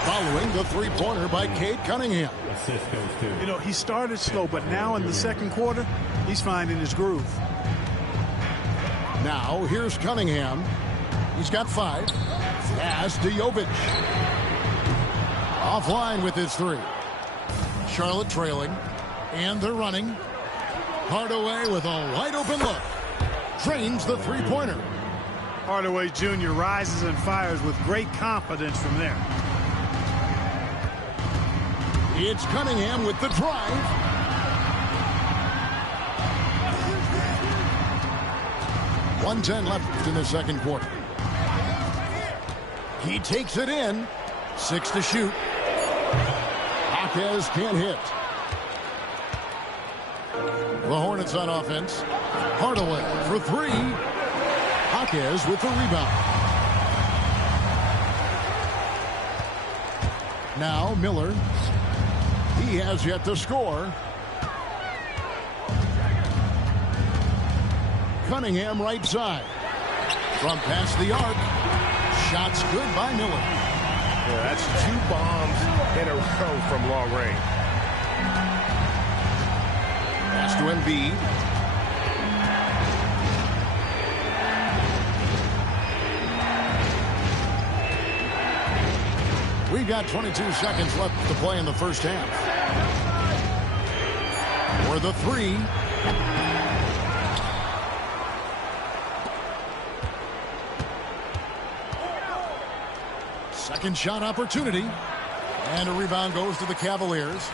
following the three-pointer by Cade Cunningham. You know, he started slow, but now in the second quarter, he's finding his groove. Now here's Cunningham. He's got 5. Pass to Jovic. Offline with his 3. Charlotte trailing. And they're running. Hardaway with a wide-open look. Drains the three-pointer. Hardaway Jr. rises and fires with great confidence from there. It's Cunningham with the drive. 1:10 left in the second quarter. He takes it in. 6 to shoot. Jaquez can't hit. The Hornets on offense. Hardaway for 3. Jaquez with the rebound. Now Miller. He has yet to score. Cunningham right side. From past the arc. Shots good by Miller. Yeah, that's 2 bombs in a row from long range. Pass to Embiid. We've got 22 seconds left to play in the first half. For the 3. Second shot opportunity. And a rebound goes to the Cavaliers.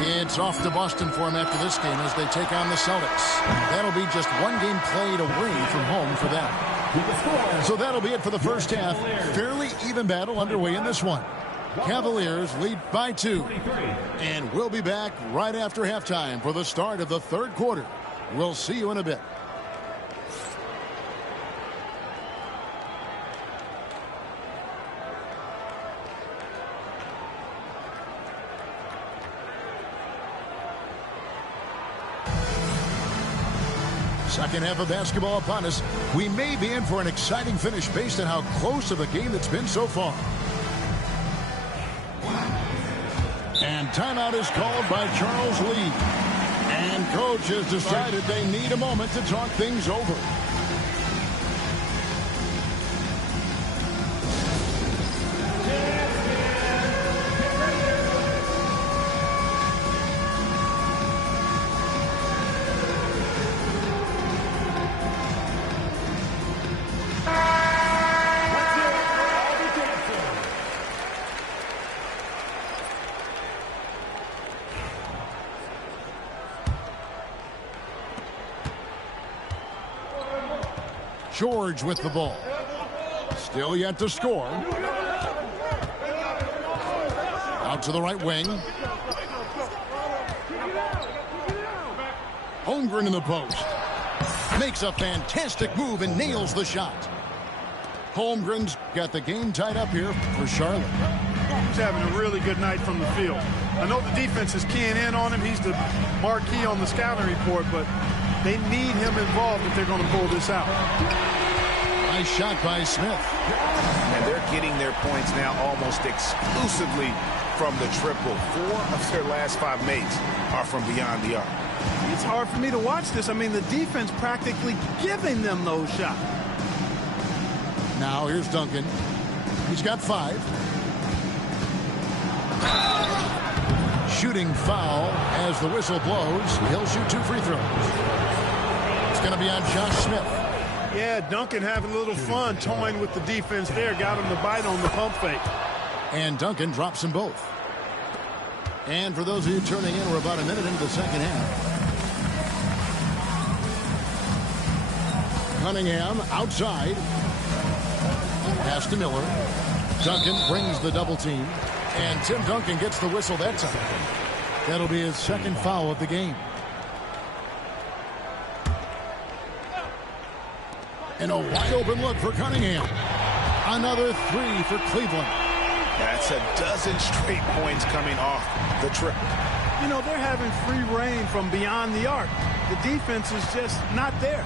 It's off to Boston for them after this game as they take on the Celtics. That'll be just 1 game played away from home for them. So that'll be it for the first half. Fairly even battle underway in this one. Cavaliers lead by 2. And we'll be back right after halftime for the start of the third quarter. We'll see you in a bit. Second half of basketball upon us. We may be in for an exciting finish based on how close of a game it's been so far. And timeout is called by Charles Lee. And coach has decided they need a moment to talk things over. George with the ball. Still yet to score. Out to the right wing. Holmgren in the post. Makes a fantastic move and nails the shot. Holmgren's got the game tied up here for Charlotte. He's having a really good night from the field. I know the defense is keying in on him. He's the marquee on the scouting report, but they need him involved if they're going to pull this out. Nice shot by Smith. And they're getting their points now almost exclusively from the triple. 4 of their last 5 makes are from beyond the arc. It's hard for me to watch this. I mean, the defense practically giving them those shots. Now here's Duncan. He's got 5. Shooting foul as the whistle blows. He'll shoot 2 free throws. It's going to be on Josh Smith. Yeah, Duncan having a little fun toying with the defense there. Got him to bite on the pump fake. And Duncan drops them both. And for those of you turning in, we're about a minute into the second half. Cunningham outside. Pass to Miller. Duncan brings the double team. And Tim Duncan gets the whistle that time. That'll be his second foul of the game. And a wide open look for Cunningham. Another 3 for Cleveland. That's a dozen straight points coming off the triple. You know, they're having free reign from beyond the arc. The defense is just not there.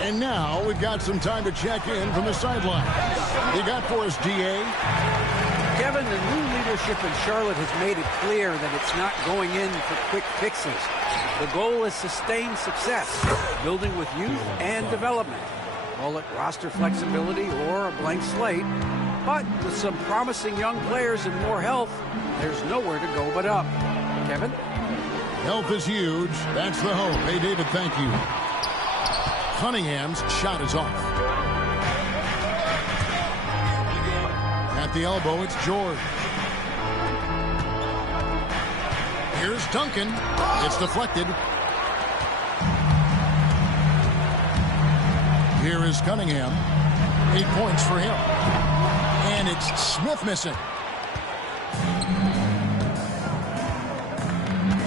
And now we've got some time to check in from the sideline. You got for us, D.A.? Kevin, the new leadership in Charlotte has made it clear that it's not going in for quick fixes. The goal is sustained success, building with youth and development. Call it roster flexibility or a blank slate. But with some promising young players and more health, there's nowhere to go but up. Kevin? Health is huge. That's the hope. Hey, David, thank you. Cunningham's shot is off. At the elbow, it's George. Here's Duncan. It's deflected. Here is Cunningham. 8 points for him. And it's Smith missing.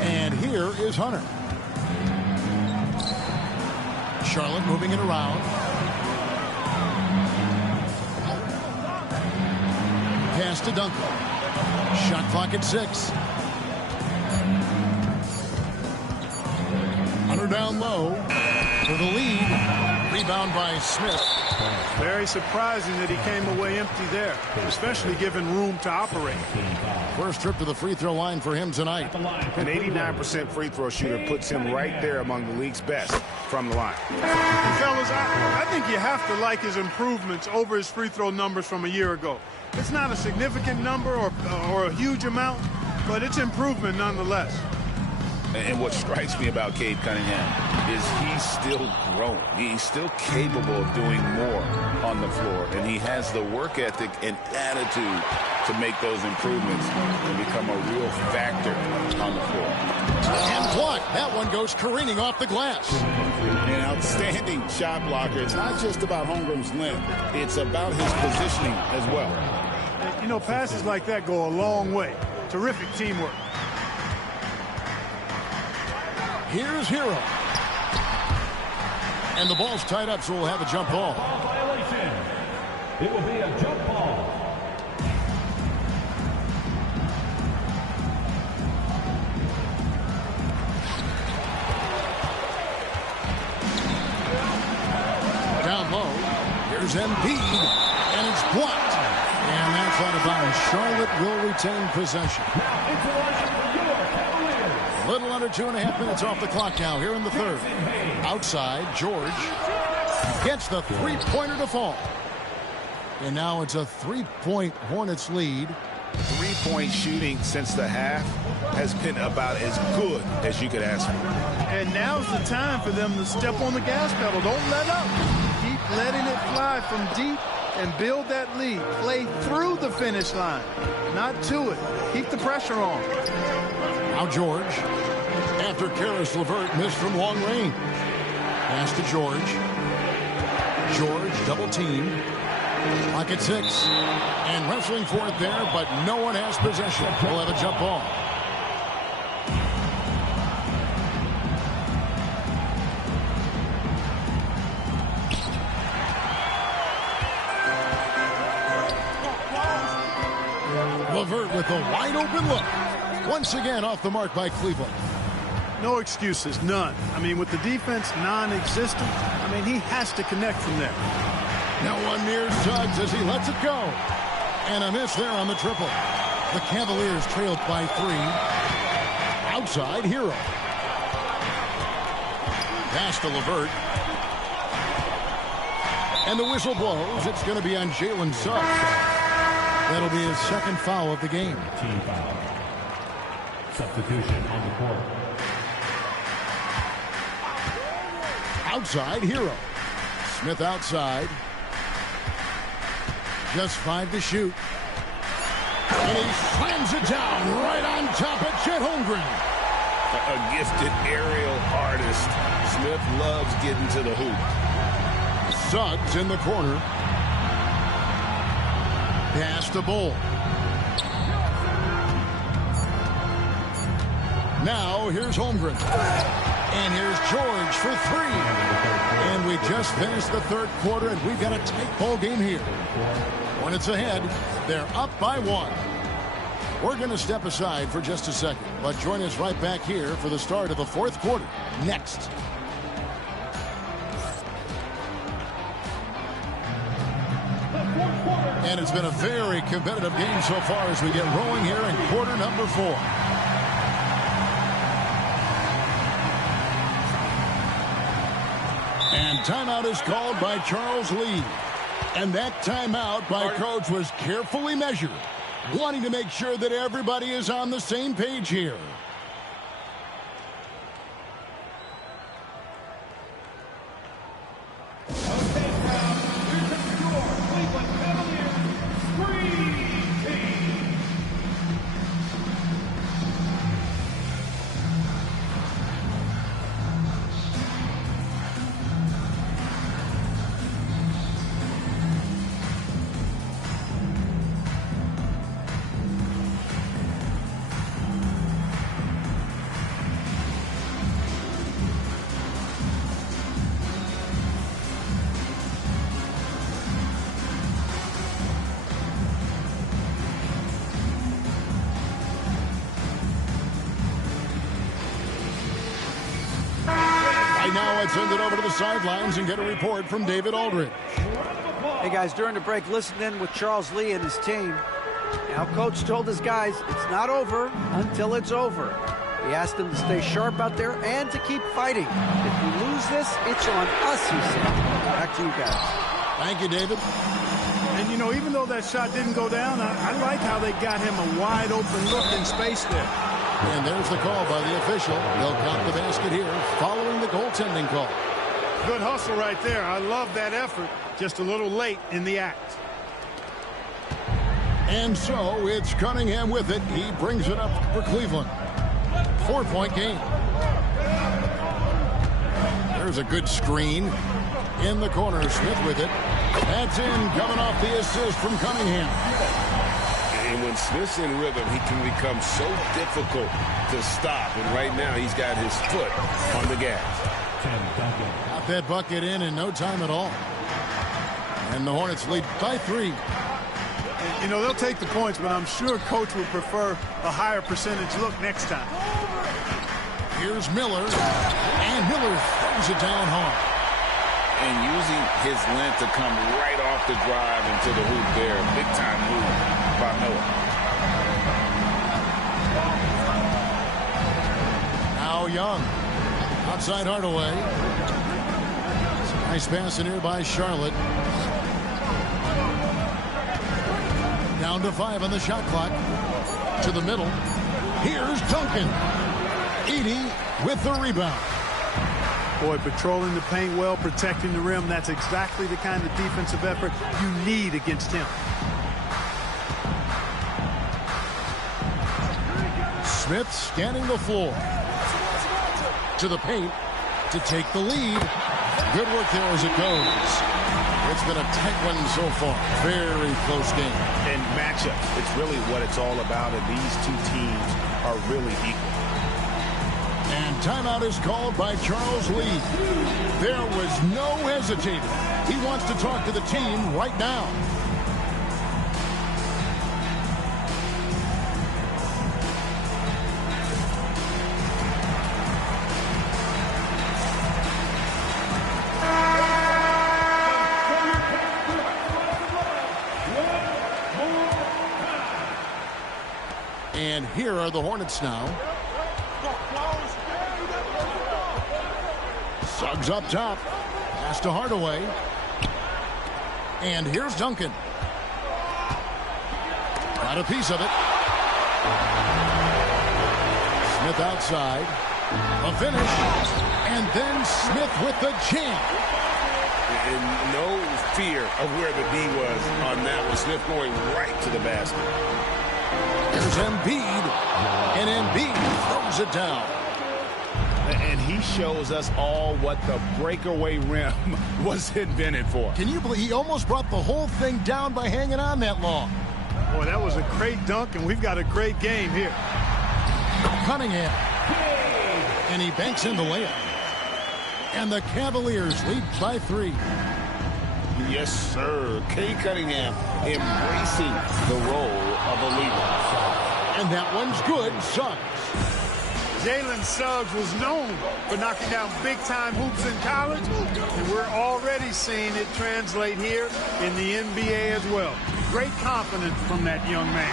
And here is Hunter. Charlotte moving it around. Pass to Duncan. Shot clock at 6. Hunter down low for the lead. Rebound by Smith. Very surprising that he came away empty there, especially given room to operate. First trip to the free throw line for him tonight. An 89% free throw shooter puts him right there among the league's best from the line. Fellas, I think you have to like his improvements over his free throw numbers from a year ago. It's not a significant number or a huge amount, but it's improvement nonetheless. And what strikes me about Cade Cunningham is he's still growing. He's still capable of doing more on the floor. And he has the work ethic and attitude to make those improvements and become a real factor on the floor. And blocked. That one goes careening off the glass. An outstanding shot blocker. It's not just about Holmgren's length. It's about his positioning as well. You know, passes like that go a long way. Terrific teamwork. Here's Hero. And the ball's tied up, so we'll have a jump ball. Violation. It will be a jump ball. Down low. Here's Embiid. And it's blocked. And that's out of bounds. Charlotte will retain possession. A little under 2.5 minutes off the clock now here in the third. Outside, George gets the three-pointer to fall. And now it's a 3-point Hornets lead. 3-point shooting since the half has been about as good as you could ask for. And now's the time for them to step on the gas pedal. Don't let up. Keep letting it fly from deep and build that lead. Play through the finish line, not to it. Keep the pressure on. Now George, after Karis LeVert missed from long range. Pass to George. George double teamed. Clock at 6. And wrestling for it there, but no one has possession. We'll have a jump ball. LeVert with a wide open look. Once again off the mark by Cleveland. No excuses, none. I mean, with the defense non-existent, I mean, he has to connect from there. Now one near Suggs as he lets it go. And a miss there on the triple. The Cavaliers trailed by 3. Outside, Hero. Pass to LeVert. And the whistle blows. It's going to be on Jalen Suggs. That'll be his second foul of the game. Team foul. Substitution on the court. Outside, Hero. Smith outside. Just 5 to shoot. And he slams it down right on top of Chet Holmgren. A gifted aerial artist. Smith loves getting to the hoop. Suggs in the corner. Pass to Bull. Now here's Holmgren. And here's George for 3. And we just finished the third quarter, and we've got a tight ball game here. Hornets ahead. They're up by 1. We're going to step aside for just a second, but join us right back here for the start of the fourth quarter next. And it's been a very competitive game so far as we get rolling here in quarter number 4. And timeout is called by Charles Lee. And that timeout by Coach was carefully measured, wanting to make sure that everybody is on the same page here. now let's send it over to the sidelines and get a report from David Aldridge. Hey, guys, during the break, listen in with Charles Lee and his team. Now, Coach told his guys it's not over until it's over. He asked them to stay sharp out there and to keep fighting. If we lose this, it's on us, he said. Back to you guys. Thank you, David. And, you know, even though that shot didn't go down, I like how they got him a wide-open look in space there. And there's the call by the official. They'll count the basket here following the goaltending call. Good hustle right there. I love that effort. Just a little late in the act. And so it's Cunningham with it. He brings it up for Cleveland. 4-point game. There's a good screen. In the corner, Smith with it. That's in, coming off the assist from Cunningham. And when Smith's in rhythm, he can become so difficult to stop. And right now, he's got his foot on the gas. Got that bucket in no time at all. And the Hornets lead by 3. You know, they'll take the points, but I'm sure Coach would prefer a higher percentage look next time. Here's Miller. And Miller throws it down hard. And using his length to come right off the drive into the hoop there. Big time move by Miller. Now Young. Outside Hardaway. Nice pass in here by Charlotte. Down to 5 on the shot clock. To the middle. Here's Duncan. Edey with the rebound. Boy, patrolling the paint well, protecting the rim. That's exactly the kind of defensive effort you need against him. Smith scanning the floor. To the paint to take the lead. Good work there as it goes. It's been a tight one so far. Very close game. And matchups, it's really what it's all about, and these two teams are really equal. And timeout is called by Charles Lee. There was no hesitating. He wants to talk to the team right now. And here are the Hornets now. Suggs up top. Pass to Hardaway. And here's Duncan. Got a piece of it. Smith outside. A finish. And then Smith with the jam. And no fear of where the D was on that one. Smith going right to the basket. Here's Embiid. And Embiid throws it down. And he shows us all what the breakaway rim was invented for. Can you believe he almost brought the whole thing down by hanging on that long? Boy, that was a great dunk, and we've got a great game here. Cunningham. And he banks in the layup. And the Cavaliers lead by 3. Yes, sir. Cade Cunningham embracing the role of a leader. And that one's good. Suggs. Jalen Suggs was known for knocking down big-time hoops in college, and we're already seeing it translate here in the NBA as well. Great confidence from that young man.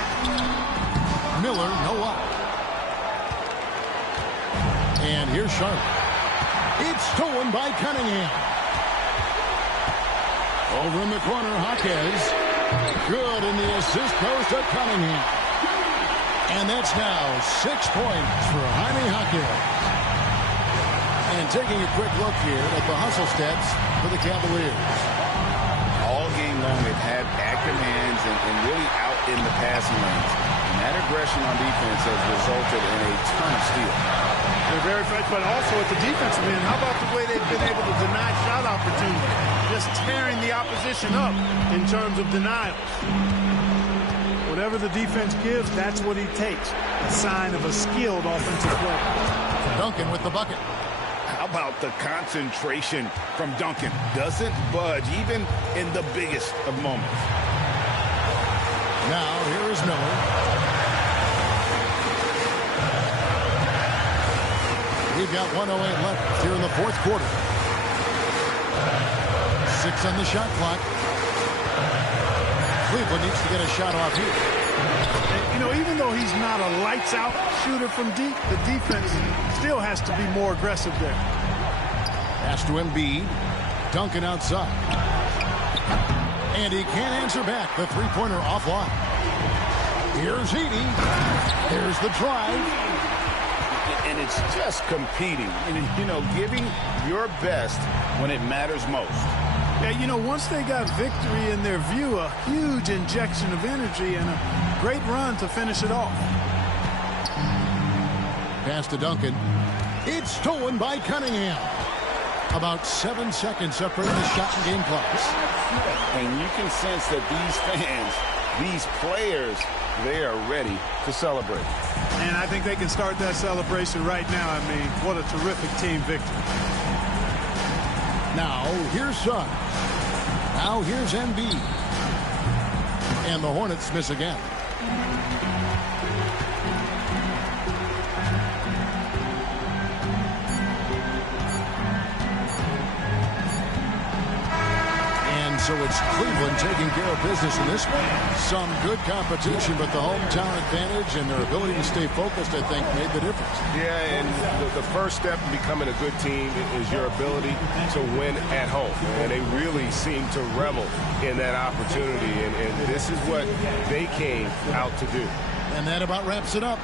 Miller, no up. And here's Charlotte. It's stolen by Cunningham. Over in the corner, Jaquez. Good, and the assist goes to Cunningham. And that's now 6 points for Jaime Jaquez. And taking a quick look here at the hustle stats for the Cavaliers. All game long, they've had active hands and really out in the passing lanes. And that aggression on defense has resulted in a ton of steals. They're very fresh, but also at the defensive end, how about the way they've been able to deny shot opportunity? Just tearing the opposition up in terms of denials. Whatever the defense gives, that's what he takes. A sign of a skilled offensive player. Duncan with the bucket. How about the concentration from Duncan? Doesn't budge even in the biggest of moments. Now here is Miller. We've got 1:08 left here in the fourth quarter. 6 on the shot clock. Cleveland needs to get a shot off here. And, you know, even though he's not a lights-out shooter from deep, the defense still has to be more aggressive there. Pass to Embiid. Duncan outside. And he can't answer back. The three-pointer offline. Here's Edey. There's the drive. And it's just competing. You know, giving your best when it matters most. Yeah, you know, once they got victory in their view, a huge injection of energy and a great run to finish it off. Pass to Duncan. It's stolen by Cunningham. About 7 seconds separating the shot and game clocks. And you can sense that these fans, these players, they are ready to celebrate. And I think they can start that celebration right now. I mean, what a terrific team victory. Now, here's Sun. Now, here's Embiid. And the Hornets miss again. And so it's Cleveland taking care of business in this one. Some good competition, but the hometown advantage and their ability to stay focused, I think, made the difference. Yeah, and the first step in becoming a good team is your ability to win at home. And they really seem to revel in that opportunity, and this is what they came out to do. And that about wraps it up.